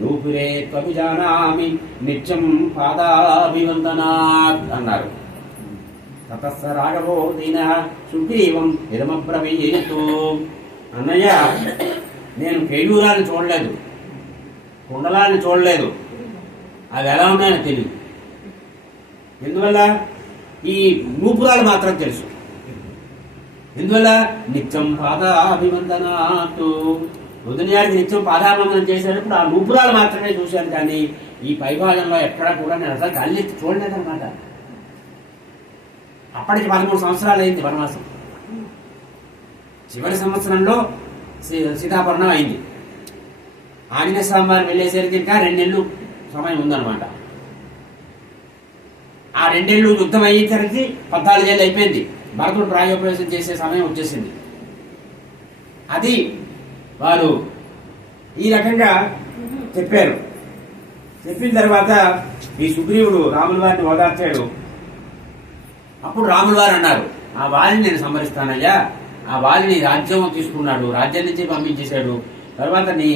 నూపురే త్వభిజానామి నిత్యం పాదాభివందనాత్ అన్నారు. తతస్స రాఘవో దీన సుగ్రీవం ఇదమబ్రవీతు. అన్నయ్య, నేను కేయూరాన్ని చూడలేదు, కుండలాన్ని చూడలేదు, అవి ఎలా ఉన్నాయో తెలియదు. ఎందువల్ల? ఈ నూపురాలు మాత్రం తెలుసు. ఎందువల్ల? నిత్యం పాదాభివందనాతు. ఉదయానికి నిత్యం పాదాభివందనం చేసేటప్పుడు ఆ నూపురాలు మాత్రమే చూశాను, కానీ ఈ పైభాగంలో ఎక్కడా కూడా నేను అసలు కళ్ళెత్తి చూడలేదన్నమాట. అప్పటికి 13 సంవత్సరాలు అయింది వనవాసం. చివరి సంవత్సరంలో సీతాపర్ణం అయింది. ఆంజనేయ స్వామి వారు వెళ్ళేసరికి ఇంకా 2 నెలలు సమయం ఉందన్నమాట. ఆ 2 నెలలు యుద్ధం అయ్యేసరికి 14 ఏళ్ళు అయిపోయింది. భరతుడు ప్రాయోపవేశం చేసే సమయం వచ్చేసింది. అది వారు ఈ రకంగా చెప్పారు. చెప్పిన తర్వాత ఈ సుగ్రీవుడు రాముల వారిని ఓదార్చాడు. అప్పుడు రాముల వారు అన్నారు, ఆ వాలిని నేను సంహరిస్తానయ్యా. ఆ వాలిని రాజ్యం తీసుకున్నాడు, రాజ్యం నుంచి పంపించేశాడు. తర్వాత నీ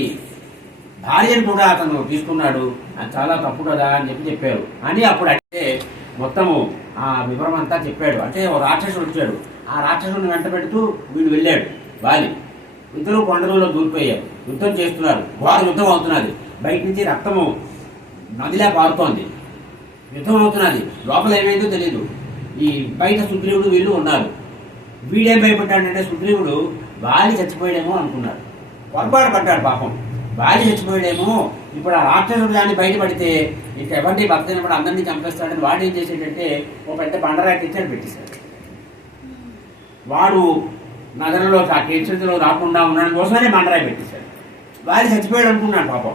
భార్యను కూడా అతను తీసుకున్నాడు, అది చాలా తప్పు కదా అని చెప్పారు అని అప్పుడు అంటే మొత్తము ఆ వివరం అంతా చెప్పాడు. అంటే ఓ రాక్షసుడు వచ్చాడు, ఆ రాక్షసుడిని వెంట పెడుతూ వీడు వెళ్ళాడు వాలి. ఇద్దరు కొండలలో దూరిపోయారు, యుద్ధం చేస్తున్నారు, ఘోర యుద్ధం అవుతున్నది. బయట నుంచి రక్తము నదిలా పారుతోంది, యుద్ధం అవుతున్నది. లోపల ఏమైందో తెలియదు. ఈ బయట సుగ్రీవుడు వీళ్ళు ఉన్నారు. వీడేం భయపడ్డాడంటే సుగ్రీవుడు వాలి చచ్చిపోయాడేమో అనుకున్నాడు. పొరపాటు పడ్డాడు పాపం. వాలి చచ్చిపోయాడేమో, ఇప్పుడు ఆ రాక్షసుడు దాన్ని బయటపడితే ఇక ఎవరిని భక్తుని కూడా అందరినీ చంపేస్తాడని వాడు ఏం చేసేటంటే ఓ పెద్ద బండరాయి తెచ్చాడు, పెట్టేశాడు. వాడు నగరంలో ఆ కేసులో రాకుండా ఉండడం కోసమే బండరాయి పెట్టేశాడు. వాలి చచ్చిపోయాడు అనుకున్నాడు పాపం.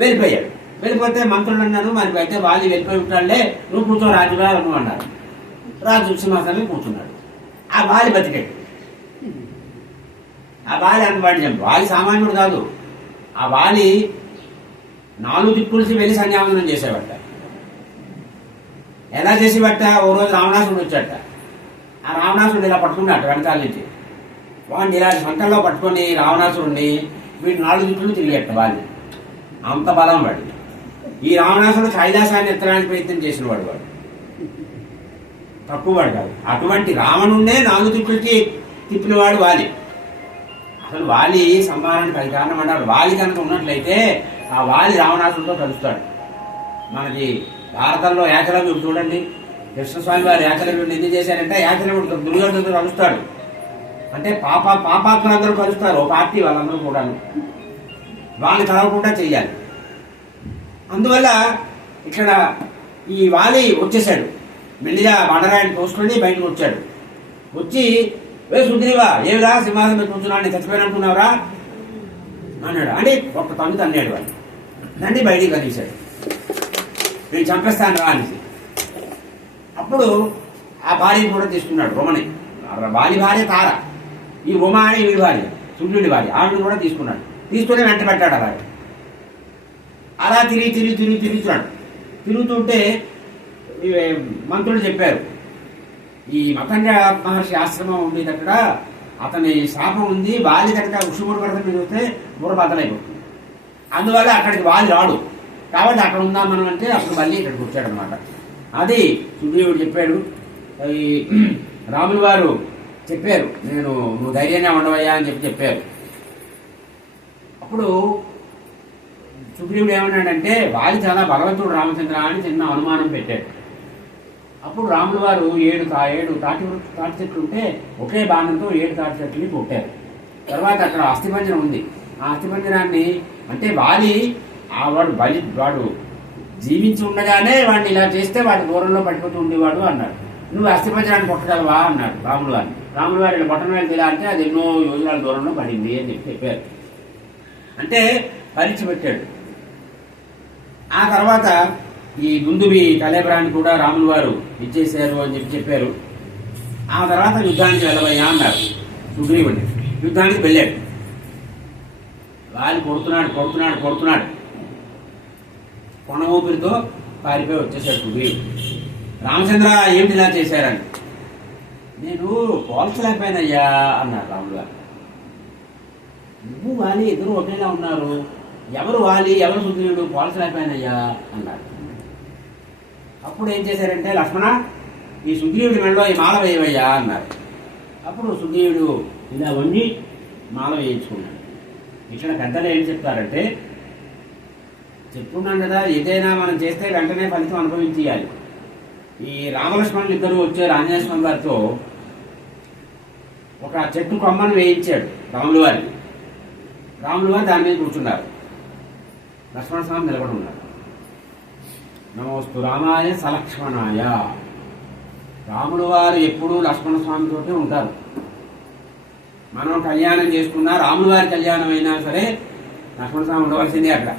వెళ్ళిపోయాడు. వెళ్ళిపోతే మంత్రులు అన్నారు, మరి అయితే వాలి వెళ్ళిపోయి ఉంటాడులే, నువ్వు కూర్చో రాజుగా నువ్వు అన్నారు. రాజు సింహాసనం కూర్చున్నాడు. ఆ వాలి బతికాడు. ఆ వాలి అందుబాటు వాలి సామాన్యుడు కాదు. ఆ వాలి 4 దిక్కులసి వెళ్ళి సంధ్యావందనం చేసేవాట. ఎలా చేసేవాట? ఓ రోజు రావణాసుడు వచ్చాట. ఆ రావణాసుడు ఇలా పట్టుకున్నాడు వెనకాల నుంచి. వాడిని ఇలా సంకల్లో పట్టుకొని రావణాసుడిని వీడు 4 దిక్కులు తిరిగేట వాలి. అంత బలం వాడు. ఈ రావణాసుడు కైలాసాన్ని ఎత్తడానికి ప్రయత్నం చేసిన వాడు. తక్కువవాడు కాదు. అటువంటి రావణుండే 4 దిక్కులకి తిప్పినవాడు వాలి. అసలు వాలి సంహారానికి అది కారణం అంటారు. వాలి కనుక ఉన్నట్లయితే ఆ వాలి రావణాసుడితో కలుస్తాడు. మనకి భారతంలో ఏకలవ్యుడు చూడండి, కృష్ణస్వామి వారు ఏకలవ్యుడిని ఎందుకు చేశారంటే ఏకలవ్యుడు దుర్యోధనుడితో కలుస్తాడు. అంటే పాపాత్ములందరూ కలుస్తారు, ఓ పార్టీ వాళ్ళందరూ కూడా వాళ్ళని కలవకుండా చెయ్యాలి. అందువల్ల ఇక్కడ ఈ వాలి వచ్చేసాడు. మెల్లిగా బండరాయిని తోసుకొని బయటకు వచ్చాడు. వచ్చి వే సుగ్రీవా, ఏమిరా సింహాసనం మీద కూర్చున్నాడు, చచ్చిపోయినట్టున్నావురా అన్నాడు. అని ఒక్క తన్ను తన్నాడు. వాడు తండ్రి బయటికి కలిసాడు. నేను చంపేస్తాను రా అనేసి. అప్పుడు ఆ భార్యను కూడా తీసుకున్నాడు, రొమని. వాలి భార్య తార, ఈ ఉమ అని వీడి భార్య, సూర్యుడి భార్య. ఆవిడని కూడా తీసుకున్నాడు. తీసుకుని వెంట పెట్టాడు. అలాగే అలా తిరుగుతున్నాడు. తిరుగుతుంటే మంత్రులు చెప్పారు, ఈ మతంగ మహర్షి ఆశ్రమం ఉండేది అక్కడ, అతని శాపం ఉంది, వాలి కనుక వృషభుడు పడత మీద వస్తే బుర్ర బద్దలైపోతుంది. అందువల్ల అక్కడికి వాలి రాడు, కాబట్టి అక్కడ ఉందాం మనం అంటే అప్పుడు మళ్ళీ ఇక్కడికి వచ్చాడు అనమాట. అది సుగ్రీవుడు చెప్పాడు. ఈ రాములు వారు చెప్పారు, నువ్వు ధైర్యంగా ఉండవయ్యా అని చెప్పారు. అప్పుడు సుగ్రీవుడు ఏమన్నాడంటే వాలి చాలా భగవంతుడు రామచంద్ర అని చిన్న అనుమానం పెట్టాడు. అప్పుడు రాముల వారు 7 తాటి చెట్లు ఉంటే ఒకే బాణంతో 7 తాటి చెట్లని కొట్టారు. తర్వాత అక్కడ అస్థిపంజరం ఉంది. ఆ అస్థిపంజరాన్ని అంటే వాలి వాడు జీవించి ఉండగానే వాడిని ఇలా చేస్తే వాడి దూరంలో పడిపోతూ ఉండేవాడు అన్నాడు. నువ్వు అస్థిపంజరాన్ని కొట్టగలవా అన్నాడు రాముల వారిని. రాముల వారు ఇలా బొట్టన వేలు ఇలా అంటే అది ఎన్నో యోజనాల దూరంలో పడింది అని చెప్పారు. అంటే పరీక్ష పెట్టాడు. ఆ తర్వాత ఈ దుందుబి కలేబరాన్ని కూడా రాముల వారు ఇచ్చేశారు అని చెప్పారు. ఆ తర్వాత యుద్ధానికి వెళ్ళబోయా అన్నారు సుగ్రీవుడిని. యుద్ధానికి వెళ్ళాడు. వాలి కొడుతున్నాడు. కొన ఊపిరితో పారిపోయి వచ్చేసాడు సుగ్రీవుడు. రామచంద్ర ఏమిటి ఇలా చేశారని. నేను పోల్చలేకపోయినయ్యా అన్నారు రాములు గారు. నువ్వు వాలి ఇద్దరు ఒకేలా ఉన్నారు, ఎవరు వాలి ఎవరు సుగ్రీవుడు పోల్చలేకపోయినయ్యా అన్నారు. అప్పుడు ఏం చేశారంటే, లక్ష్మణ ఈ సుగ్రీవుడి మెడలో ఈ మాల వేయవయ్యా అన్నారు. అప్పుడు సుగ్రీవుడు ఇలా వండి మాల వేయించుకున్నాడు. ఇక్కడ పెద్దలు ఏం చెప్తారంటే, చెప్పుకున్నాం కదా, ఏదైనా మనం చేస్తే వెంటనే ఫలితం అనుభవించేయాలి. ఈ రామలక్ష్మణులు ఇద్దరు వచ్చారు ఆంజనేయ స్వామి వారితో. ఒక చెట్టు కొమ్మను వేయించాడు రాముల వారిని. రాముల వారు దాని మీద కూర్చున్నారు, లక్ష్మణ స్వామి నిలబడి ఉన్నారు. నమోస్తు రామాయ సలక్ష్మణాయ. రాముల వారు ఎప్పుడూ లక్ష్మణ స్వామితోటే ఉంటారు. మనం కళ్యాణం చేసుకున్నా, రాముల వారి కళ్యాణం అయినా సరే లక్ష్మణ స్వామి ఉండవలసిందే అక్కడ.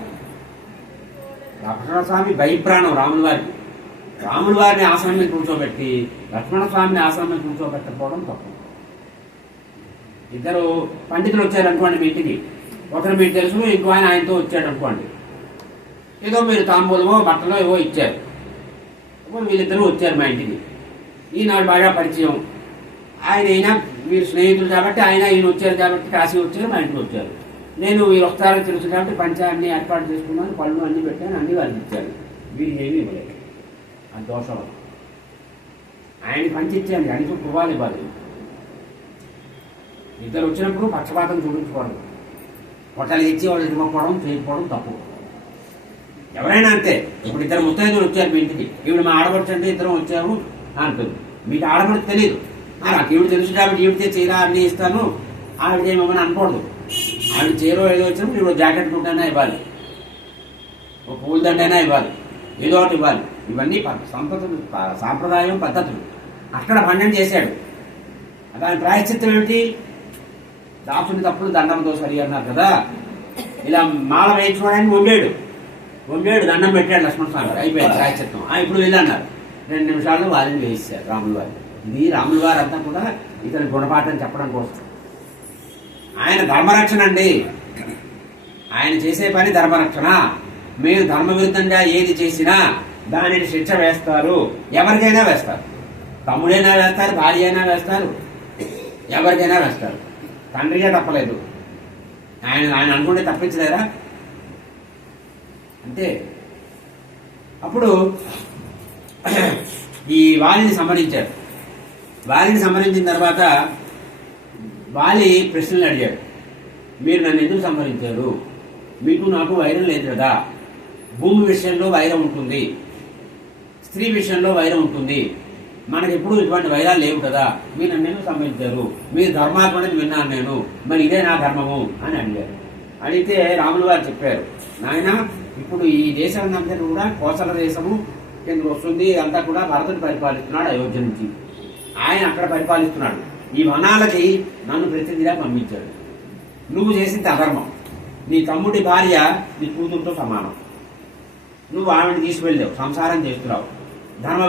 లక్ష్మణ స్వామి భయప్రాణం రాముల వారికి. రాముల వారిని ఆశ్రమం మీద కూర్చోబెట్టి లక్ష్మణ స్వామిని ఆశ్రమం మీద కూర్చోబెట్టకపోవడం తప్పు. ఇద్దరు పండితులు వచ్చారనుకోండి మీ ఇంటికి, ఒకరు మీకు తెలుసు, ఇంకో ఆయన ఆయనతో వచ్చాడు అనుకోండి. ఏదో మీరు తాంబూలమో బట్టలో ఏవో ఇచ్చారు. వీళ్ళిద్దరూ వచ్చారు మా ఇంటికి. ఈనాడు బాగా పరిచయం. ఆయన అయినా మీరు స్నేహితులు కాబట్టి, ఈయన వచ్చారు కాబట్టి కాశీ వచ్చారు, మా ఇంటికి వచ్చారు. నేను వీరు వస్తారని తెలుసు కాబట్టి పంచాన్ని ఏర్పాటు చేసుకున్నాను, పళ్ళు అన్ని పెట్టాను, అన్ని వాళ్ళకి ఇచ్చాను. వీరికి ఏమీ ఇవ్వలేదు. అది దోషం. ఆయన పంచి ఇచ్చాను, కనీసం పువ్వాలు ఇవ్వాలి. ఇద్దరు వచ్చినప్పుడు పక్షపాతం చూపించుకోవడం, ఒకళ్ళు ఇచ్చి వాళ్ళు ఇవ్వకపోవడం, చేయకపోవడం తప్పు. ఎవరైనా అంతే. ఇప్పుడు ఇద్దరు ముత్తైదులు వచ్చారు మీ ఇంటికి, ఈవిడ మా ఆడపడుచు అంటే ఇద్దరం వచ్చాము అంటుంది. మీకు ఆడపడుచు తెలియదు, నాకు ఈవిడ తెలుసు కాబట్టి ఈవిడితే చీర అన్నీ ఇస్తాను, ఆవిడ ఏమని అనకూడదు. ఆవిడ చీర ఏదో వచ్చినప్పుడు ఈవిడ జాకెట్ గుడ్డైనా ఇవ్వాలి, ఒక పూలదండైనా ఇవ్వాలి, ఏదో ఒకటి ఇవ్వాలి. ఇవన్నీ సంపదలు, సాంప్రదాయం, పద్ధతులు. అక్కడ భంగం చేశాడు. దాని ప్రాయశ్చిత్తం ఏమిటి? దాసుని తప్పుడు దండంతో సరి అన్నారు కదా. ఇలా మాల వేయించుకోవడానికి వండాడు, దండం పెట్టాడు లక్ష్మణ స్వామి గారు. అయిపోయాడు ప్రాయశ్చిత్తం. ఇప్పుడు వెళ్ళన్నారు. 2 నిమిషాల్లో వారిని వేయిస్తారు రాముల వారు. ఇది రాముల వారు అంతా కూడా ఇతని గుణపాఠం చెప్పడం కోసం. ఆయన ధర్మరక్షణ అండి. ఆయన చేసే పని ధర్మరక్షణ. మీరు ధర్మ విరుద్ధంగా ఏది చేసినా దానిని శిక్ష వేస్తారు. ఎవరికైనా వేస్తారు. తమ్ముడైనా వేస్తారు, భార్య అయినా వేస్తారు, ఎవరికైనా వేస్తారు. తండ్రిగా తప్పలేదు. ఆయన అనుకుంటే తప్పించలేరా? అంతే. అప్పుడు ఈ వాలిని సంహరించారు. వాలిని సంహరించిన తర్వాత వాలి ప్రశ్నలు అడిగాడు. మీరు నన్ను ఎందుకు సంహరించారు? మీకు నాకు వైరం లేదు కదా. భూమి విషయంలో వైరం ఉంటుంది, స్త్రీ విషయంలో వైరం ఉంటుంది, మనకి ఎప్పుడు ఇటువంటి వైరాలు లేవు కదా. మీరు నన్ను ఎందుకు సంహరించారు? మీరు ధర్మాత్మని విన్నాను నేను, మరి ఇదే నా ధర్మము అని అడిగారు. అడిగితే రాముల వారు చెప్పారు, నాయన ఇప్పుడు ఈ దేశం అంతా కూడా కోసల దేశము కిందకు వస్తుంది. అంతా కూడా భరతుడు పరిపాలిస్తున్నాడు అయోధ్య నుంచి. ఆయన అక్కడ పరిపాలిస్తున్నాడు. ఈ వనాలకి నన్ను ప్రతినిధిగా పంపించాడు. నువ్వు చేసింది అధర్మం. నీ తమ్ముడి భార్య నీ కూతురుతో సమానం. నువ్వు ఆమెను తీసుకువెళ్ళావు, సంసారం చేస్తున్నావు. ధర్మ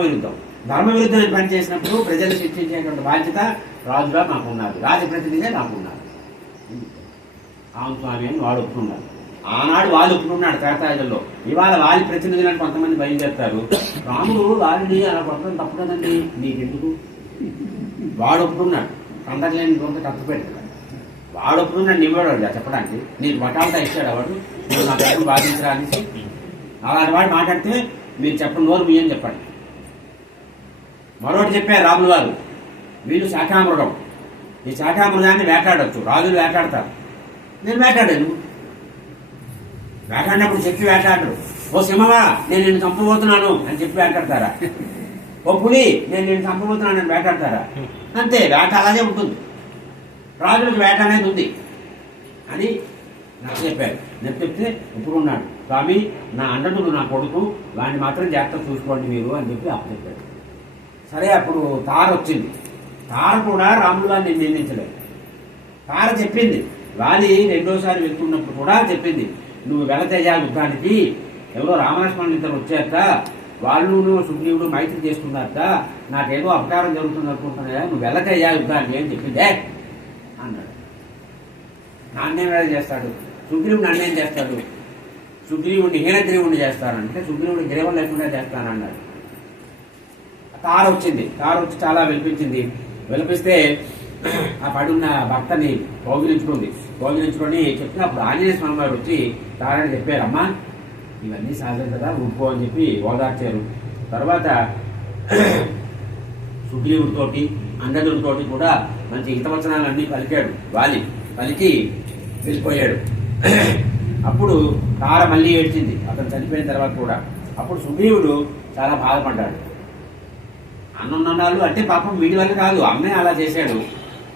విరుద్ధమైన పని చేసినప్పుడు ప్రజలు శిక్షించేటువంటి బాధ్యత రాజుగా నాకున్నారు, రాజప్రతినిధిగా నాకున్నారు. అవును స్వామి అని వాడు ఒప్పుకున్నాడు. ఆనాడు వాళ్ళు ఒప్పుకున్నాడు కరతాయుధంలో. ఇవాళ వాలి ప్రతినిధులను కొంతమంది బయలుదేరుతారు. రాముడు వారిని అలా కొట్టడం తప్పు కదండి, నీకెందుకు? వాడు ఒప్పుకున్నాడు. సందర్లేని కొంత ఖర్చు పెట్టాడు. వాడు ఒప్పుకున్నాడు, నివ్వడు చెప్పడానికి. నీకు వటాలతో ఇచ్చాడు వాడు, నువ్వు నా దగ్గర బాధించరా అనేసి. అలాంటి వాడు మాట్లాడితే మీరు చెప్పండి, నోరు మీ అని చెప్పండి. మరొకటి చెప్పారు రాముల వారు, వీళ్ళు శాఖామృగం. ఈ శాఖామృగాన్ని వేటాడొచ్చు, రాజులు వేటాడతారు. నేను వేటాడాను. వేటాడినప్పుడు చెప్పి వేటాడరు. ఓ సింహమా నేను నిన్ను చంపబోతున్నాను అని చెప్పి వేటాడతారా? ఓ పులి నేను నిన్ను చంపబోతున్నాను అని వేటాడతారా? అంతే, వేట అలాగే ఉంటుంది. రాజులకు వేట అనేది ఉంది అని నాకు చెప్పారు. నేను చెప్తే ఒప్పుకున్నాడు. స్వామి నా అండనుడు నా కొడుకు, వాడిని మాత్రం జాగ్రత్త చూసుకోండి మీరు అని చెప్పి అప్పచెప్పాడు. సరే, అప్పుడు తార వచ్చింది. తార కూడా రాములు వారిని నిందించలేదు. తార చెప్పింది, వాలి రెండోసారి వెళ్తున్నప్పుడు కూడా చెప్పింది, నువ్వు వెళతయ్యా యుద్ధానికి, ఎవరో రామలక్ష్మణులు ఇద్దరు వచ్చాక వాళ్ళు సుగ్రీవుడు మైత్రి చేసుకున్నాక నాకేదో అపకారం జరుగుతుంది అనుకుంటున్నా, నువ్వు వెళతయ్యా యుద్ధానికి అని చెప్పిందే అన్నాడు. నాన్నేం వేళ చేస్తాడు సుగ్రీవుడు? నన్నేం చేస్తాడు? సుగ్రీవుడిని హీనగ్రీవుడిని చేస్తానంటే సుగ్రీవుడిని గ్రీవం లేకుండా చేస్తానన్నాడు. తార వచ్చింది. తార వచ్చి చాలా విలిపించింది. విలిపిస్తే ఆ పడున్న భర్తని కౌగిలించుకుంది. భోజనించుకొని చెప్పినప్పుడు ఆంజనేయ స్వామి వారు వచ్చి తారని చెప్పారు, అమ్మా ఇవన్నీ సహజం కదా ఊరుకో అని చెప్పి ఓదార్చారు. తర్వాత సుగ్రీవుడితోటి అంగదుడితోటి కూడా మంచి హితవచనాలన్నీ పలికాడు. పలికి వెళ్ళిపోయాడు. అప్పుడు తార మళ్ళీ ఏడ్చింది అతను చనిపోయిన తర్వాత కూడా. అప్పుడు సుగ్రీవుడు చాలా బాధపడ్డాడు. అన్నున్నాళ్ళు అంటే పాపం వీడి వల్ల కాదు, అమ్మే అలా చేశాడు.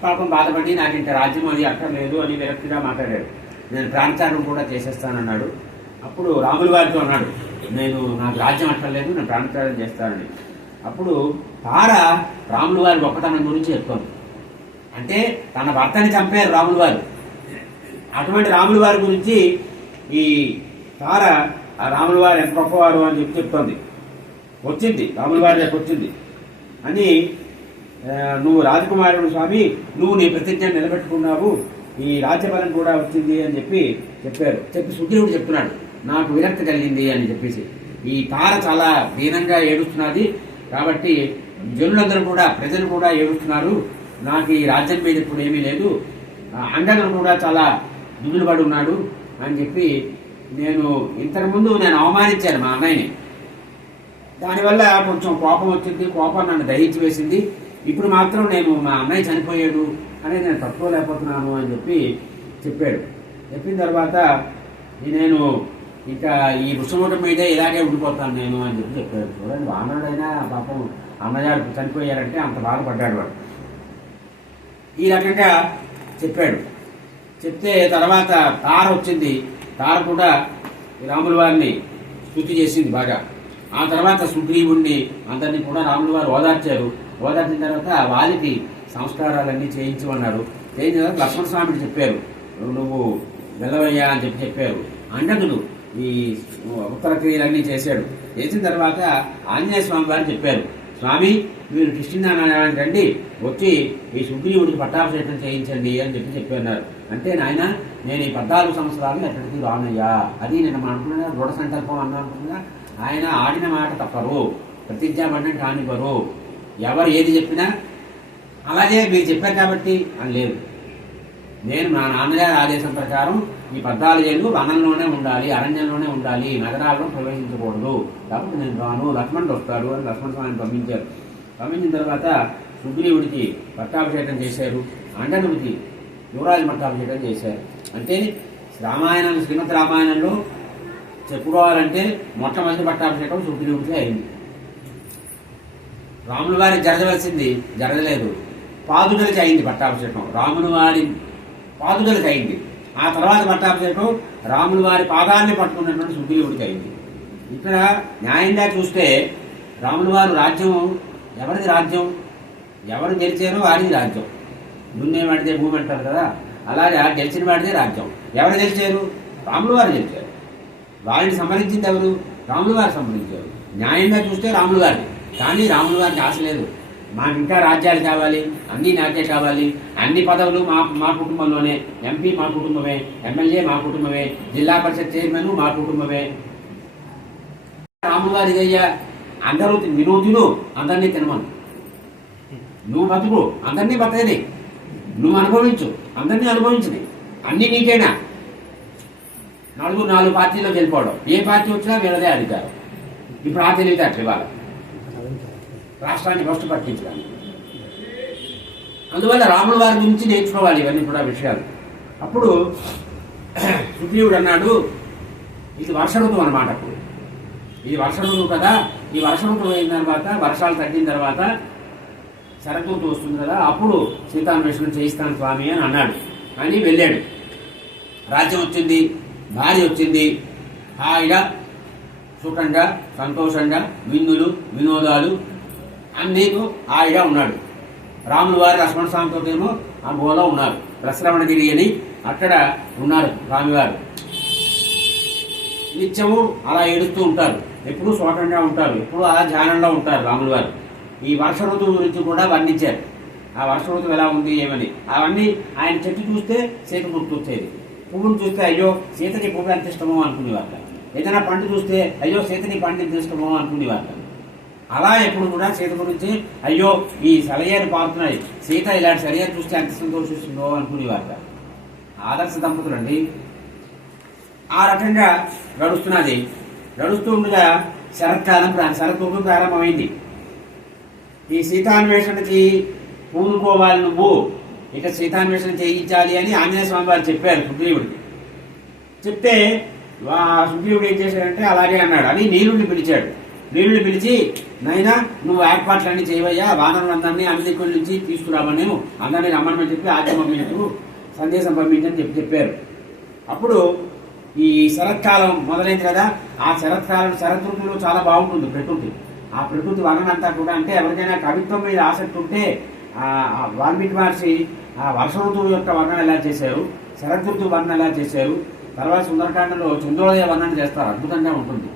పాపం బాధపడి నాకు ఇంత రాజ్యం అది అక్కర్లేదు అని విరక్తిగా మాట్లాడాడు. నేను ప్రాణత్యాగం కూడా చేసేస్తానన్నాడు. అప్పుడు రాముల వారితో అన్నాడు, నాకు రాజ్యం అక్కర్లేదు, నేను ప్రాణత్యాగం చేస్తానని. అప్పుడు తార రాముల వారి గొప్పతనం గురించి చెప్తాను. అంటే తన భర్తని చంపారు రాముల వారు. అటువంటి రాముల వారి గురించి ఈ తార ఆ రాముల వారు ఎంత గొప్పవారు అని చెప్పి చెప్తోంది. వచ్చింది రాముల వారి దగ్గర వచ్చింది అని, నువ్వు రాజకుమారుడు స్వామి, నువ్వు నీ ప్రతిజ్ఞ నిలబెట్టుకున్నావు, ఈ రాజ్యబలం కూడా వచ్చింది అని చెప్పి సుగ్రీవుడు చెప్తున్నాడు, నాకు విరక్తి కలిగింది అని చెప్పేసి. ఈ తార చాలా దీనంగా ఏడుస్తున్నది కాబట్టి జనులందరూ కూడా ప్రజలు కూడా ఏడుస్తున్నారు, నాకు ఈ రాజ్యం మీద ఇప్పుడు ఏమీ లేదు, అంగదుడు కూడా చాలా దిగులు పడి ఉన్నాడు అని చెప్పి ఇంతకుముందు నేను అవమానించాను మా అన్నయ్యని, దానివల్ల కొంచెం కోపం వచ్చింది, కోపం నన్ను దహించి వేసింది, ఇప్పుడు మాత్రం నేను మా అన్నయ్య చనిపోయాడు అనేది నేను తట్టుకోలేకపోతున్నాను అని చెప్పి చెప్పాడు. చెప్పిన తర్వాత నేను ఇంకా ఈ వృషమూటం మీదే ఇలాగే ఉండిపోతాను నేను అని చెప్పాడు. చూడండి, వానరుడైనా పాపం అన్నగారు చనిపోయారంటే అంత బాధపడ్డాడు వాడు. ఈ రకంగా చెప్పాడు. చెప్తే తర్వాత తార వచ్చింది. తార కూడా రాముల వారిని స్తుతి చేసింది బాగా. ఆ తర్వాత సుగ్రీవుణ్ణి అందరినీ కూడా రాముల వారు ఓదార్చారు. ఓదార్చిన తర్వాత వాలికి సంస్కారాలన్నీ చేయించమన్నారు. చేయించిన తర్వాత లక్ష్మణ స్వామికి చెప్పారు, నువ్వు వెళ్ళవయ్యా అని చెప్పారు. అంగదుడు ఈ ఉత్తర క్రియలన్నీ చేశాడు. చేసిన తర్వాత ఆంజనేయ స్వామి వారు చెప్పారు, స్వామి మీరు కిష్కింధానానికి రండి, వచ్చి ఈ సుగ్రీవుడికి పట్టాభిషేకం చేయించండి అని చెప్పన్నారు. అంటే నాయన నేను ఈ 14 సంవత్సరాలు ఎక్కడికి రానయ్యా, అది నేను అనుకున్నా దృఢ సంకల్పం అన్నా, ఆయన ఆడిన మాట తప్పరు, ప్రతిజ్ఞాబద్ధం కానివ్వరు, ఎవరు ఏది చెప్పినా అలాగే మీరు చెప్పారు కాబట్టి అని లేదు. నేను మా నాన్నగారి ఆదేశం ప్రకారం ఈ 14 ఏళ్ళు వనంలోనే ఉండాలి, అరణ్యంలోనే ఉండాలి, నగరాల్లో ప్రవేశించకూడదు, కాబట్టి నేను రాను, లక్ష్మణుడు వస్తాడు అని లక్ష్మణ స్వామిని పంపించారు. పంపించిన తర్వాత సుగ్రీవుడికి పట్టాభిషేకం చేశారు, అంగదుడికి యువరాజు పట్టాభిషేకం చేశారు. అంటే శ్రీమద్ రామాయణంలో చెప్పుకోవాలంటే మొట్టమొదటి పట్టాభిషేకం సుగ్రీవుడికి అయింది. రాముల వారి జరగలేదు, పాదుకలకి అయింది పట్టాభిషేకం. రాముల వారి పాదుకలకి అయింది. ఆ తర్వాత పట్టాభిషేకం రాముల వారి పాదాన్ని పట్టుకున్నటువంటి సుగ్రీవుడికి అయింది. ఇక్కడ న్యాయంగా చూస్తే రాముల వారు రాజ్యం ఎవరిది? రాజ్యం ఎవరు గెలిచారో వారిది రాజ్యం. దున్నే వాడితే భూమి అంటారు కదా, అలాగే గెలిచిన వాడిదే రాజ్యం. ఎవరు గెలిచారు? రాముల వారు గెలిచారు. వారిని సంహరించింది ఎవరు? రాముల వారు సంహరించారు. న్యాయంగా చూస్తే రాముల వారి, కానీ రాముల వారికి ఆశ లేదు, మాకు ఇంకా రాజ్యాలు కావాలి, అన్ని నాకే కావాలి, అన్ని పదవులు మా కుటుంబంలోనే, ఎంపీ మా కుటుంబమే, ఎమ్మెల్యే మా కుటుంబమే, జిల్లా పరిషత్ చైర్మన్ మా కుటుంబమే. రాముల వారి అయ్యా అందరూ వినోదులు, అందరినీ తినమను, నువ్వు బతుకు, అందరినీ బతకని, నువ్వు అనుభవించు, అందరినీ అనుభవించని, అన్ని నీకేనా. 4 పార్టీలోకి వెళ్ళిపోవడం, ఏ పార్టీ వచ్చినా వీళ్ళదే అధికారం. ఇప్పుడు ఆ తెలివితేటలు ఇవాళ రాష్ట్రాన్ని ఫస్ట్ పట్టించడానికి. అందువల్ల రాముల వారి గురించి నేర్చుకోవాలి ఇవన్నీ కూడా విషయాలు. అప్పుడు సుగ్రీవుడు అన్నాడు, ఇది వర్ష ఋతువు అన్నమాట. అప్పుడు ఇది వర్ష ఋతువు కదా, ఈ వర్ష ఋతువు అయిన తర్వాత, వర్షాలు తగ్గిన తర్వాత శరదృతువు వస్తుంది కదా, అప్పుడు సీతాన్వేషణం చేయిస్తాను స్వామి అని అన్నాడు. అని వెళ్ళాడు. రాజ్యం వచ్చింది, భార్య వచ్చింది, హాయిగా సుఖంగా సంతోషంగా విందులు వినోదాలు అన్నీకు హాయిగా ఉన్నాడు. రాముల వారు లక్ష్మణ స్వామితో ఏమో ఆ గోలో ఉన్నారు. ప్రశ్రవణగిరి అని అక్కడ ఉన్నారు స్వామివారు. నిత్యము అలా ఏడుస్తూ ఉంటారు, ఎప్పుడూ శోకంగా ఉంటారు, ఎప్పుడూ అలా ధ్యానంలో ఉంటారు రాముల వారు. ఈ వర్ష ఋతువు గురించి కూడా వర్ణించారు. ఆ వర్ష ఋతువు ఎలా ఉంది ఏమని. అవన్నీ ఆయన చెట్టు చూస్తే సీత గుర్తొచ్చేది, పువ్వును చూస్తే అయ్యో సీతకి పువ్వు ఎంత ఇష్టమో అనుకునేవారు. ఏదైనా పండు చూస్తే అయ్యో సీతని పండు ఎంత ఇష్టమో అనుకునేవారు. అలా ఎప్పుడు కూడా సీత గురించి అయ్యో ఈ సెలయేరు పారుతున్నాయి, సీత ఇలాంటి సెలయేరు చూస్తే ఎంత సంతోషిస్తుందో అనుకునేవారు. ఆదర్శ దంపతులు అండి. ఆ రకంగా గడుస్తున్నది. గడుస్తూ ఉండగా శరత్ ఋతువు ప్రారంభమైంది. ఈ సీతాన్వేషణకి పూనుకోవాలి, నువ్వు ఇక సీతాన్వేషణ చేయించాలి అని ఆంజనేయ స్వామి వారు చెప్పారు సుగ్రీవుడికి. చెప్తే సుగ్రీవుడు ఏం చేశాడంటే అలాగే అన్నాడు అని నీలుడిని పిలిచాడు. నీలుడిని పిలిచి, నైనా నువ్వు ఏర్పాట్లన్నీ చేయవయ్యా, వానరులందరినీ అన్ని దిక్కుల నుంచి తీసుకురామని అందరినీ రమ్మని చెప్పి ఆజ్ఞ పంపించు, సందేశం పంపించని చెప్పారు. అప్పుడు ఈ శరత్కాలం మొదలైంది కదా. ఆ శరత్ ఋతువులో చాలా బాగుంటుంది ప్రకృతి. ఆ ప్రకృతి వర్ణన అంతా కూడా, అంటే ఎవరికైనా కవిత్వం మీద ఆసక్తి ఉంటే వాల్మీకి మహర్షి ఆ వర్ష ఋతువు యొక్క వర్ణన ఎలా చేశారు, శరదృతువు వర్ణన ఎలా చేశారు, తర్వాత సుందరకాండలో చంద్రోదయ వర్ణన చేస్తారు. అద్భుతంగా ఉంటుంది.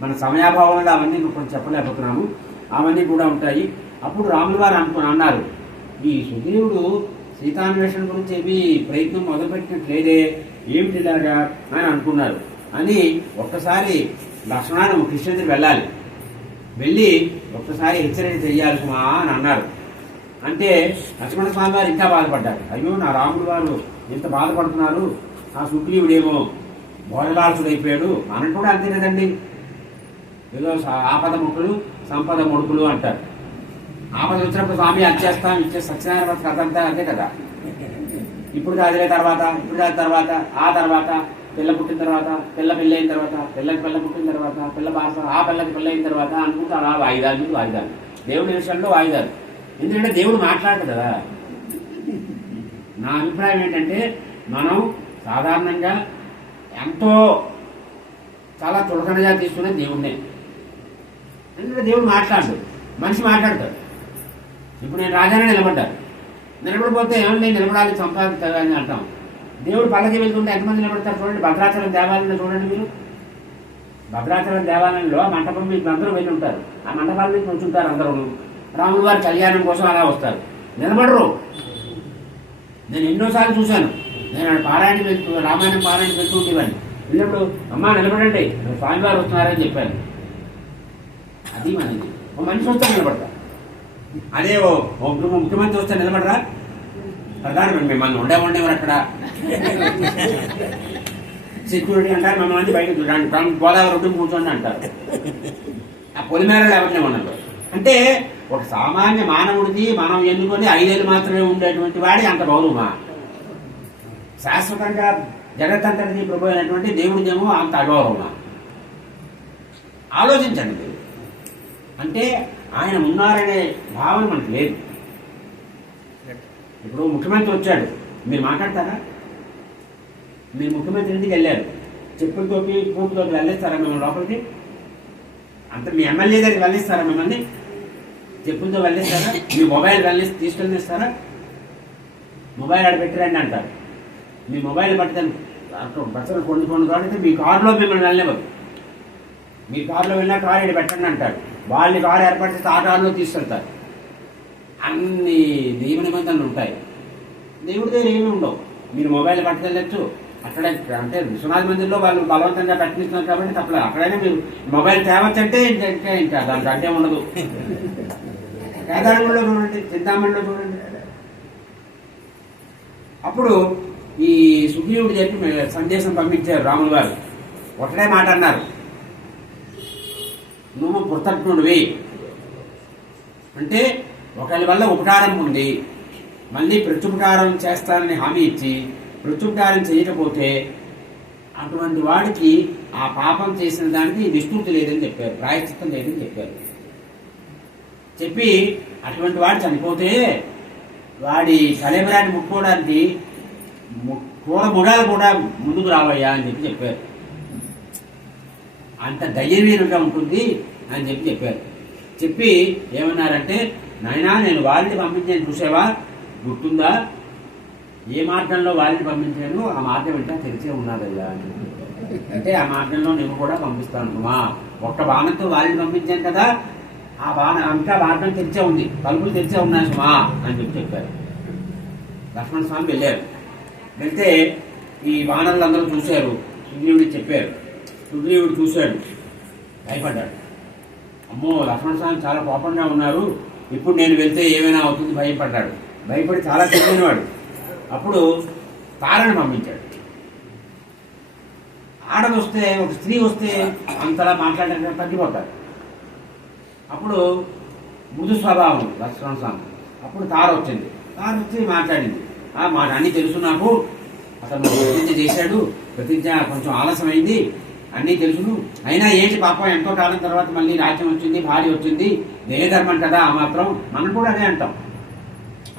మన సమయాభావంలో అవన్నీ కొంచెం చెప్పలేకపోతున్నాము, అవన్నీ కూడా ఉంటాయి. అప్పుడు రాములు వారు అన్నారు, ఈ సుగ్రీవుడు సీతాన్వేషణ గురించి ఏమి ప్రయత్నం మొదలుపెట్టినట్లేదే, ఏమిటిలాగా అని అనుకున్నారు. అని ఒక్కసారి లక్ష్మణుడు కృష్ణుడికి వెళ్ళాలి, వెళ్ళి ఒక్కసారి హెచ్చరిక చెయ్యాలి సుమా అని అన్నారు. అంటే లక్ష్మణ స్వామి వారు ఇంకా బాధపడ్డారు. అయ్యో, నా రాముడు వారు ఎంత బాధపడుతున్నారు, ఆ సుగ్రీవుడేమో భోజలాసుడైపోయాడు. మనం కూడా అంతే కదండి, ఏదో ఆపద ముక్కులు సంపద ముడుకులు అంటారు. ఆపద వచ్చినప్పుడు స్వామి వచ్చేస్తాం, ఇచ్చే సత్యనారాయణ కథ అంతా అంతే కదా. ఇప్పుడు కాదులే తర్వాత, ఇప్పుడు కాదు తర్వాత, ఆ తర్వాత పిల్ల పుట్టిన తర్వాత, పిల్ల అయిన తర్వాత, పిల్లకి పిల్ల పుట్టిన తర్వాత, పిల్ల బాస, ఆ పిల్లకి పిల్ల అయిన తర్వాత అనుకుంటారు. ఆ వాయిదాలు దేవుడి విషయంలో వాయిదాలు. ఎందుకంటే దేవుడు మాట్లాడదు కదా. నా అభిప్రాయం ఏంటంటే, మనం సాధారణంగా ఎంతో చాలా చులకనగా తీసుకునే దేవుడినే. ఎందుకంటే దేవుడు మాట్లాడదు, మనిషి మాట్లాడతాడు. ఇప్పుడు నేను రాజానే నిలబడ్డాను, నిలబడిపోతే ఏమన్నా నిలబడాలి, సంపాదించాలని అంటాం. దేవుడు పల్లకి వెళ్తుంటే ఎంతమంది నిలబడతారు చూడండి. భద్రాచలం దేవాలయంలో చూడండి మీరు. భద్రాచలం దేవాలయంలో మంటపం మీకు అందరూ వెళ్ళి ఉంటారు. ఆ మంటపాల మీద కూర్చుంటారు అందరూ. రాముల వారి కళ్యాణం కోసం అలా వస్తారు, నిలబడరు. నేను ఎన్నోసార్లు చూశాను. నేను పారాయణ వెళ్తూ రామాయణం పారాయణ వెళ్తూ ఉండేవాడిని. వెళ్ళినప్పుడు అమ్మా నిలబడండి, స్వామివారు వస్తున్నారని చెప్పాను. అది మనది. ఓ మనిషి వస్తే నిలబడతా, అదే ఓ ముఖ్యమంత్రి వస్తే నిలబడరా. ప్రధానమంత్రి మిమ్మల్ని ఉండేవారు అక్కడ సెక్యూరిటీ అంటారు, మిమ్మల్ని బయట గోదావరి ఒడ్డు కూర్చోండి అంటారు. ఆ పొలిమేరలు ఎవరినే ఉండదు. అంటే ఒక సామాన్య మానవుడికి మనం ఎన్నుకొని 5 ఏళ్ళు మాత్రమే ఉండేటువంటి వాడి అంత గౌరవమా? శాశ్వతంగా జగత్తంతటికి ప్రభు అయినటువంటి దేవుడిదేమో అంత అగౌరవమా? ఆలోచించండి మీరు. అంటే ఆయన ఉన్నారనే భావన మనకు లేదు. ఇప్పుడు ముఖ్యమంత్రి వచ్చాడు, మీరు మాట్లాడతారా? మీరు ముఖ్యమంత్రి ఇంటికి వెళ్ళారు, చెప్పులతోటి పూటతోటి వెళ్ళిస్తారా మిమ్మల్ని లోపలికి? అంత మీ ఎమ్మెల్యే దగ్గరికి వెళ్ళిస్తారా మిమ్మల్ని? చెప్పులతో వెళ్ళిస్తారా? మీ మొబైల్ తీసుకెళ్ళిస్తారా? మొబైల్ ఆడ పెట్టిరండి అంటారు. మీ మొబైల్ పట్టుకొని బస్సులు కొనుక్కోండి కాబట్టి మీ కారులో మిమ్మల్ని వెళ్ళలేవారు. మీ కారులో వెళ్ళినా కారు ఇక్కడ పెట్టండి అంటారు. వాళ్ళని కారు ఏర్పాటు చేస్తే ఆ కారులో తీసుకెళ్తారు. అన్ని నియమ నిబంధనలు ఉంటాయి. దేవుడి దగ్గర ఏమీ ఉండవు. మీరు మొబైల్ పట్టుకెళ్ళచ్చు. అక్కడ అంటే విశ్వనాథ మందిర్లో వాళ్ళు బలవంతంగా పెట్టిస్తున్నారు కాబట్టి తప్పలేదు. అక్కడైనా మీరు మొబైల్ తేవచ్చంటే ఇంకా దాంట్లో అంటే ఉండదు. కేదారంలో చూడండి, చింతామణిలో చూడండి. అప్పుడు ఈ సుగ్రీవుడు చెప్పి సందేశం పంపించారు రాములు వారు. ఒకటే మాట అన్నారు, నువ్వు కృతజ్ఞుడివి. అంటే ఒకరి వల్ల ఉపకారం ఉంది, మళ్ళీ ప్రత్యుపకారం చేస్తానని హామీ ఇచ్చి ప్రత్యుపకారం చేయకపోతే అటువంటి వాడికి ఆ పాపం చేసిన దానికి విస్తృతి లేదని చెప్పారు, ప్రాయశ్చిత్తం లేదని చెప్పారు. చెప్పి అటువంటి వాడు చనిపోతే వాడి కలేబరాన్ని ముట్టుకోవడానికి కూర ముడాలు కూడా ముందుకు రావయ్యా అని చెప్పారు. అంత ధైర్యవీరంగా ఉంటుంది అని చెప్పారు. చెప్పి ఏమన్నారంటే, నాయనా నేను వారిని పంపించాను చూసావా, గుర్తుందా? ఏ మార్గంలో వారిని పంపించాను ఆ మార్గం ఇంకా తెరిచే ఉన్నదయ్యా అని. అంటే ఆ మార్గంలో నువ్వు కూడా పంపిస్తాను. ఒక్క బాణంతో వారిని పంపించాను కదా, ఆ ఇంకా మార్గం తెరిచే ఉంది, తలుపులు తెరిచే ఉన్నాయి సుమా అని చెప్పారు. లక్ష్మణ స్వామి వెళ్ళారు. వెళ్తే ఈ వానరులు అందరూ చూశారు, సుగ్రీవుడికి చెప్పారు. సుగ్రీవుడు చూశాడు, భయపడ్డాడు. అమ్మో లక్ష్మణ స్వామి చాలా కోపంగా ఉన్నారు, ఇప్పుడు నేను వెళ్తే ఏమైనా అవుతుంది భయపడ్డాడు. భయపడి చాలా చెప్పినవాడు. అప్పుడు తారని పంపించాడు. ఆడది వస్తే, ఒక స్త్రీ వస్తే అంతలా మాట్లాడడానికి తగ్గిపోతారు. అప్పుడు మృదు స్వభావం లక్ష్మణ స్వామి. అప్పుడు తార వచ్చింది. తార వచ్చి మాట్లాడింది. మాట అన్నీ తెలుసు నాకు, అతను ప్రతిజ్ఞ చేశాడు, ప్రతిజ్ఞ కొంచెం ఆలస్యమైంది, అన్నీ తెలుసును, అయినా ఏంటి పాపం ఎంతో కాలం తర్వాత మళ్ళీ రాజ్యం వచ్చింది, భార్య వచ్చింది, దేహధర్మం కదా ఆ మాత్రం. మనం కూడా అదే అంటాం.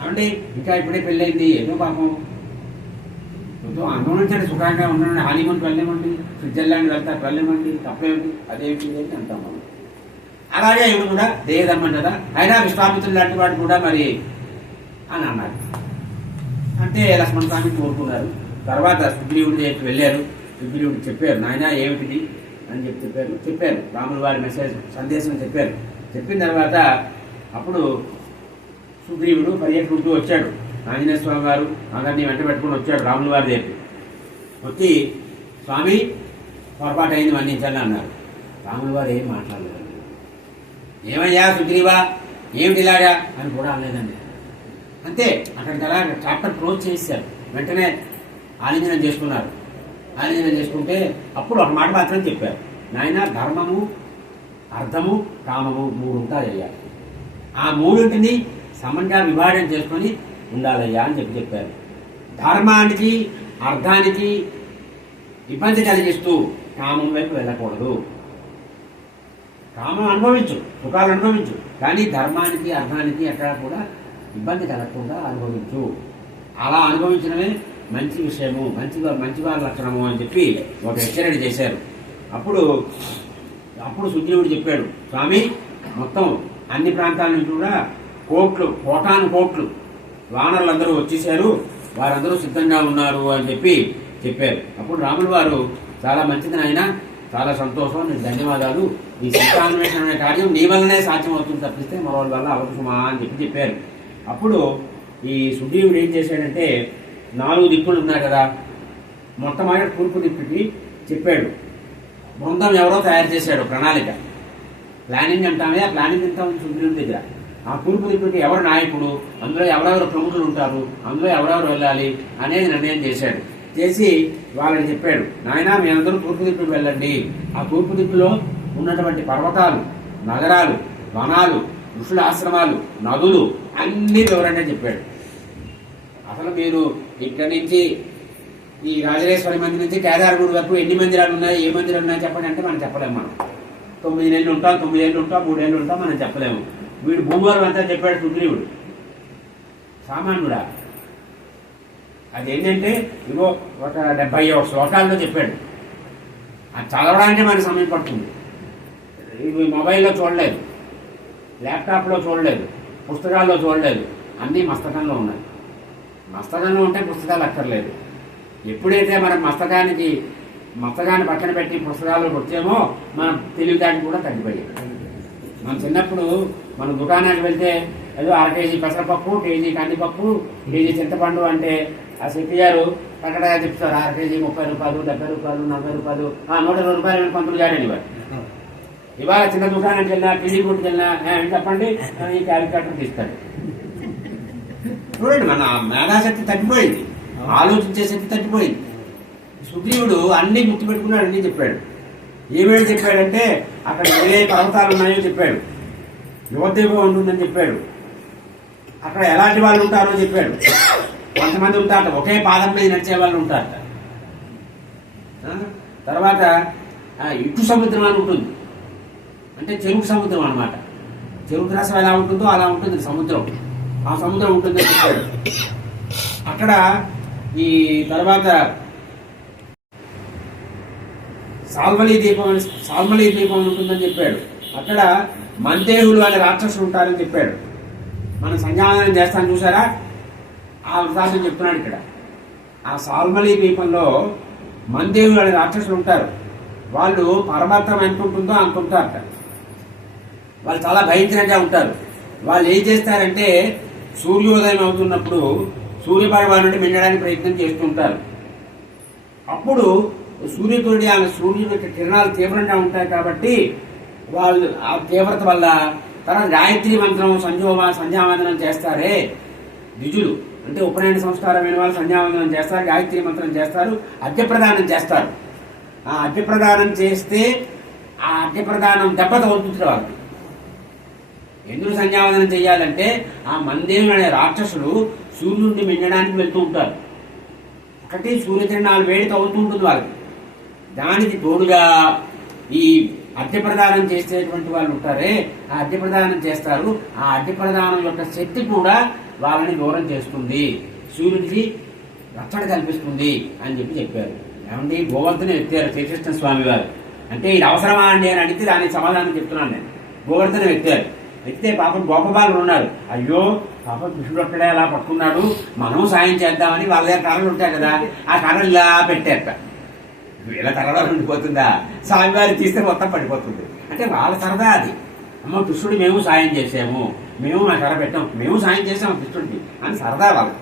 అంటే ఇంకా ఇప్పుడే పెళ్ళైంది, ఏదో పాపం అనుభవించండి, సుఖంగా ఉండండి, హానీమూన్కి వెళ్ళేమండి, స్విట్జర్లాండ్ వెళ్తారు వెళ్ళేమండి, తప్పేమిటి, అదేమిటి అని అంటాం మనం. అలాగే ఇవి కూడా దేహధర్మం కదా, అయినా విశ్వామిత్రులు లాంటి వాడు కూడా మరి అని అన్నారు. అంటే లక్ష్మణ స్వామి కోరుకున్నారు. తర్వాత సుగ్రీవుడి దగ్గరికి వెళ్ళారు. సుగ్రీవుడికి చెప్పారు, నాయన ఏమిటిది అని చెప్పారు. రాముల వారి మెసేజ్ సందేశం చెప్పారు. చెప్పిన తర్వాత అప్పుడు సుగ్రీవుడు పరిగెత్తుకుంటూ వచ్చాడు. ఆంజనేయ స్వామి వారు అందరినీ వెంట పెట్టుకుని వచ్చాడు రాముల వారి దగ్గరికి. వచ్చి స్వామి పొరపాటు అయింది మన్నించాలి అన్నారు. రాముల వారు ఏం మాట్లాడలేదండి. ఏమయ్యా సుగ్రీవా ఏమిటి ఇలాగా అని కూడా అనలేదండి. అంతే, అక్కడికి అలా చాప్టర్ క్లోజ్ చేశారు. వెంటనే ఆలింగనం చేసుకున్నారు. ఆలింగనం చేసుకుంటే అప్పుడు ఒక మాట మాత్రం చెప్పారు, నాయన ధర్మము, అర్థము, కామము 3 ఉంటాయ్యా, ఆ 3ంటిని సమంగా విభాజన చేసుకొని ఉండాలయ్యా అని చెప్పారు. ధర్మానికి అర్థానికి ఇబ్బంది కలిగిస్తూ కామం వైపు వెళ్ళకూడదు. కామం అనుభవించు, సుఖాలు అనుభవించు, కానీ ధర్మానికి అర్థానికి ఎక్కడ కూడా ఇబ్బంది కలగకుండా అనుభవించు. అలా అనుభవించడమే మంచి విషయము, మంచి వారి లక్షణము అని చెప్పి ఒక హెచ్చరిక చేశారు. అప్పుడు సుగ్రీవుడు చెప్పాడు, స్వామి మొత్తం అన్ని ప్రాంతాల నుంచి కూడా కోటాను కోట్లు వానరులందరూ వచ్చేసారు, వారందరూ సిద్ధంగా ఉన్నారు అని చెప్పారు. అప్పుడు రాముల వారు, చాలా మంచిది నాయన, చాలా సంతోషం, నీకు ధన్యవాదాలు, ఈ సీతాన్వేషణ అనే కార్యం నీ వల్లనే సాధ్యం అవుతుంది తప్పిస్తే మరొకరి వల్ల అవసరమా అని చెప్పారు. అప్పుడు ఈ సుగ్రీవుడు ఏం చేశాడంటే, 4 దిక్కులు ఉన్నాయి కదా, మొట్టమొదటి తూర్పు దిక్కుకి చెప్పాడు. బృందం ఎవరో తయారు చేశాడు, ప్రణాళిక, ప్లానింగ్ అంటామే, ఆ ప్లానింగ్ అంతా ఉంది సుగ్రీవుడి దగ్గర. ఆ తూర్పు దిక్కుకి ఎవరు నాయకుడు, అందులో ఎవరెవరు ప్రముఖులు ఉంటారు, అందులో ఎవరెవరు వెళ్ళాలి అనేది నిర్ణయం చేశాడు. చేసి వాళ్ళని చెప్పాడు, నాయన మీ అందరూ తూర్పు దిక్కుకు వెళ్ళండి. ఆ తూర్పు దిక్కులో ఉన్నటువంటి పర్వతాలు, నగరాలు, వనాలు, ఋషుల ఆశ్రమాలు, నదులు అన్ని వివరంగా చెప్పాడు. అసలు మీరు ఇక్కడి నుంచి ఈ రాజరాజేశ్వరి మందిర్ నుంచి కేదారగూడ వరకు ఎన్ని మందిరాలు ఉన్నాయి, ఏ మందిరాలు ఉన్నాయి చెప్పండి అంటే మనం చెప్పలేము. మనం 9 నెలలు ఉంటాం, 9 ఏళ్ళు ఉంటాం, 3 ఏళ్ళు ఉంటాం, మనం చెప్పలేము. వీడు భూగోళం అంతా చెప్పాడు సుగ్రీవుడు, సామాన్యుడా. అదేంటంటే ఇగో ఒక 71 శ్లోకాల్లో చెప్పాడు. అది చదవడానికి మనకు సమయం పడుతుంది. ఇవి మొబైల్లో చూడలేదు, ల్యాప్టాప్లో చూడలేదు, పుస్తకాల్లో చూడలేదు, అన్నీ మస్తకంలో ఉన్నాయి. మస్తకంలో ఉంటే పుస్తకాలు అక్కర్లేదు. ఎప్పుడైతే మనం మస్తకాన్ని పక్కన పెట్టి పుస్తకాలు వచ్చామో మనం తెలివితేటలు కూడా తగ్గిపోయాయి. మనం చిన్నప్పుడు మనం దుకాణానికి వెళ్తే ఏదో 1/2 కేజీ పెసరపప్పు, కేజీ కందిపప్పు, కేజీ చింతపండు అంటే ఆ శెట్టి గారు కరెక్ట్గా చెప్తారు, 1/2 కేజీ 30 రూపాయలు, 70 రూపాయలు, 40 రూపాయలు, 120 రూపాయలు పంతులు గారని ఇవ్వాలి. ఇవాళ చిన్న దుకాణానికి వెళ్ళినా, పిండి కొట్టుకు వెళ్ళినా చెప్పండి ఈ క్యాలిక్యులేటర్ తీస్తాడు. చూడండి, మన మేధాశక్తి తగ్గిపోయింది, ఆలోచించే శక్తి తగ్గిపోయింది. సుగ్రీవుడు అన్ని గుర్తుపెట్టుకున్నాడు, అన్నీ చెప్పాడు. ఏమేమి చెప్పాడంటే అక్కడ ఏ పర్వతాలు ఉన్నాయో చెప్పాడు, యువద్వీపం ఉంటుందని చెప్పాడు, అక్కడ ఎలాంటి వాళ్ళు ఉంటారో చెప్పాడు. కొంతమంది ఉంటారట, ఒకే పాదం మీద నడిచే వాళ్ళు ఉంటారట. తర్వాత ఇటు సముద్రం అని ఉంటుంది, అంటే చెరుకు సముద్రం అన్నమాట. చెరుకు రసం ఎలా ఉంటుందో అలా ఉంటుంది సముద్రం, ఆ సముద్రం ఉంటుందని చెప్పాడు. అక్కడ ఈ తర్వాత సాల్మలి దీపం ఉంటుందని చెప్పాడు. అక్కడ మందేహులు అనే రాక్షసులు ఉంటారని చెప్పాడు. మనం సంధ్యావందనం చేస్తాను చూసారా, ఆ వృత్తాంతం చెప్తున్నాడు ఇక్కడ. ఆ సాల్మలి ద్వీపంలో మందేహులు అనే రాక్షసులు ఉంటారు. వాళ్ళు పరమాత్రం ఎంత ఉంటుందో అంత ఉంటారట. వాళ్ళు చాలా భయంకరంగా ఉంటారు. వాళ్ళు ఏం చేస్తారంటే సూర్యోదయం అవుతున్నప్పుడు సూర్యభగవానుడిని మింగడానికి ప్రయత్నం చేస్తుంటారు. అప్పుడు సూర్యుడి కిరణాలు తీవ్రంగా ఉంటాయి కాబట్టి వాళ్ళు ఆ తీవ్రత వల్ల తర్వాత గాయత్రి మంత్రం సంధ్యావందనం చేస్తారే ద్విజులు, అంటే ఉపనయన సంస్కారం అయిన వాళ్ళు సంధ్యావందనం చేస్తారు, గాయత్రి మంత్రం చేస్తారు, అర్ఘ్యప్రదానం చేస్తారు. ఆ అర్ఘ్యప్రదానం చేస్తే ఆ అర్ఘ్యప్రదానం దెబ్బ తగులుతుంది వాళ్ళకి. ఎందుకు సంధ్యావందనం చేయాలంటే ఆ మందేవుడు అనే రాక్షసులు సూర్యుడిని మింగడానికి వెళ్తూ ఉంటారు. ఒకటి సూర్యకిరణాలు వేడి తగులుతూ ఉంటుంది వాళ్ళకి. దానికి తోడుగా ఈ అర్ఘ్యప్రదానం చేసేటువంటి వాళ్ళు ఉంటారే, ఆ అర్ఘ్యప్రదానం చేస్తారు. ఆ అర్ఘ్యప్రదానం యొక్క శక్తి కూడా వాళ్ళని దూరం చేస్తుంది, సూర్యుడికి రక్షణ కల్పిస్తుంది అని చెప్పారు. ఏమంటే గోవర్ధన ఎత్తారు శ్రీకృష్ణ స్వామి వారు. అంటే ఇది అవసరమా అండి అని అడిగితే దానికి సమాధానం చెప్తున్నాను నేను. గోవర్ధన ఎత్తారు. ఎత్తే పాపం గోపబాలు ఉన్నారు. అయ్యో పాపం కృష్ణుడు ఒక్కడే అలా పట్టుకున్నాడు, మనం సాయం చేద్దామని వాళ్ళ దగ్గర కర్రలు ఉంటాయి కదా, ఆ కర్రలు ఇలా పెట్టారట. వీళ్ళ కర్రలో ఉండిపోతుందా, స్వామివారి తీస్తే మొత్తం పడిపోతుంది. అంటే వాళ్ళ సరదా అది. అమ్మ కృష్ణుడు మేము సాయం చేసాము, మేము ఆ కర్ర పెట్టాం, మేము సాయం చేసాము కృష్ణుడికి అని సరదా వాళ్ళు.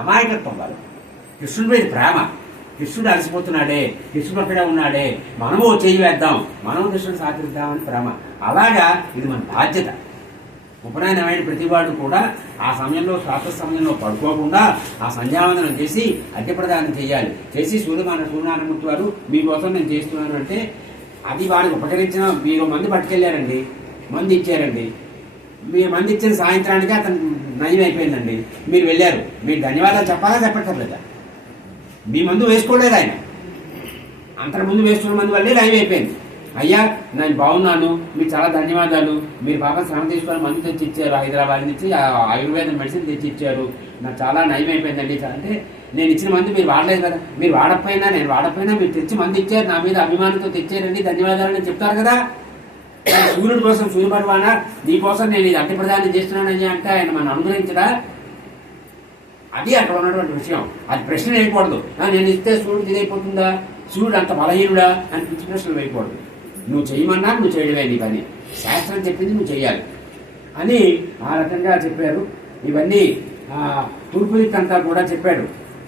అమాయకత్వం వాళ్ళు. కృష్ణుడి మీద ప్రేమ. కృష్ణుడు అలసిపోతున్నాడే, కృష్ణుడు అక్కడే ఉన్నాడే, మనము చేయి వేద్దాం, మనం కృష్ణుడు సహకరిద్దామని ప్రేమ. అలాగా ఇది మన బాధ్యత. ఉపనయనమైన ప్రతివాడు కూడా ఆ సమయంలో శ్వాస సమయంలో పడుకోకుండా ఆ సంధ్యావందనం చేసి అర్ఘ్యప్రదానం చేయాలి. చేసి సూర్యనారాయణమూర్తి వారు మీకోసం నేను చేస్తున్నాను అంటే అది వారికి ఉపకరించిన. మీరు మంది పట్టుకెళ్ళారండి, మంది ఇచ్చారండి, మీరు మంది ఇచ్చిన సాయంత్రానికి అతను నయం అయిపోయిందండి. మీరు వెళ్ళారు, మీరు ధన్యవాదాలు చెప్పాలా చెప్పక్కర్లేదా? మీ మందు వేసుకోలేదు ఆయన, అంతకుముందు వేసుకున్న మందు వల్లే నయం అయిపోయింది. అయ్యా నేను బాగున్నాను, మీకు చాలా ధన్యవాదాలు, మీరు పాపం శ్రమ తీసుకొని మందు తెచ్చి ఇచ్చారు, హైదరాబాద్ నుంచి ఆయుర్వేద మెడిసిన్ తెచ్చి ఇచ్చారు, నాకు చాలా నయం అయిపోయిందండి. అంటే నేను ఇచ్చిన మందు మీరు వాడలేదు కదా, మీరు వాడకపోయినా నేను వాడకపోయినా మీరు తెచ్చి మందు ఇచ్చారు, నా మీద అభిమానంతో తెచ్చారండి, ధన్యవాదాలు అని చెప్తారు కదా. సూర్యుడి కోసం సూర్య భగవాన నీ కోసం నేను ఇది అర్ఘ్యప్రదానం చేస్తున్నానని అంటే ఆయన మనం అనుగ్రహించడా? అది అక్కడ ఉన్నటువంటి విషయం. అది ప్రశ్న వేయకూడదు. నేను ఇస్తే సూర్యుడు ఇదైపోతుందా, సూర్యుడు అంత బలహీనుడా అని పిచ్చి ప్రశ్నలు వేయకూడదు. నువ్వు చేయమన్నా నువ్వు చేయడమే నీ పని, శాస్త్రం చెప్పింది నువ్వు చేయాలి అని ఆ రకంగా చెప్పారు. ఇవన్నీ తూర్పు దిక్కు అంతా కూడా చెప్పాడు.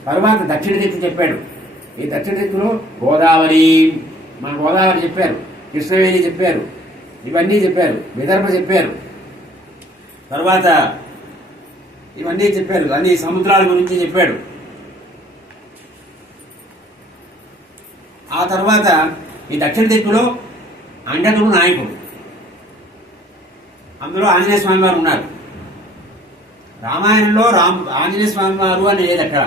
తర్వాత దక్షిణ దిక్కు చెప్పాడు. ఈ దక్షిణ దిక్కులో గోదావరి, మన గోదావరి చెప్పారు, కృష్ణవేణి చెప్పారు, ఇవన్నీ చెప్పారు, విదర్భ చెప్పారు. తర్వాత ఇవన్నీ చెప్పారు, అన్ని సముద్రాల గురించి చెప్పాడు. ఆ తర్వాత ఈ దక్షిణ దిక్కులో అండకుడు నాయకుడు, అందులో ఆంజనేయ స్వామి వారు ఉన్నారు. రామాయణంలో ఆంజనేయ స్వామి వారు అని లేదు అక్కడ.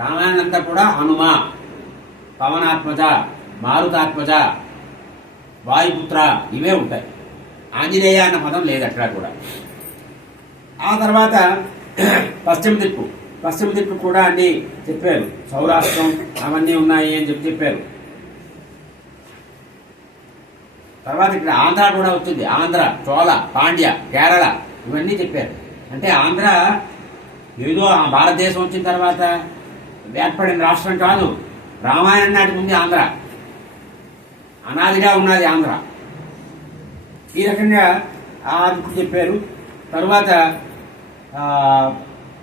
రామాయణం అంతా కూడా హనుమ, పవనాత్మజ, మారుతాత్మజ, వాయుపుత్ర ఇవే ఉంటాయి. ఆంజనేయ అన్న పదం లేదు అక్కడ కూడా. ఆ తర్వాత పశ్చిమ దిక్కు కూడా అన్ని చెప్పారు. సౌరాష్ట్రం అవన్నీ ఉన్నాయి అని చెప్పారు. తర్వాత ఇక్కడ ఆంధ్ర కూడా వచ్చింది. ఆంధ్ర, చోళ, పాండ్య, కేరళ ఇవన్నీ చెప్పారు. అంటే ఆంధ్ర ఏదో భారతదేశం వచ్చిన తర్వాత ఏర్పడిన రాష్ట్రం కాదు. రామాయణం నాటి ముందు ఆంధ్ర అనాదిగా ఉన్నది ఆంధ్ర. ఈ రకంగా ఆ దిక్కు చెప్పారు. తర్వాత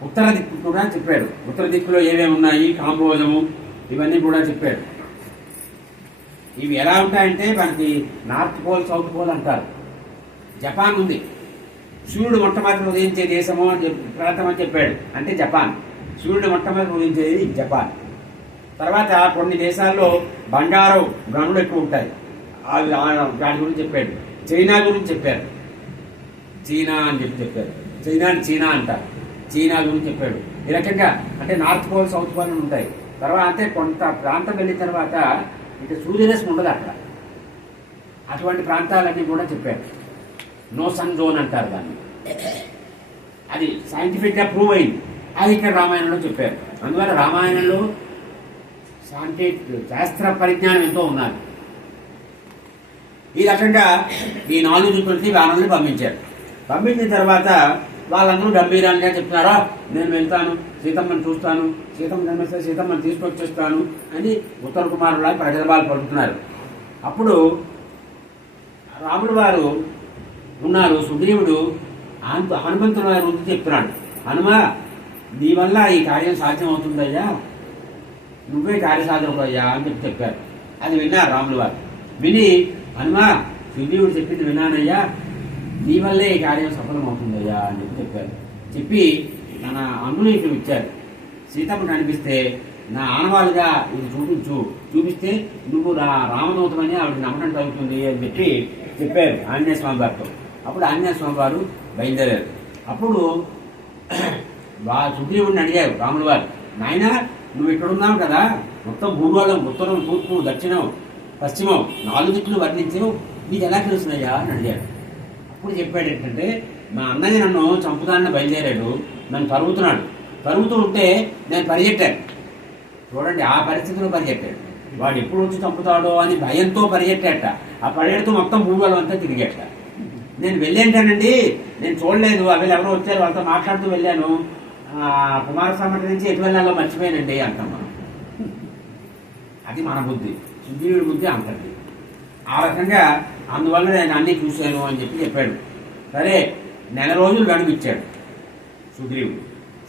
ఉత్తర దిక్కు కూడా చెప్పాడు. ఉత్తర దిక్కులో ఏమేమి ఉన్నాయి, కాంబోజము ఇవన్నీ కూడా చెప్పాడు. ఇవి ఎలా ఉంటాయంటే మనకి నార్త్ పోల్, సౌత్ పోల్ అంటారు. జపాన్ ఉంది. సూర్యుడు మొట్టమొదటి ఉదయించే దేశము అని ప్రాంతం అని చెప్పాడు. అంటే జపాన్. సూర్యుడు మొట్టమొదటి ఉదయించేది జపాన్. తర్వాత కొన్ని దేశాల్లో బంగారు గనులు ఎక్కువ ఉంటాయి, దాని గురించి చెప్పాడు. చైనా గురించి చెప్పారు. చీనా అని చెప్పారు. చైనా అంటారు. చీనా గురించి చెప్పాడు. ఈ రకంగా అంటే నార్త్ పోల్, సౌత్ పోల్ ఉంటాయి. తర్వాత అంటే కొంత ప్రాంతం వెళ్ళిన తర్వాత ఇక సూర్యరశ్మి ఉండదు అక్కడ. అటువంటి ప్రాంతాలన్నీ కూడా చెప్పాడు. నో సన్ జోన్ అంటారు దాన్ని. అది సైంటిఫిక్గా ప్రూవ్ అయింది. అది ఇక్కడ రామాయణంలో చెప్పారు. అందువల్ల రామాయణంలో శాస్త్ర పరిజ్ఞానం ఎంతో ఉన్నారు. ఈ రకంగా ఈ 4 దిక్కులకి వానల్ని పంపించారు. పంపించిన తర్వాత వాళ్ళందరూ గంభీరంగా చెప్తున్నారా, నేను వెళ్తాను, సీతమ్మని చూస్తాను, సీతమ్మని తీసుకొచ్చేస్తాను అని ఉత్తర కుమారులా ప్రగల్భాలు పలుకుతున్నారు. అప్పుడు రాముడు వారు ఉన్నారు. సుగ్రీవుడు హనుమంతుల వారి గురించి చెప్తున్నాడు. హనుమ, నీ వల్ల ఈ కార్యం సాధ్యం అవుతుందయ్యా, నువ్వే కార్యసాధకుడు అయ్యా అని చెప్పారు. అది విన్నారు రాములు వారు. విని హనుమ, సుగ్రీవుడు చెప్పింది విన్నానయ్యా, నీ వల్లే ఈ కార్యం సఫలం అవుతుందయ్యా అని చెప్పారు. చెప్పి తన అంగుళీకం ఇచ్చారు. సీతమ్మ కనిపిస్తే నా ఆనవాలుగా ఇది చూపిస్తే నువ్వు రామదూతమని ఆవిడ నమ్మకం కలుగుతుంది అని చెప్పారు ఆంజనేయ స్వామి వారితో. అప్పుడు ఆంజనేయ స్వామి వారు బయలుదేరారు. అప్పుడు సుగ్రీవుడిని అడిగారు రాముల వారు, నాయన నువ్వు ఇక్కడున్నావు కదా, మొత్తం భూగోళం ఉత్తరం, తూర్పు, దక్షిణం, పశ్చిమం 4 దిక్కులు వర్ణించావు, నీకు ఎలా తెలుస్తున్నాయా అని అడిగాడు. అప్పుడు చెప్పాడు ఏంటంటే, మా అన్నయ్య నన్ను చంపుతానని బయలుదేరాడు, నన్ను తరుగుతూ ఉంటే నేను పరిగెట్టాను. చూడండి, ఆ పరిస్థితిలో పరిగెట్టాడు. వాడు ఎప్పుడు వచ్చి చంపుతాడో అని భయంతో పరిగెట్టాట. ఆ పరిగెడుతూ మొత్తం భూగోళం అంతా తిరిగేట. నేను వెళ్ళేంటానండి, నేను చూడలేదు, అవి ఎవరో వచ్చారు వాళ్ళతో మాట్లాడుతూ వెళ్ళాను, కుమారస్వామి నుంచి ఎటు వెళ్ళాలో మర్చిపోయానండి అంటాం మనం. అది మన బుద్ధి, సుగ్రీవుడి బుద్ధి అంతది. ఆ రకంగా అందువల్ల నేను అన్నీ చూశాను అని చెప్పాడు. సరే, 1 నెల రోజులు గడువిచ్చాడు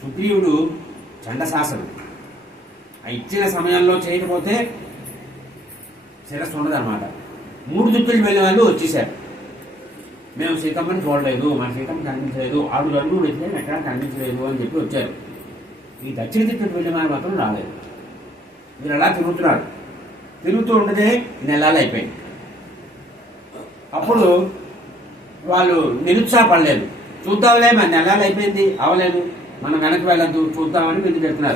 సుగ్రీవుడు చండశాసనం. ఇచ్చిన సమయంలో చేయకపోతే శిరస్సు ఉండదన్నమాట. 3 దిక్కులు వెళ్ళిన వాళ్ళు వచ్చేసారు. మేము సీతమ్మని చూడలేదు, మన సీతమ్మ కనిపించలేదు, 6 అడుగులు వెళ్తే ఎక్కడా కనిపించలేదు అని చెప్పి వచ్చారు. ఈ దక్షిణ దిక్కుకు వెళ్ళిన వాళ్ళు మాత్రం రాలేదు. మీరు అలా తిరుగుతూ ఉండదే నెలలు అయిపోయింది. అప్పుడు వాళ్ళు నిరుత్సాహపడలేదు. చూద్దాంలే, మన నెలలు అయిపోయింది, అవలేదు, మనం వెనక్కి వెళ్ళద్దు, చూద్దామని ముందుకు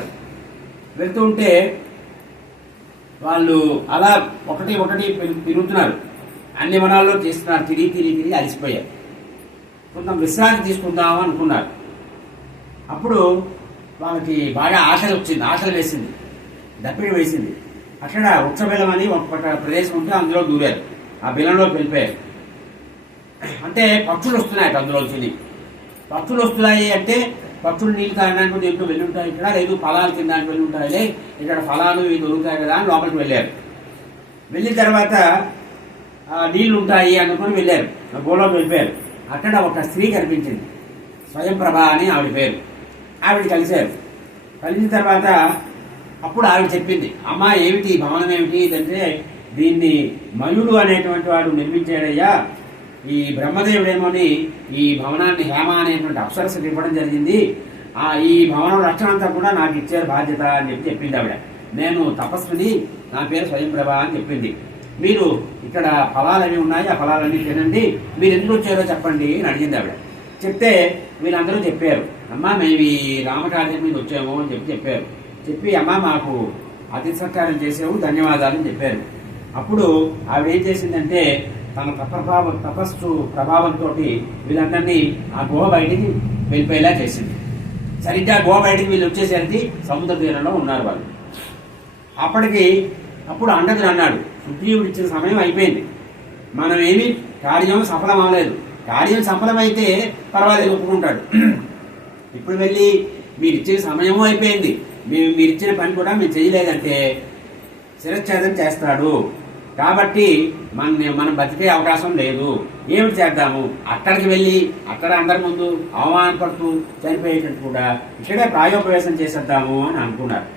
వెళ్తూ ఉంటే వాళ్ళు అలా ఒకటి తిరుగుతున్నారు. అన్ని వనాల్లో చేస్తున్నారు, తిరిగి అలసిపోయారు. కొంత విశ్రాంతి తీసుకుందాం అనుకున్నారు. అప్పుడు వాళ్ళకి బాగా ఆశలు వేసింది, దప్పిడి వేసింది. అక్కడ వృక్షబిలం అని ఒక ప్రదేశం ఉంటే అందులో దూరారు. ఆ బిలంలో వెళ్ళిపోయారు. అంటే పక్షులు వస్తున్నాయి అందులోంచి. పక్షులు వస్తున్నాయి అంటే పక్షులు నీళ్ళు తాగడానికి దీంట్లో వెళ్ళి ఉంటాయి, ఇక్కడ లేదు ఫలాలు తినడానికి వెళ్ళి ఉంటాయి, ఇక్కడ ఫలాలు ఇవి దొరుకుతాయి కదా అని లోపలికి వెళ్ళారు. వెళ్ళిన తర్వాత నీళ్లు ఉంటాయి అనుకుని వెళ్ళారు, గోలోకి వెళ్ళిపోయారు. అక్కడ ఒక స్త్రీ కనిపించింది, స్వయంప్రభ అని ఆవిడ పేరు. ఆవిడ కలిసిన తర్వాత అప్పుడు ఆవిడ చెప్పింది, అమ్మా ఏమిటి భవనం ఏమిటి ఇదంటే, దీన్ని మయుడు అనేటువంటి వాడు నిర్మించాడయ్యా, ఈ బ్రహ్మదేవుడేమోని ఈ భవనాన్ని హేమ అనేటువంటి అప్సరసకి ఇవ్వడం జరిగింది, ఈ భవనం రక్షణ అంతా కూడా నాకు ఇచ్చారు బాధ్యత అని చెప్పింది ఆవిడ. నేను తపస్విని, నా పేరు స్వయంప్రభ అని చెప్పింది. మీరు ఇక్కడ ఫలాలు అవి ఉన్నాయి, ఆ ఫలాలన్నీ తినండి, మీరు ఎందుకు వచ్చారో చెప్పండి అని అడిగింది ఆవిడ. చెప్తే వీళ్ళందరూ చెప్పారు, అమ్మా మేము ఈ రామకార్యం మీద వచ్చాము అని చెప్పారు. చెప్పి అమ్మ మాకు అతిథి సత్కారం చేసావు, ధన్యవాదాలు అని చెప్పారు. అప్పుడు ఆవిడ ఏం చేసిందంటే తన తపస్సు ప్రభావంతో వీళ్ళందరినీ ఆ గుహ బయటికి వెళ్ళిపోయేలా చేసింది. సరిగ్గా గుహ బయటికి వీళ్ళు వచ్చేసరికి సముద్ర తీరంలో ఉన్నారు వాళ్ళు. అప్పుడు అండదుడు అన్నాడు, సుగ్రీవుడు ఇచ్చిన సమయం అయిపోయింది, మనం ఏమి కార్యం సఫలం అవ్వలేదు, కార్యం సఫలమైతే పర్వాలేదు ఒప్పుకుంటాడు. ఇప్పుడు వెళ్ళి మీరు ఇచ్చిన సమయము అయిపోయింది, మీరు ఇచ్చిన పని కూడా మేము చేయలేదంటే శిరచ్ఛేదం చేస్తాడు, కాబట్టి మనం బతికే అవకాశం లేదు, ఏమిటి చేద్దాము, అక్కడికి వెళ్ళి అక్కడ అందరి ముందు అవమానపడుతూ చనిపోయేటట్టు కూడా ఇక్కడే ప్రాయోపవేశం చేసేద్దాము అని అనుకున్నారు.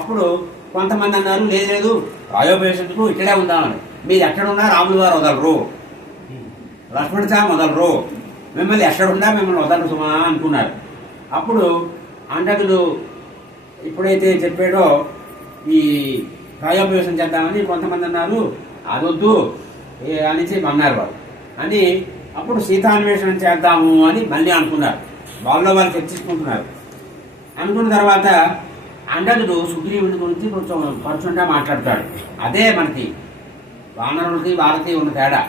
అప్పుడు కొంతమంది అన్నారు, లేదు ప్రాయోపవేశంకు ఇక్కడే ఉందామని. మీరు ఎక్కడున్నా రాములు వారు వదలరు, లక్ష్మణ స్వామి వదలరు, మిమ్మల్ని ఎక్కడున్నా మిమ్మల్ని వదలరు సుమా అనుకున్నారు. అప్పుడు అండదుడు ఎప్పుడైతే చెప్పాడో ఈ ప్రాయోపవేశం చేద్దామని కొంతమంది అన్నారు, అదొద్దు అనేసి అన్నారు వాళ్ళు అని. అప్పుడు సీతాన్వేషణం చేద్దాము అని మళ్ళీ అనుకున్నారు, వాళ్ళు చర్చించుకుంటున్నారు. అనుకున్న తర్వాత అండదుడు సుగ్రీవుని గురించి కొంచెం పరుచుండా మాట్లాడతాడు. అదే మనకి వానరులకి వాళ్ళకి ఉన్న తేడా.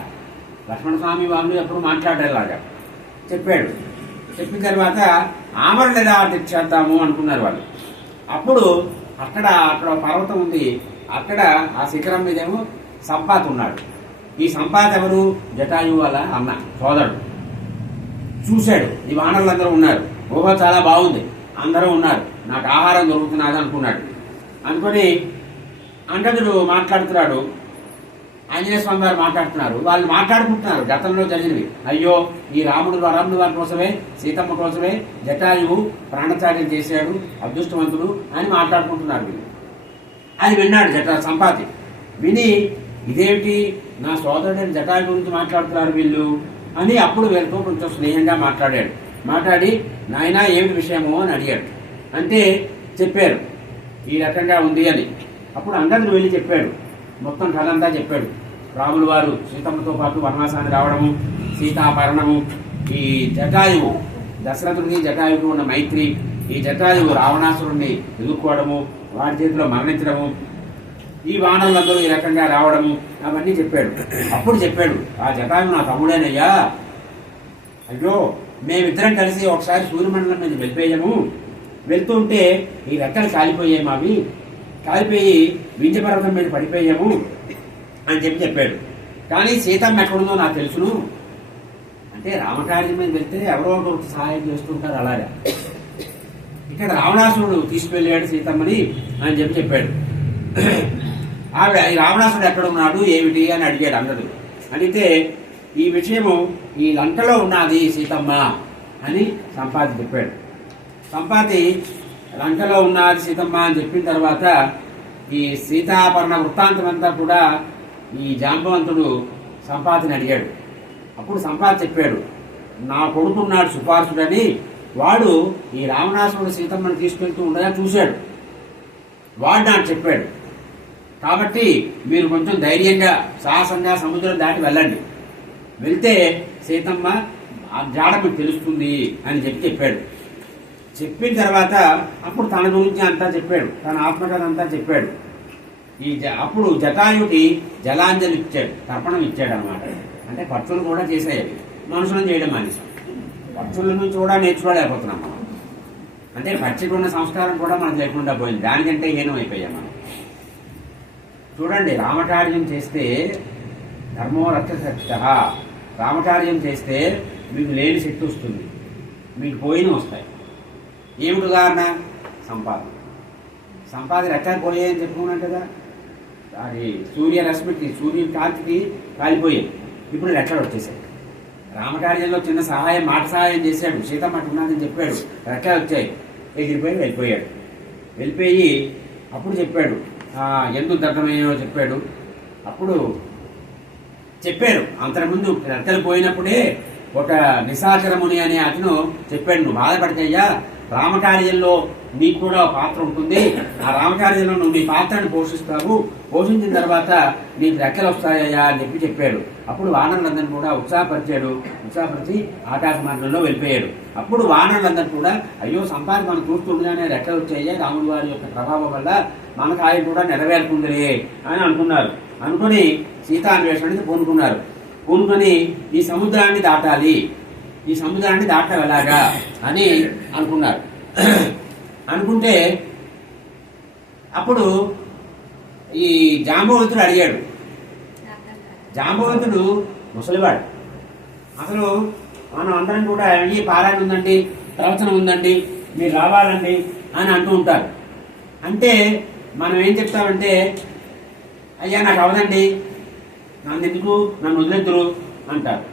లక్ష్మణ స్వామి వాళ్ళు ఎప్పుడు మాట్లాడేలాగా చెప్పాడు. చెప్పిన తర్వాత ఆమరణ ఎలా చేద్దాము అనుకున్నారు వాళ్ళు. అప్పుడు అక్కడ పర్వతం ఉంది, అక్కడ ఆ శిఖరం మీదేమో సంపాత్ ఉన్నాడు. ఈ సంపాత్ ఎవరు? జటాయువు వాళ్ళ అన్న సోదరుడు. చూశాడు, ఈ వానరులందరూ ఉన్నారు, ఓహో చాలా బాగుంది, అందరూ ఉన్నారు, నాకు ఆహారం దొరుకుతున్నది అనుకున్నాడు. అనుకొని అండదుడు మాట్లాడుతున్నాడు, ఆంజనేయ స్వామి వారు మాట్లాడుతున్నారు. వాళ్ళు మాట్లాడుకుంటున్నారు గతంలో జరిగినవి. అయ్యో ఈ రాముడు వారి కోసమే, సీతమ్మ కోసమే జటాయువు ప్రాణత్యాగం చేశాడు, అదృష్టవంతుడు అని మాట్లాడుకుంటున్నారు వీళ్ళు. అది విన్నాడు సంపాతి. విని ఇదేమిటి నా సోదరుడైన జటాయు గురించి మాట్లాడుతున్నారు వీళ్ళు అని అప్పుడు వీళ్ళతో కొంచెం స్నేహంగా మాట్లాడాడు. మాట్లాడి నాయనా ఏమిటి విషయము అని అడిగాడు. అంటే చెప్పారు ఈ రకంగా ఉంది అని. అప్పుడు అంగదుడు వెళ్ళి చెప్పాడు, మొత్తం కథ అంతా చెప్పాడు. రాములు వారు సీతమ్మతో పాటు వనవాసాన్ని రావడము, సీతాపరణము, ఈ జటాయువు దశరథుడికి జటాయువుకి ఉన్న మైత్రి, ఈ జటాయువు రావణాసురుణ్ణి ఎదుర్కోవడము, వాడి చేతిలో మరణించడము, ఈ వానరులందరూ ఈ రకంగా రావడము, అవన్నీ చెప్పాడు. అప్పుడు చెప్పాడు, ఆ జటాయువు నా తమ్ముడేనయ్యా, అయ్యో మేమిద్దరం కలిసి ఒకసారి సూర్యమండలం మీద వెళ్ళిపోయాము, వెళ్తుంటే ఈ రెక్కలు కాలిపోయాయి, మావి కాలిపోయి వింధ్యపర్వతం మీద పడిపోయాము అని చెప్పాడు. కానీ సీతమ్మ ఎక్కడుందో నాకు తెలుసును. అంటే రామకార్యం మీద వెళ్తే ఎవరో ఒకరు సహాయం చేస్తుంటారు. అలాగా ఇక్కడ రావణాసురుడు తీసుకువెళ్ళాడు సీతమ్మని అని చెప్పాడు. ఆవిడ ఈ రావణాసురుడు ఎక్కడున్నాడు ఏమిటి అని అడిగాడు అందరూ. అడిగితే ఈ విషయము ఈ లంకలో ఉన్నది సీతమ్మ అని సంపాతి చెప్పాడు. సంపాతి లంకలో ఉన్నది సీతమ్మ అని చెప్పిన తర్వాత ఈ సీతాపరణ వృత్తాంతం అంతా కూడా ఈ జాంబవంతుడు సంపాతిని అడిగాడు. అప్పుడు సంపాతి చెప్పాడు, నా కొడుకున్నాడు సుపార్సుడని, వాడు ఈ రావణాసురుడు సీతమ్మను తీసుకెళ్తూ ఉండగా చూశాడు, వాడు నాకు చెప్పాడు. కాబట్టి మీరు కొంచెం ధైర్యంగా సాహసంగా సముద్రం దాటి వెళ్ళండి, వెళ్తే సీతమ్మ ఆ జాడ మీకు తెలుస్తుంది అని చెప్పాడు. చెప్పిన తర్వాత అప్పుడు తన గురించి అంతా చెప్పాడు, తన ఆత్మకథ అంతా చెప్పాడు. అప్పుడు జటాయుకి జలాంజలి ఇచ్చాడు, తర్పణం ఇచ్చాడు అనమాట. అంటే పక్షులు కూడా చేసాయి, మనుషులను చేయడం మానేసాం. పక్షుల నుంచి కూడా నేర్చుకోలేకపోతున్నాం మనం. అంటే పక్షికి ఉన్న సంస్కారం కూడా మనకు లేకుండా పోయింది, దానికంటే హీనం అయిపోయాం మనం. చూడండి, రామకార్యం చేస్తే ధర్మో రక్షసక్ష, రామకార్యం చేస్తే మీకు లేని శక్తి వస్తుంది, మీకు పోయిన వస్తాయి. ఏమిటి ఉదాహరణ? సంపాదన రెక్కలు పోయాయని చెప్పుకున్నాం కదా. అది సూర్యరశ్మికి సూర్యుని కాంతికి కాలిపోయాయి, ఇప్పుడు రెక్కలు వచ్చేసాయి. రామకార్యంలో చిన్న సహాయం, మాట సహాయం చేశాడు, సీతమ్మ ఉన్నదని చెప్పాడు, రెక్కలు వచ్చాయి, ఎగిరిపోయి వెళ్ళిపోయి అప్పుడు చెప్పాడు ఎందుకు దగ్ధమయ్యో చెప్పాడు. అప్పుడు చెప్పాడు, అంతకుముందు రెక్కలు పోయినప్పుడే ఒక నిశాచరముని అనే అతను చెప్పాడు, నువ్వు బాధపడితేయ్యా రామకార్యంలో నీకు కూడా పాత్ర ఉంటుంది, ఆ రామకార్యంలో నువ్వు నీ పాత్రను పోషిస్తావు, పోషించిన తర్వాత నీకు రెక్కలు వస్తాయా అని చెప్పాడు. అప్పుడు వానరులందరినీ కూడా ఉత్సాహపరిచి ఆకాశ మార్గంలో వెళ్ళిపోయాడు. అప్పుడు వానరులందరూ కూడా అయ్యో సంపాదన మనం చూస్తుండగానే రెక్కలు వచ్చాయా, రాముడి వారి యొక్క ప్రభావం వల్ల మనకు ఆయన కూడా నెరవేరుతుందిరే అని అనుకున్నారు. అనుకుని సీతాన్వేషణకి పూనుకొని ఈ సముద్రాన్ని దాటాలి, ఈ సముద్రాన్ని దాటం ఎలాగా అని అనుకున్నారు. అనుకుంటే అప్పుడు ఈ జాంబవంతుడు అడిగాడు. జాంబవంతుడు ముసలివాడు, అసలు మనం అందరం కూడా ఈ పారాయణ ఉందండి, ప్రవచనం ఉందండి, మీరు రావాలండి అని అంటూ ఉంటారు. అంటే మనం ఏం చెప్తామంటే, అయ్యా నాకు అవదండి, నన్ను వదిలేద్దురు అంటారు.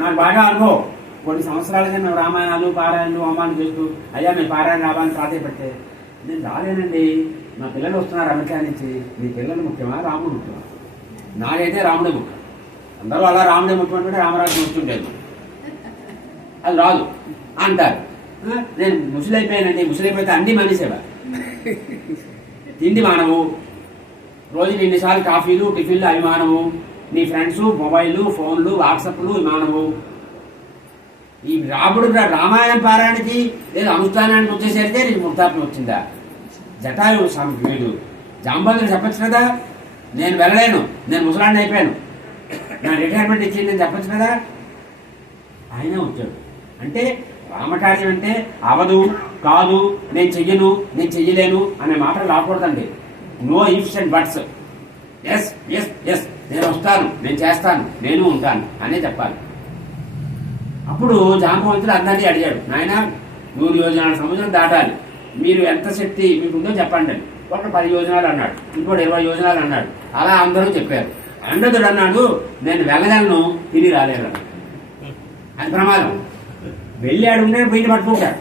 నాకు బాగా అనుభవం, కొన్ని సంవత్సరాలుగా మేము రామాయణాలు పారాయణలు హోమాలు చేస్తూ అయ్యా మేము పారాయణ రావాలని ప్రాధాన్యపడితే నేను రాలేనండి, నా పిల్లలు వస్తున్నారు అమెరికా నుంచి, మీ పిల్లలు ముఖ్యమా రాముడు ముఖ్యమా? నాకైతే రాముడే ముఖ్యం. అందరూ అలా రాముడే ముఖ్యం అంటే రామరాజు ముఖ్యుండేది, అది రాదు అంటారు. నేను ముసలైపోయానండి, ముసలైపోతే అన్ని మానేసేవా, తిండి మానవు, రోజుకి ఎన్నిసార్లు కాఫీలు టిఫిన్లు అవి మానవు, నీ ఫ్రెండ్స్ మొబైల్ ఫోన్లు వాట్సాప్లు మానవు. ఈ రామాయణం పారాయణకి లేదా అనుష్ఠానానికి వచ్చేసరికి నీకు ముక్తాత్మ వచ్చిందా? జటాయు వీడు జాంబవంతుడు చెప్పచ్చు కదా, నేను వెళ్ళలేను, నేను ముసలాన్ని అయిపోయాను, నా రిటైర్మెంట్ ఇచ్చింది నేను చెప్పచ్చు కదా. ఆయన వచ్చాడు. అంటే రామకార్యం అంటే అవదు, కాదు, నేను చెయ్యలేను అనే మాటలు రాకూడదండి. No ifs and buts. Yes yes yes, నేను వస్తాను, నేను చేస్తాను, నేను ఉంటాను అనే చెప్పాలి. అప్పుడు జాంబవంతుడు అందరినీ అడిగాడు, నాయన 100 యోజనాల సముద్రం దాటాలి, మీరు ఎంత శక్తి మీకుందో చెప్పండి అని. ఒక 10 యోజనాలు అన్నాడు, ఇంకోటి 20 యోజనాలు అన్నాడు. అలా అందరూ చెప్పారు. అంగదుడు అన్నాడు, నేను వెళ్ళగలను, తిరిగి రాలేను, అది ప్రమాదం. వెళ్ళాడు ఉంటే వీడిని పట్టుకుంటాడు.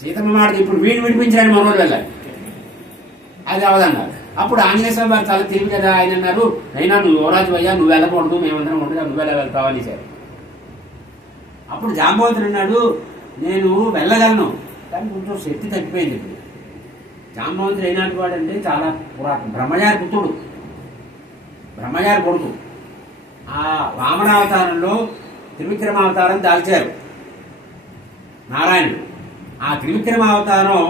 సీతమ్మ మాట ఇప్పుడు వీడిని విడిపించాడు, మనోళ్ళు వెళ్ళాలి, అది అవదన్నారు. అప్పుడు ఆంజనేయ స్వామి వారు చాలా తెలివి కదా, ఆయన అన్నారు, అయినా నువ్వు యువరాజు అయ్యా, నువ్వు వెళ్ళకూడదు, మేమందరం ఉండగా నువ్వు ఎలా వెళ్తావు అనేసారు. అప్పుడు జాంబవంతుడు అన్నాడు, నేను వెళ్ళగలను, కానీ కొంచెం శక్తి తగ్గిపోయింది. ఇప్పుడు జాంబవంతుడు అయినట్టు వాడంటే చాలా పురాతన బ్రహ్మగారి పుత్రుడు, బ్రహ్మగారి కొడుకు. ఆ వామనావతారంలో త్రివిక్రమావతారం దాల్చారు నారాయణుడు. ఆ త్రివిక్రమావతారం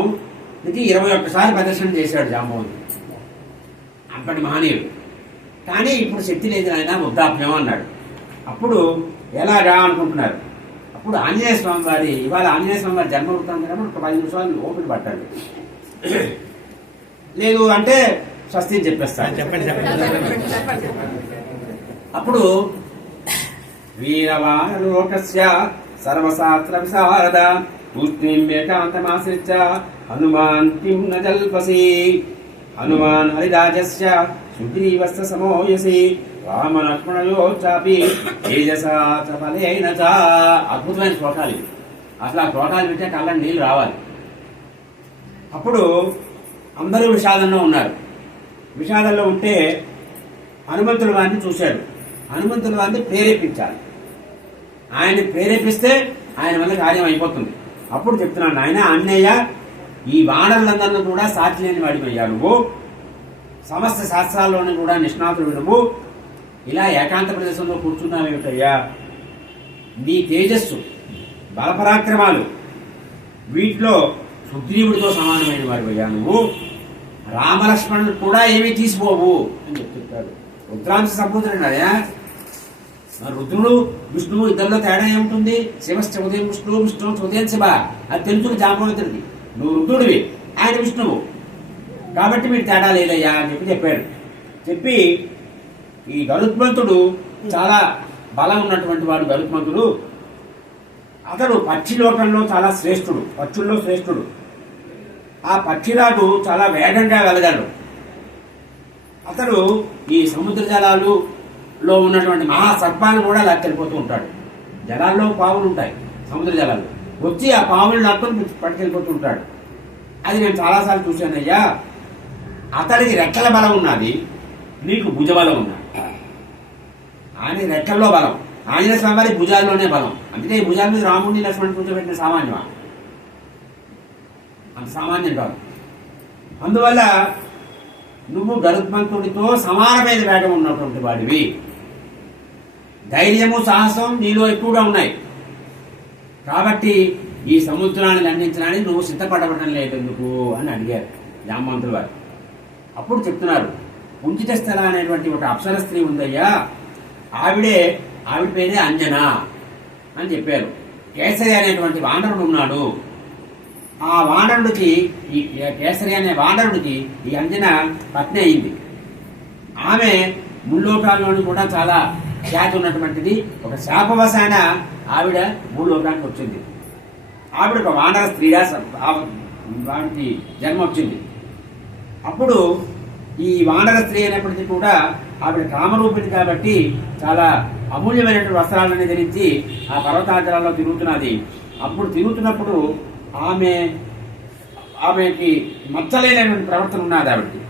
ఇది 21 సార్లు ప్రదర్శన చేశాడు జాంబవంతుడు, అంతటి మహనీయుడు. కానీ ఇప్పుడు శక్తి లేదు ఆయన, వృద్ధాప్యం అన్నాడు. అప్పుడు ఎలాగా అనుకుంటున్నారు. అప్పుడు ఆంజనేయ స్వామి వారి, ఇవాళ ఆంజనేయ స్వామి వారి జన్మ వృత్తాంతం ఒక 10 నిమిషాలు ఓపిక పట్టాలి, లేదు అంటే స్వస్తి చెప్పేస్తాను. చెప్పండి. అప్పుడు వీరవానలోకస్య సర్వశాస్త్ర విశారద తూష్ణీం ఏకాంతమాశ్రిత్య హనుమాన్ కిం న జల్పసి హనుమాన్ హరిరాజస్య సుగ్రీవస్య సమోయసి రామలక్ష్మణయో చాపి తేజసా చ బలేన చ. అద్భుతమైన శ్లోకాలు ఇవి. అసలు ఆ శ్లోకాలు వింటే కళ్ళని నీళ్ళు రావాలి. అప్పుడు అందరూ విషాదంలో ఉన్నారు. విషాదంలో ఉంటే హనుమంతుల వారిని చూశాడు. హనుమంతుల వారిని ప్రేరేపించాలి. ఆయన్ని ప్రేరేపిస్తే ఆయన వల్ల కార్యం అయిపోతుంది. అప్పుడు చెప్తున్నాను, ఆయన అన్నయ్య, ఈ వానరులందరినీ కూడా సాటి లేని వాడివయ్యా నువ్వు, సమస్త శాస్త్రాల్లోని కూడా నిష్ణాతుడు నువ్వు, ఇలా ఏకాంత ప్రదేశంలో కూర్చున్నావేమిటయ్యా, నీ తేజస్సు బలపరాక్రమాలు వీటిలో సుగ్రీవుడితో సమానమైన వాడివయ్యా నువ్వు, రామలక్ష్మణుడు కూడా ఏమీ తీసిపోవు అని చెప్తాడు. రుద్రాంశ సంబూతుడు అయ్యా. రుద్రుడు విష్ణువు ఇద్దరిలో తేడా ఏముంటుంది? శివశ్చౌదయం విష్ణువు, విష్ణువు చౌదయం శివ. అది తెలుసుడు జాంబవంతుడికి. నువ్వు రుద్రుడివి, ఆయన విష్ణువు, కాబట్టి మీరు తేడా లేదయ్యా అని చెప్పాడు. చెప్పి ఈ గరుత్మంతుడు చాలా బలం ఉన్నటువంటి వాడు. గరుత్మంతుడు అతడు పక్షిలోకంలో చాలా శ్రేష్ఠుడు, పక్షుల్లో శ్రేష్ఠుడు. ఆ పక్షిరాజు చాలా వేగంగా వెళ్ళగలడు. అతడు ఈ సముద్ర జలాలలో ఉన్నటువంటి మహాసర్పాన్ని కూడా లాక్కెళ్ళిపోతూ ఉంటాడు. జలాల్లో పావులు ఉంటాయి, సముద్ర జలాలు వచ్చి ఆ పావులు లాక్కొని పట్టుకెళ్ళిపోతూ ఉంటాడు. అది నేను చాలాసార్లు చూశానయ్యా. అతడికి రెక్కల బలం ఉన్నది, నీకు భుజబలం ఉన్నది. ఆయన రెక్కల్లో బలం, ఆంజనేయ స్వామి వారి భుజాల్లోనే బలం. అందుకే ఈ భుజాల మీద రాముడిని లక్ష్మణుని కూర్చోబెట్టిన సామాన్యమా? అంత సామాన్యం కాదు. అందువల్ల నువ్వు గరుత్మంతుడితో సమానమైన వేగం ఉన్నటువంటి వాడివి. ధైర్యము సాహసం నీలో ఎక్కువగా ఉన్నాయి. కాబట్టి ఈ సముద్రాన్ని లంఘించడానికి నువ్వు సిద్ధపడవడం లేదు ఎందుకు అని అడిగారు జాంబవంతుల వారు. అప్పుడు చెప్తున్నారు, కుంచిత స్థల అనేటువంటి ఒక అప్సర స్త్రీ ఉందయ్యా, ఆవిడ పేరే అంజన అని చెప్పారు. కేసరి అనేటువంటి వానరుడు ఉన్నాడు. ఆ వానరుడికి, ఈ కేసరి అనే వానరుడికి ఈ అంజన పత్ని అయింది. ఆమె ముల్లోకాల్లోని కూడా చాలా ఖ్యాతి ఉన్నటువంటిది. ఒక శాపవశాన ఆవిడ భూలోకానికి వచ్చింది. ఆవిడ ఒక వానర స్త్రీగా వాడికి జన్మ వచ్చింది. అప్పుడు ఈ వానర స్త్రీ అయినప్పటికీ కూడా ఆవిడ కామరూపిణి కాబట్టి చాలా అమూల్యమైనటువంటి వస్త్రాలని ధరించి ఆ పర్వతాచలాల్లో తిరుగుతున్నది. అప్పుడు తిరుగుతున్నప్పుడు ఆమెకి మచ్చలేనటువంటి ప్రవర్తన ఉన్నది ఆవిడకి.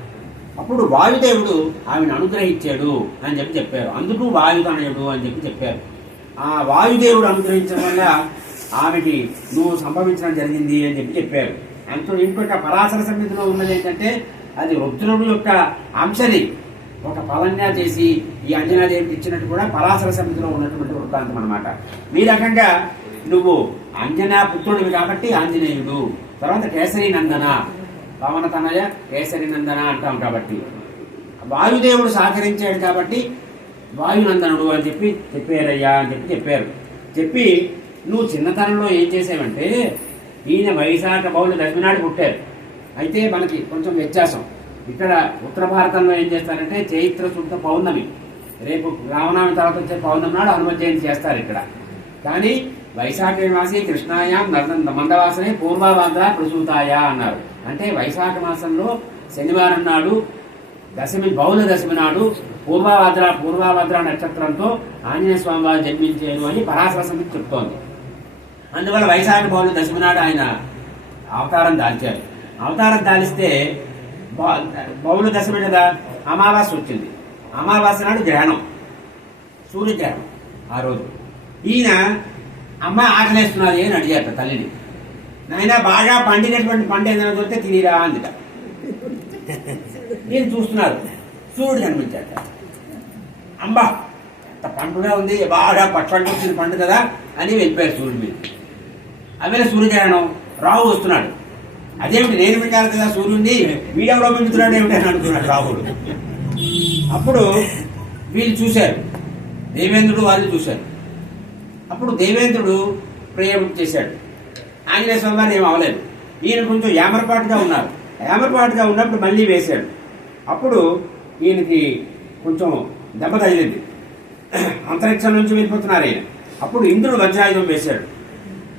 అప్పుడు వాయుదేవుడు ఆమెను అనుగ్రహించాడు అని చెప్పారు. అందుకు వాయుతనయుడు అని చెప్పారు. ఆ వాయుదేవుడు అనుగ్రహించడం వల్ల ఆమెకి నువ్వు సంభవించడం జరిగింది అని చెప్పారు. అంత ఇంకొక పరాశర సమితిలో ఉన్నది ఏంటంటే, అది రుద్రుడు యొక్క అంశని ఒక ఫలంగా చేసి ఈ అంజనాదేవికి ఇచ్చినట్టు కూడా పరాశర సమితిలో ఉన్నటువంటి వృత్తాంతం అనమాట. ఈ రకంగా నువ్వు అంజనా పుత్రుడివి కాబట్టి ఆంజనేయుడు, తర్వాత కేసరి నందన, పవన తనయ కేసరి నందన అంటాం కాబట్టి, వాయుదేవుడు సహకరించాడు కాబట్టి వాయునందనుడు అని చెప్పారయ్యా అని చెప్పారు. చెప్పి నువ్వు చిన్నతనంలో ఏం చేసావంటే, ఈయన వైశాఖ బౌలు దశమి నాడు పుట్టారు. అయితే మనకి కొంచెం వ్యత్యాసం. ఇక్కడ ఉత్తర భారతంలో ఏం చేస్తారంటే చైత్ర శుద్ధ పౌర్ణమి, రేపు రామనవమి తర్వాత వచ్చే పౌర్ణమి నాడు హనుమ జయంతి చేస్తారు ఇక్కడ. కానీ వైశాఖ మాసి కృష్ణాయాం మందవాసనే పూర్వభాద్ర ప్రసూతాయ అన్నారు. అంటే వైశాఖ మాసంలో శనివారం నాడు దశమి, బౌల దశమి నాడు పూర్వభద్ర నక్షత్రంతో ఆంజనేయ స్వామి వారు జన్మించారు అని పరాశర సమితి చెప్తోంది. అందువల్ల వైశాఖ బౌల దశమి నాడు ఆయన అవతారం దాల్చారు. అవతారం దాలిస్తే బౌల దశమి కదా అమావాస్య వచ్చింది. అమావాస్య నాడు గ్రహణం, సూర్యగ్రహణం. ఆ రోజు ఈయన అమ్మ ఆకలేస్తున్నది అని అడిగారు తల్లిని. నాయన బాగా పండినటువంటి పండు ఏదైనా దొరికితే తినిరా అందుట. నేను చూస్తున్నారు, సూర్యుడు కనిపించాట. అమ్మా అంత పండుగా ఉంది, బాగా పచ్చండి వచ్చిన పండు కదా అని వెళ్ళిపోయారు సూర్యుడి మీద. అవేళ సూర్యకిరణం రావు వస్తున్నాడు. అదేమిటి నేను మింగాలి కదా సూర్యుడిని, వీడెవడో మింగుతున్నాడు ఏమిటి అని అనుకున్నాడు రాహుడు. అప్పుడు వీళ్ళు చూశారు, దేవేంద్రుడు వాళ్ళు చూశారు. అప్పుడు దేవేంద్రుడు ప్రయోగం చేశాడు. ఆంజనేయ స్వామి వారు ఏం అవ్వలేదు. ఈయన కొంచెం యామరపాటుగా ఉన్నారు. యామరపాటుగా ఉన్నప్పుడు మళ్ళీ వేశాడు. అప్పుడు ఈయనకి కొంచెం దెబ్బ తగిలింది. అంతరిక్షం నుంచి వెళ్ళిపోతున్నారు ఈయన. అప్పుడు ఇంద్రుడు వజ్రాయుధం వేశాడు.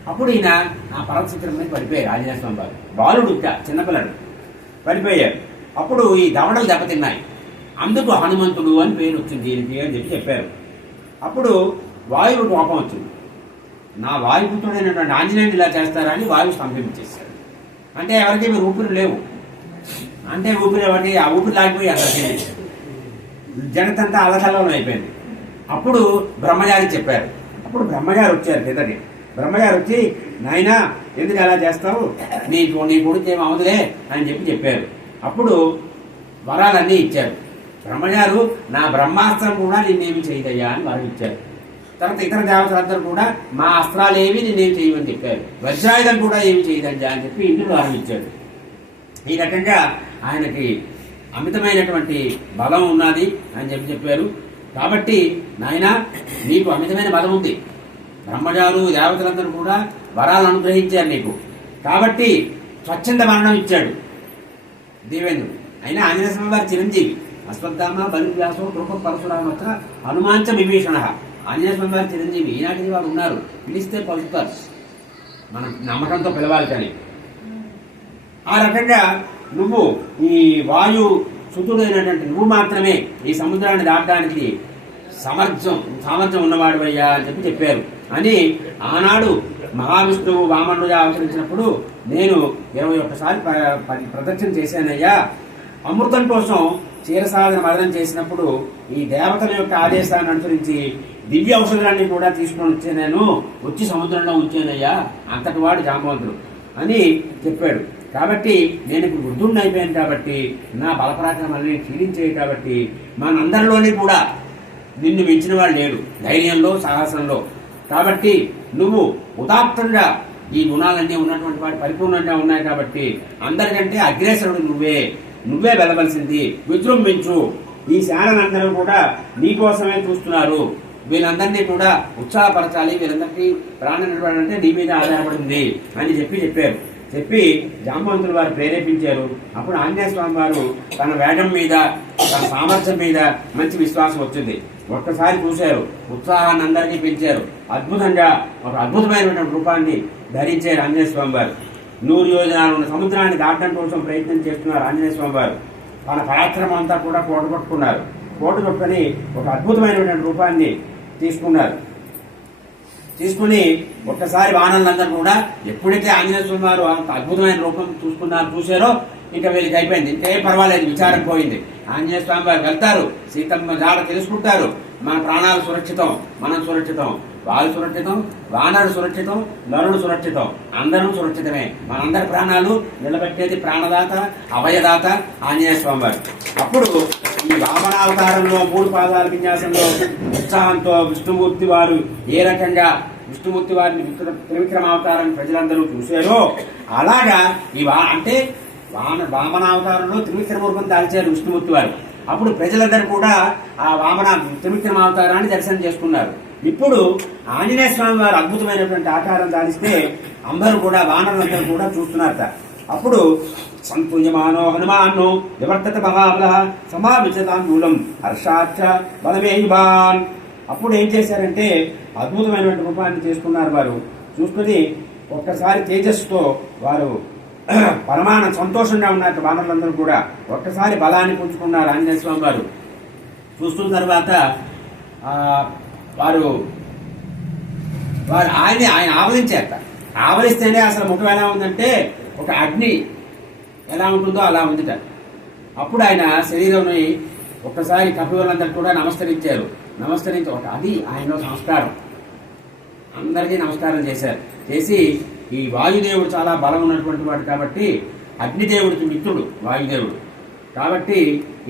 అప్పుడు ఈయన ఆ పర్వత శిఖరం మీద పడిపోయారు. ఆంజనేయ స్వామి వారు బాలుడు చిన్నపిల్లడు పడిపోయారు. అప్పుడు ఈ దవడలు దెబ్బతిన్నాయి. అందుకు హనుమంతుడు అని పేరు వచ్చింది దీనికి అని చెప్పారు. అప్పుడు వాయువు కోపం వచ్చింది. నా వాయుపుత్రుడైనటువంటి ఆంజనేయుడు ఇలా చేస్తారా అని వాయువు స్తంభించేశాడు. అంటే ఎవరికి మీరు ఊపిరి లేవు, అంటే ఊపిరి ఎవరికి ఆ ఊపిరి లాగిపోయి అందరికీ జగత్తంతా అలకల్లోనం అయిపోయింది. అప్పుడు బ్రహ్మగారి చెప్పారు. అప్పుడు బ్రహ్మగారు వచ్చారు కిందకి. బ్రహ్మగారు వచ్చి, నాయనా ఎందుకు అలా చేస్తావు, నీ కొడుకు ఏం అవదులే అని చెప్పారు. అప్పుడు వరాలన్నీ ఇచ్చారు. బ్రహ్మగారు నా బ్రహ్మాస్త్రం కూడా నిన్నేమి చేయదయ్యా అని వరం ఇచ్చారు. తర్వాత ఇతర దేవతలందరూ కూడా మా అస్త్రాలేవి నిన్నేం చేయమని చెప్పారు. వజ్రాయుధం కూడా ఏమి చేయదయ్యా అని చెప్పి ఇంద్రుడు వరం ఇచ్చాడు. ఈ రకంగా ఆయనకి అమితమైనటువంటి బలం ఉన్నది అని చెప్పారు. కాబట్టి నాయన నీకు అమితమైన బలం ఉంది. బ్రహ్మగారు దేవతలందరూ కూడా వరాలు అనుగ్రహించారు నీకు. కాబట్టి స్వచ్ఛంద మరణం ఇచ్చాడు దేవేంద్రుడు. అయినా ఆంజనేయ స్వామి వారి చిరంజీవి. అశ్వత్థామ బలివ్యాసో కృప పరశురామత్ర హనుమాంచ విభీషణ. ఆంజనేయ స్వామి వారి చిరంజీవి. ఈనాటికి వారు ఉన్నారు, పిలిస్తే పలుకుతారు. మనం నమ్మకంతో పిలవాలి. కానీ ఆ రకంగా నువ్వు ఈ వాయు సుతుడైనటువంటి నువ్వు మాత్రమే ఈ సముద్రాన్ని దాటడానికి సామర్థ్యం ఉన్నవాడు అయ్యా అని చెప్పారు అని ఆనాడు మహావిష్ణువు వామనుడుగా అవతరించినప్పుడు నేను 21 సార్లు ప్రదక్షిణ చేశానయ్యా. అమృతం కోసం క్షీరసాధన మదనం చేసినప్పుడు ఈ దేవతల యొక్క ఆదేశాన్ని అనుసరించి దివ్య ఔషధాన్ని కూడా తీసుకొని వచ్చి సముద్రంలో ఉంచానయ్యా అంతటి వాడు జాంబవంతుడు అని చెప్పాడు. కాబట్టి నేను ఇప్పుడు వృద్ధుడిని అయిపోయాను. కాబట్టి నా బలపరాక్రమాన్ని క్షీణించేవి. కాబట్టి మనందరిలోని కూడా నిన్ను మించిన వాడు లేడు ధైర్యంలో, సాహసంలో. కాబట్టి నువ్వు ఉదాత్తంగా ఈ గుణాలన్నీ ఉన్నటువంటి వాడు పరిపూర్ణంగా ఉన్నాయి. కాబట్టి అందరికంటే అగ్రేసరుడు నువ్వే వెళ్ళవలసింది. విజృంభించు. ఈ శానందరూ కూడా నీకోసమే చూస్తున్నారు. వీళ్ళందరినీ కూడా ఉత్సాహపరచాలి. వీళ్ళందరికీ ప్రాణం నిలబడాలంటే నీ మీద ఆధారపడింది అని చెప్పి జాంబవంతులు వారు ప్రేరేపించారు. అప్పుడు ఆంజనేయ స్వామి వారు తన వేగం మీద, తన సామర్థ్యం మీద మంచి విశ్వాసం వచ్చింది. ఒక్కసారి చూశారు, ఉత్సాహాన్ని అందరికీ పెంచారు. అద్భుతంగా ఒక అద్భుతమైనటువంటి రూపాన్ని ధరించారు ఆంజనేయ స్వామి వారు. 100 యోజనాలు ఉన్న సముద్రాన్ని దాటడం కోసం ప్రయత్నం చేస్తున్నారు ఆంజనేయ స్వామి వారు. తన పరాక్రమం అంతా కూడా కోటగొట్టుకొని ఒక అద్భుతమైనటువంటి రూపాన్ని తీసుకుని ఒక్కసారి వానరులందరూ కూడా ఎప్పుడైతే ఆంజనేయ స్వామి వారు అంత అద్భుతమైన రూపం చూశారో ఇంకా వీళ్ళకి అయిపోయింది. ఇంకేం పర్వాలేదు, విచారం పోయింది. ఆంజనేయ స్వామి వారు వెళ్తారు, సీతమ్మ జాడ తెలుసుకుంటారు. మన ప్రాణాలు సురక్షితం, మనం సురక్షితం, వాళ్ళు సురక్షితం, వానరుడు సురక్షితం, నరుడు సురక్షితం, అందరూ సురక్షితమే. మనందరి ప్రాణాలు నిలబెట్టేది ప్రాణదాత, అభయదాత ఆంజనేయ స్వామి వారు. అప్పుడు ఈ వామనావతారంలో 3 పాదాల విన్యాసంలో ఉత్సాహంతో విష్ణుమూర్తి వారు ఏ రకంగా విష్ణుమూర్తి వారిని త్రివిక్రమావతారాన్ని ప్రజలందరూ చూశారో అలాగా అంటే వామనావతారంలో త్రివిక్రమరూపం దాల్చారు విష్ణుమూర్తి వారు. అప్పుడు ప్రజలందరూ కూడా ఆ త్రివిక్రమావతారాన్ని దర్శనం చేసుకున్నారు. ఇప్పుడు ఆంజనేయ స్వామి వారు అద్భుతమైనటువంటి ఆకారం దాలిస్తే అందరూ కూడా వానరులందరూ కూడా చూస్తున్నారట. అప్పుడు సంతూయమానో హనుమాన్నో నివర్తత మహాబల సమావిచతాన్మూలం హర్షాచ బలమేయువాన్. అప్పుడు ఏం చేశారంటే అద్భుతమైనటువంటి రూపాన్ని చేసుకున్నారు వారు. చూసుకుని ఒక్కసారి తేజస్సుతో వారు పరమాన సంతోషంగా ఉన్నారు వానరులందరూ కూడా. ఒక్కసారి బలాన్ని పుంజుకున్నారు ఆంజనేయ స్వామి వారు. చూస్తున్న తర్వాత వారు ఆయన ఆవలించారట. ఆవలిస్తేనే అసలు ముఖం ఎలా ఉందంటే ఒక అగ్ని ఎలా ఉంటుందో అలా ఉందిట. అప్పుడు ఆయన శరీరంని ఒక్కసారి కపిలందరూ కూడా నమస్కరించారు. అది ఆయనలో సంస్కారం. అందరికీ నమస్కారం చేశారు. చేసి ఈ వాయుదేవుడు చాలా బలం ఉన్నటువంటి వాడు కాబట్టి అగ్నిదేవుడికి మిత్రుడు వాయుదేవుడు కాబట్టి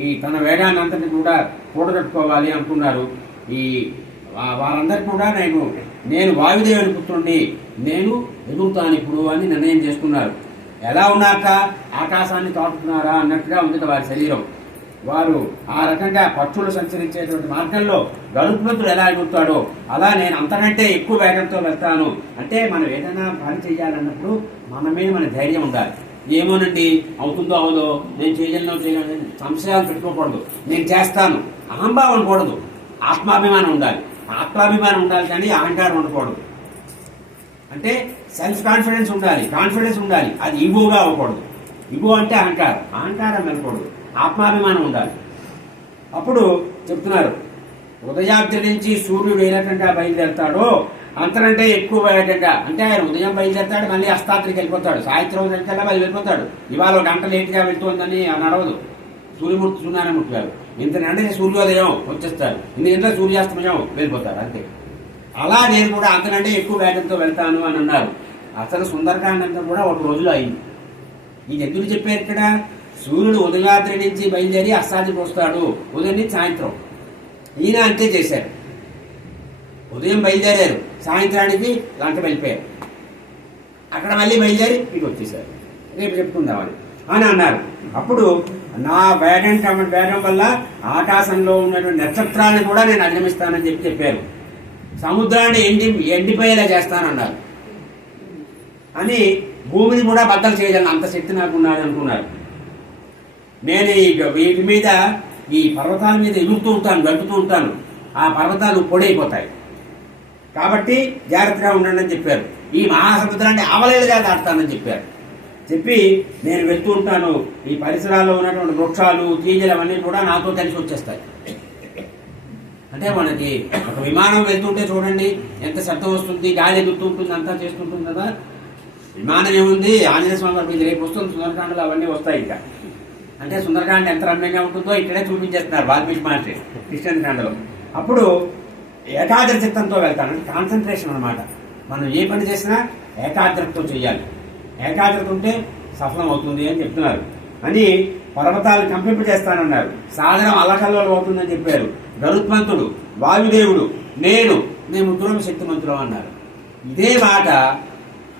ఈ తన వేగాన్ని అంతటి కూడా కూడగట్టుకోవాలి అనుకున్నారు. ఈ వారందరికీ కూడా నేను వాయుదేవుని పుత్రుణ్ణి, నేను ఎదుగుతాను ఇప్పుడు అని నిర్ణయం చేసుకున్నారు. ఎలా ఉన్నాక ఆకాశాన్ని తాకుతున్నారా అన్నట్టుగా ఉంది వారి శరీరం. వారు ఆ రకంగా పక్షులు సంచరించేటువంటి మార్గంలో గరుత్మంతుడు ఎలా ఎదుగుతాడో అలా నేను అంతకంటే ఎక్కువ వేగంతో వెళ్తాను. అంటే మనం ఏదైనా పని చేయాలన్నప్పుడు మన మీద మన ధైర్యం ఉండాలి. ఏమోనండి అవుతుందో అవదో, నేను చేయలేను సంశయాలు పెట్టుకోకూడదు, నేను చేస్తాను అహంభావం ఉండకూడదు, ఆత్మాభిమానం ఉండాలి. ఆత్మాభిమానం ఉండాలి కానీ అహంకారం ఉండకూడదు. అంటే సెల్ఫ్ కాన్ఫిడెన్స్ ఉండాలి, కాన్ఫిడెన్స్ ఉండాలి. అది ఇగోగా అవ్వకూడదు. ఇగో అంటే అహంకారం, అహంకారం వెళ్ళకూడదు, ఆత్మాభిమానం ఉండాలి. అప్పుడు చెప్తున్నారు, ఉదయాద్రి నుంచి సూర్యుడు ఏ రకంగా బయలుదేరుతాడో అంతకంటే ఎక్కువ వేగంగా, అంటే ఆయన ఉదయం బయలుదేరుతాడు, మళ్ళీ అస్తాత్రికి వెళ్ళిపోతాడు, సాయంత్రం కల్లా మళ్ళీ వెళ్ళిపోతాడు. ఇవాళ ఒక గంట లేట్గా వెళ్తుందని నడవదు. సూర్యమూర్తి సూర్యనారాయణమూర్తి గారు ఇంతకంటే సూర్యోదయం వచ్చేస్తారు, ఇందుకంటే సూర్యాస్తమయం వెళ్ళిపోతారు అంతే. అలా నేను కూడా అంతకంటే ఎక్కువ వేగంతో వెళ్తాను అని అన్నారు. అసలు సుందరకాండ అంతా కూడా ఒక రోజులో అయింది. ఇది ఎందుకు చెప్పారు ఇక్కడ? సూర్యుడు ఉదయాద్రి నుంచి బయలుదేరి అస్తాద్రికి వస్తాడు, ఉదయం నుంచి సాయంత్రం. ఈయన అంతే చేశారు. ఉదయం బయలుదేరారు, సాయంత్రానికి లంక వెళ్ళిపోయారు, అక్కడ మళ్ళీ బయలుదేరి ఇటు వచ్చేసారు. రేపు చెప్పుకుందామని అని అన్నారు. అప్పుడు నా వేగం వల్ల ఆకాశంలో ఉన్నటువంటి నక్షత్రాన్ని కూడా నేను అధిగమిస్తానని చెప్పారు. సముద్రాన్ని ఎండిపోయేలా చేస్తానన్నారు. అని భూమిని కూడా బద్దలు చేయగలను, అంత శక్తి నాకు ఉన్నది అనుకున్నారు. నేను వీటి మీద, ఈ పర్వతాల మీద ఎగురుతూ ఉంటాను, గడుపుతూ ఉంటాను, ఆ పర్వతాలు పొడైపోతాయి కాబట్టి జాగ్రత్తగా ఉండండి అని చెప్పారు. ఈ మహాసముద్రాన్ని అవలేలుగా దాటుతానని చెప్పారు. చెప్పి నేను వెళ్తూ ఉంటాను, ఈ పరిసరాల్లో ఉన్నటువంటి వృక్షాలు తీగలు అవన్నీ కూడా నాతో కలిసి వచ్చేస్తాయి. అంటే మనకి ఒక విమానం వెళ్తుంటే చూడండి ఎంత శబ్దం వస్తుంది, గాలి ఎగురుతూ ఉంటుంది, అంతా చేస్తుంటుంది కదా. విమానం ఏముంది, ఆంజనేయ స్వామి గారి రేపు వస్తుంది, సుందరకాండలు అవన్నీ వస్తాయి. ఇంకా అంటే సుందరకాండ ఎంత రమ్యంగా ఉంటుందో ఇక్కడే చూపించేస్తున్నారు వాల్మీకి మహర్షి క్రిస్టియన్ కాండలో. అప్పుడు ఏకాగ్ర చిత్తంతో వెళ్తాను, కాన్సన్ట్రేషన్ అనమాట. మనం ఏ పని చేసినా ఏకాగ్రతతో చేయాలి. ఏకాగ్రత ఉంటే సఫలం అవుతుంది అని చెప్తున్నారు. అని పర్వతాలు కంపింపజేస్తానన్నారు. సాధనం అల్లకల్లోలు అవుతుందని చెప్పారు. గరుత్మంతుడు, వాయుదేవుడు, నేను ముగ్గురం శక్తిమంతులు అన్నారు. ఇదే మాట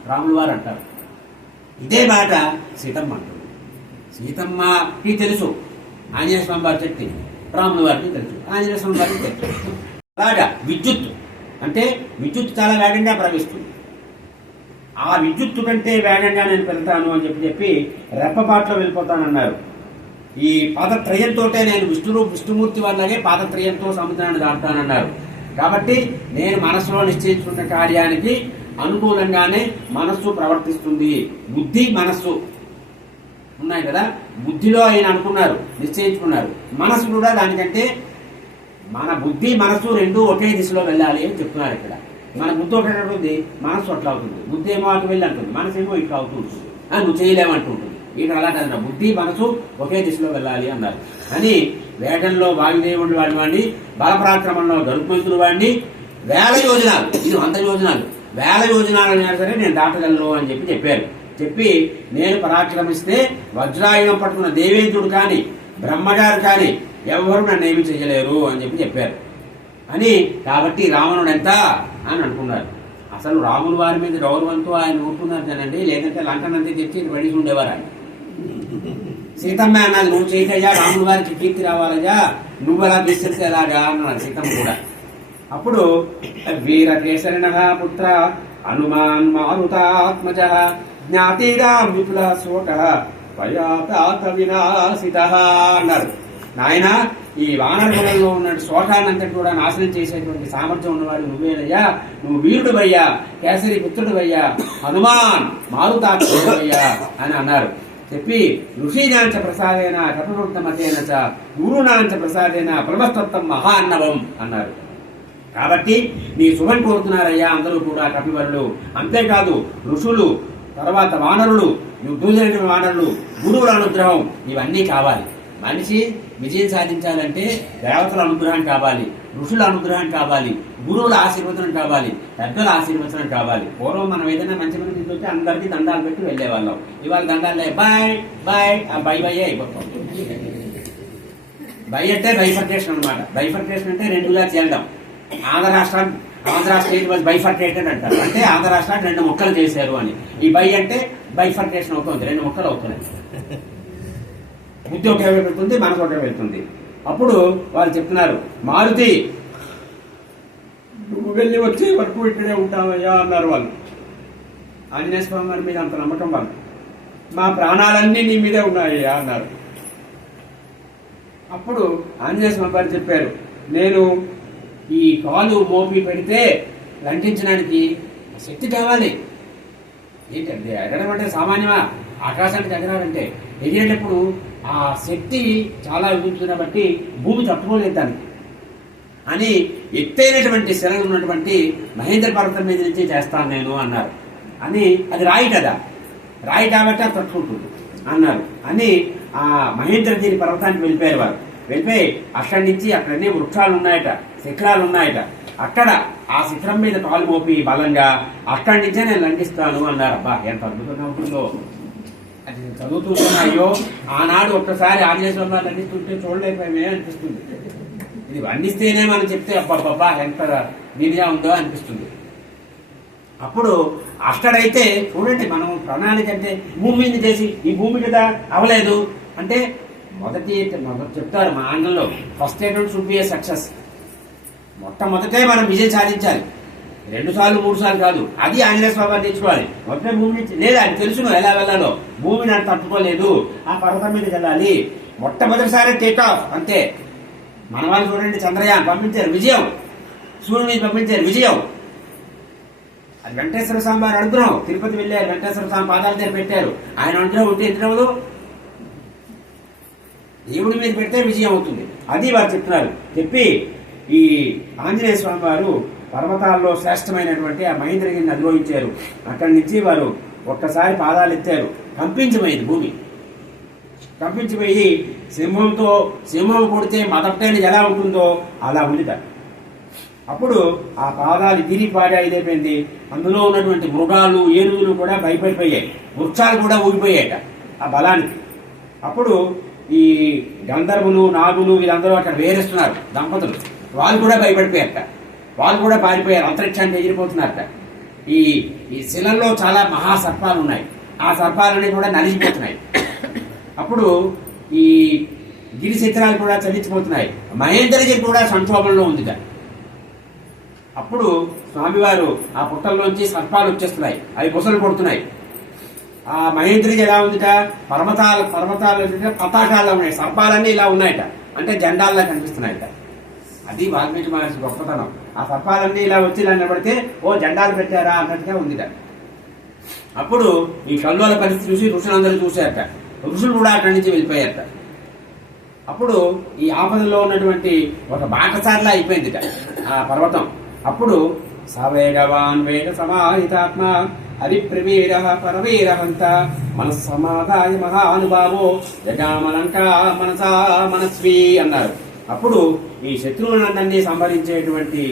రాముల వారు అంటారు, ఇదే మాట సీతమ్మ అంటారు. సీతమ్మకి తెలుసు ఆంజనేయ స్వామి వారి శక్తి, రాముల వారికి తెలుసు ఆంజనేయ స్వామి వారికి తెలుసు. అలాగా విద్యుత్ అంటే విద్యుత్ చాలా వేగంగా ప్రవహిస్తుంది. ఆ విద్యుత్తు కంటే వేగంగా నేను వెళ్తాను అని చెప్పి రెప్పపాట్లో వెళ్ళిపోతానన్నారు. ఈ పాదత్రయంతో నేను విష్ణుమూర్తి వల్లనే పాదత్రయంతో సముద్రాన్ని దాటుతానన్నారు. కాబట్టి నేను మనస్సులో నిశ్చయించుకున్న కార్యానికి అనుకూలంగానే మనస్సు ప్రవర్తిస్తుంది. బుద్ధి మనస్సు ఉన్నాయి కదా, బుద్ధిలో ఆయన అనుకున్నారు, నిశ్చయించుకున్నారు. మనస్సు కూడా దానికంటే, మన బుద్ధి మనస్సు రెండు ఒకే దిశలో వెళ్ళాలి అని చెప్తున్నారు ఇక్కడ. మన బుద్ధి ఒకటి ఉంటుంది, మనస్సు అట్లా అవుతుంది. బుద్ధి ఏమో అటు వెళ్ళి అంటుంది, మనసు ఏమో ఇట్లా అవుతూ ఉంటుంది, నువ్వు చేయలేమంటుంటుంది. ఇక్కడ అలా కదా, బుద్ధి మనసు ఒకే దిశలో వెళ్ళాలి అన్నారు. అని వేగంలో వాయుదేవుడు వాడిని, బలపరాక్రమంలో గరుత్మంతుడు వాడిని, 1000 యోజనాలు, ఇది 100 యోజనాలు, 1000 యోజనాలు అయినా సరే నేను దాటగలను అని చెప్పారు. చెప్పి నేను పరాక్రమిస్తే వజ్రాయుధం పట్టుకున్న దేవేంద్రుడు కానీ బ్రహ్మగారు కానీ ఎవరు నన్ను ఏమి చెయ్యలేరు అని చెప్పారు. అని కాబట్టి రావణుడు ఎంత అని అనుకున్నారు. అసలు రాముల వారి మీద గౌరవంతో ఆయన ఊరుకున్నారు కానండి, లేదంటే లంకనంతా తెచ్చి పడిసి ఉండేవారు ఆయన. సీతమ్మ అన్నది, నువ్వు చేయకయ్యా, రాముల వారికి కీర్తి రావాలయ్యా, నువ్వు ఎలా తీసుకెళ్తే ఎలాగా అన్నారు సీతమ్మ కూడా. అప్పుడు వీరకేసరి పుత్ర హనుమాన్ మారుతాత్మజ జ్ఞాతిరాం విపుల శోక భయాతాత వినాశిత అన్నారు. నాయన, ఈ వానరులలో ఉన్న శోకాన్ని అంతటి కూడా నాశనం చేసేటువంటి సామర్థ్యం ఉన్నవాడు నువ్వేనయ్యా, నువ్వు వీరుడు వయ్యా, కేసరి పుత్రుడు వయ్యా, హనుమాన్ మారుతాత్మజ వయ్యా అని అన్నారు. చెప్పి ఋషీనాంచ ప్రసాదేన కపవృత్తమతేన చ గురునాంచ ప్రసాదేన ప్రభస్తత్వం మహాన్నవం అన్నారు. కాబట్టి నీ శుభం కోరుతున్నారయ్యా అందరూ కూడా కపివరులు. అంతేకాదు ఋషులు, తర్వాత వానరులు, యుద్ధులైన వానరులు, గురువుల అనుగ్రహం, ఇవన్నీ కావాలి. మనిషి విజయం సాధించాలంటే దేవతల అనుగ్రహం కావాలి. ఋషుల అనుగ్రహం కావాలి, గురువుల ఆశీర్వచనం కావాలి, పెద్దల ఆశీర్వచనం కావాలి. పూర్వం మనం ఏదైనా మంచి మంది తీసుకొచ్చి అందరికీ దండాలు పెట్టి వెళ్ళేవాళ్ళం. ఇవాళ దండాలే బాయ్ బాయ్, ఆ బై బయ్యే అయిపోతాం. బై అంటే బైఫర్కేషన్ అనమాట. బైఫర్కేషన్ అంటే రెండుగా చేయడం. ఆంధ్ర స్టేట్ వాజ్ బైఫర్కేటెడ్ అంటారు. అంటే ఆంధ్ర రాష్ట్రాన్ని 2 ముక్కలు చేశారు అని. ఈ బై అంటే బైఫర్కేషన్ అవుతుంది, 2 ముక్కలు అవుతున్నాయి. బుద్ధి ఒకటే వెళ్తుంది, మనసు ఒకటే వెళ్తుంది. అప్పుడు వాళ్ళు చెప్తున్నారు, మారుతి నువ్వు వెళ్ళి వచ్చే వరకు ఇక్కడే ఉంటావయ్యా అన్నారు వాళ్ళు. ఆంజనేయ స్వామి వారి మీద అంత నమ్మకం వాళ్ళు. మా ప్రాణాలన్నీ నీ మీదే ఉన్నాయ్యా అన్నారు. అప్పుడు ఆంజనేయ స్వామి వారు చెప్పారు, నేను ఈ కాలు మోపి పెడితే లంఘించడానికి శక్తి కావాలి. ఏంటంటే ఎగరడం అంటే సామాన్యమా? ఆకాశానికి ఎగరాలంటే ఎగిరేటప్పుడు ఆ శక్తి చాలా ఎదుగుతున్న బట్టి భూమి తట్టుకోలేదు దానికి అని ఎత్తైనటువంటి శిలలు ఉన్నటువంటి మహేంద్ర పర్వతం మీద నుంచి చేస్తాను నేను అన్నారు. అని అది రాయి కదా, రాయి కాబట్టి అది తట్టుకుంటుంది అన్నారు అని ఆ మహేంద్రగిరి పర్వతానికి వెళ్ళిపోయారు వారు. వెళ్ళిపోయి అక్కడి నుంచి అక్కడన్నీ వృక్షాలు ఉన్నాయట, శిఖరాలు ఉన్నాయట. అక్కడ ఆ శిఖరం మీద కాలు మోపి బలంగా అక్కడి నుంచే నేను లంఘిస్తాను అన్నారు. అబ్బా ఎంత అద్భుతంగా ఉంటుందో అది చదువుతున్నాయో. ఆనాడు ఒక్కసారి ఆంజనేయ స్వామి వారు లంఘిస్తుంటే చూడలేకపోయామే అనిపిస్తుంది. ఇది వర్ణిస్తేనే మనం చెప్తే అబ్బా ఎంత దీనిగా ఉందో అనిపిస్తుంది. అప్పుడు అక్కడైతే చూడండి, మనం ప్రణాళిక అంటే భూమిని చేసి ఈ భూమి కదా అవలేదు అంటే మొదటి చెప్తారు మా ఆంగ్లంలో, first attempt should be a success. మొట్టమొదటే మనం విజయం సాధించాలి, 2 సార్లు 3 సార్లు కాదు. అది ఆంజనేయ స్వామి తెచ్చుకోవాలి. మొదట భూమి నుంచి లేదా అది తెలుసును ఎలా వెళ్ళాలో. భూమి నాకు తట్టుకోలేదు, ఆ పర్వతం మీదకి వెళ్ళాలి. మొట్టమొదటిసారి టేక్ ఆఫ్ అంతే. మన వాళ్ళు చూడండి, చంద్రయాన్ పంపించారు విజయం, సూర్యుని మీద పంపించారు విజయం. అది వెంకటేశ్వర స్వామి వారు అనుగ్రహం. తిరుపతి వెళ్ళారు, వెంకటేశ్వర స్వామి పాదాల దగ్గర పెట్టారు. ఆయన అనుగ్రహం ఉంటే ఎందుకు దేవుడి మీద పెడితే విజయం అవుతుంది. అది వారు చెప్తున్నారు. చెప్పి ఈ ఆంజనేయ స్వామి వారు పర్వతాల్లో శ్రేష్టమైనటువంటి ఆ మహేంద్రగిరిని అధిరోహించారు. అక్కడి నుంచి వారు ఒక్కసారి పాదాలు ఎత్తారు, కంపించిపోయింది భూమి. కంపించిపోయి సింహం కొడితే మదపటైన ఎలా ఉంటుందో అలా ఉందిట. అప్పుడు ఆ పాదాలు తిరిగిపాడా ఇదైపోయింది. అందులో ఉన్నటువంటి మృగాలు, ఏనుగులు కూడా భయపడిపోయాయి, వృక్షాలు కూడా ఊగిపోయాయట ఆ బలానికి. అప్పుడు ఈ గంధర్వులు, నాగులు వీళ్ళందరూ అక్కడ వేరేస్తున్నారు దంపతులు. వాళ్ళు కూడా భయపడిపోయారట, వాళ్ళు కూడా పారిపోయారు, అంతరిక్షానికి ఎగిరిపోతున్నారట. ఈ శిలల్లో చాలా మహాసర్పాలు ఉన్నాయి, ఆ సర్పాలన్నీ కూడా నలిగిపోతున్నాయి. అప్పుడు ఈ గిరి శిఖరాలు కూడా చలించిపోతున్నాయి. మహేంద్రగిరి కూడా సంక్షోభంలో ఉందిట. అప్పుడు స్వామివారు ఆ పుట్టల్లోంచి సర్పాలు వచ్చేస్తున్నాయి, అవి బుసలు కొడుతున్నాయి. ఆ మహేంద్రగిరి ఎలా ఉందిట, పర్వతాలు పతాకాల్లో ఉన్నాయి, సర్పాలన్నీ ఇలా ఉన్నాయట, అంటే జెండాల్లా కనిపిస్తున్నాయట. అది వాల్మీకి మహర్షి గొప్పతనం. ఆ సర్పాలన్నీ ఇలా వచ్చి ఇలా నిలబడితే ఓ జెండాలు పెట్టారా అన్నట్టుగా ఉందిట. అప్పుడు ఈ కల్లోల పరిస్థితి చూసి ఋషులందరూ చూశారట, ఋషులు కూడా అక్కడి నుంచి వెళ్ళిపోయారట. అప్పుడు ఈ ఆపదలో ఉన్నటువంటి ఒక బాటసారిలా అయిపోయిందిట ఆ పర్వతం. అప్పుడు సవేగవాన్ వేగ సమాహితాత్మ అరిప్రవీర పరవీరహంత మనస్సమాదాయ మహానుభావో జగామలంక మనసా మనస్వీ అన్నారు. అప్పుడు ఈ శత్రువులందరినీ సంహరించేటువంటి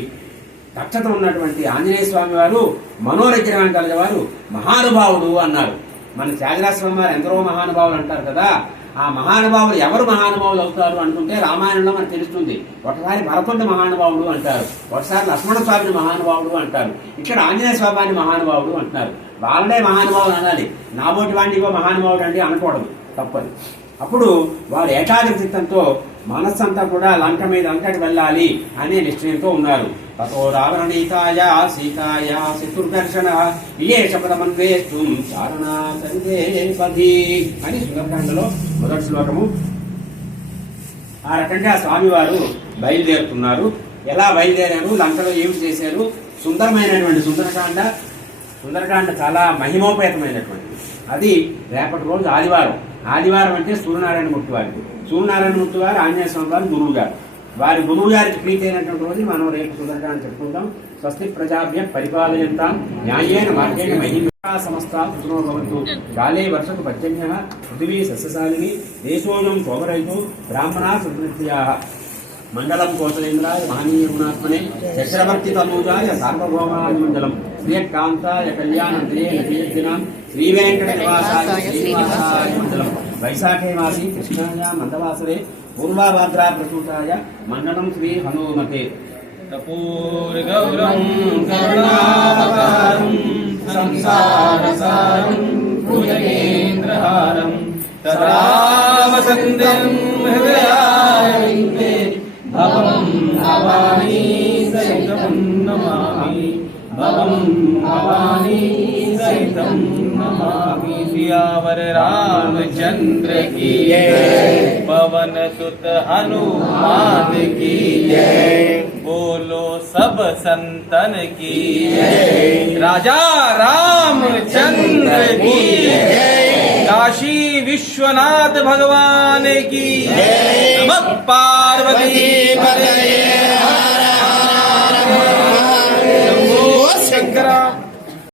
దక్షత ఉన్నటువంటి ఆంజనేయ స్వామి వారు మనోరజ్ఞానం కలిగేవారు, మహానుభావుడు అన్నారు. మన త్యాగరాజ స్వామి వారు ఎందరో మహానుభావులు అంటారు కదా. ఆ మహానుభావులు ఎవరు మహానుభావులు అవుతారు అనుకుంటే రామాయణంలో మనకు తెలుస్తుంది. ఒకసారి భరతుడిని మహానుభావుడు అంటారు, ఒకసారి లక్ష్మణ స్వామిని మహానుభావుడు అంటారు, ఇక్కడ ఆంజనేయ స్వామిని మహానుభావుడు అంటున్నారు. వాళ్ళే మహానుభావులు అనాలి, నాబోటి వాడిని మహానుభావుడు అండి అనకూడదు, తప్పదు. అప్పుడు వారు ఏకాగ్రచిత్తంతో మనస్సంతా కూడా లంక మీద అంతటి వెళ్ళాలి అనే నిశ్చయంతో ఉన్నారు. తతో రావణీతాయ సీతాయ శత్రుదర్శన ఏ శపథమన్వేస్తు చారణా సందేపది అని సుందరకాండలో మొదటి శ్లోకము. ఆ రకంగా స్వామివారు బయలుదేరుతున్నారు. ఎలా బయలుదేరారు, లంకలో ఏమిటి చేశారు, సుందరమైనటువంటి సుందరకాండ చాలా మహిమోపేతమైనటువంటిది. అది రేపటి రోజు ఆదివారం అంటే సూర్యనారాయణమూర్తి వారికి. సూర్యనారాయణమూర్తి వారు ఆంజనేయ స్వామి వారి గురువు గారు. వారి గురువు గారికి ప్రీతి అయినటువంటి రోజు మనం రేపు సుందరకాండ చెప్పుకుందాం. స్వస్తి ప్రజాభ్య పరిపాలయంతాం న్యాయేన మార్గేణ మహిళా సమస్త సుఖనో భవంతు. కాలే వర్షకు పర్జన్యః పృథివీ సస్యశాలిని దేశోయం శోభరహితో బ్రాహ్మణా సమృద్ధ్యాః. మండలం కోసలేంద్రాయ మహనీయ గుణాత్మనే చక్రవర్తి తనూజాయ సార్వభౌమాయ మండలం శ్రీకాంతాయ కళ్యాణంత్రియే నటీర్దినాం శ్రీ వెంకట నివాసాయ శ్రీనివాసాయ మండలం వైశాఖే మాసి కృష్ణాయ మందవాసరే పూర్వాభాద్రా ప్రసూతాయ మండలం శ్రీ హనుమతే కపూరగౌరం కరుణావతారం సంసారసారం భుజగేంద్రహారం సదా వసంతం హృదయాయంతే భవం భవానీ సహితం నమామి భవం భవానీ సహితం नमामि। सियावर रामचंद्र की जय, पवन सुत हनुमान की जय, बोलो सब संतन की जय, राजा रामचंद्र की जय, काशी विश्वनाथ भगवान की जय। नमः पार्वती पतये।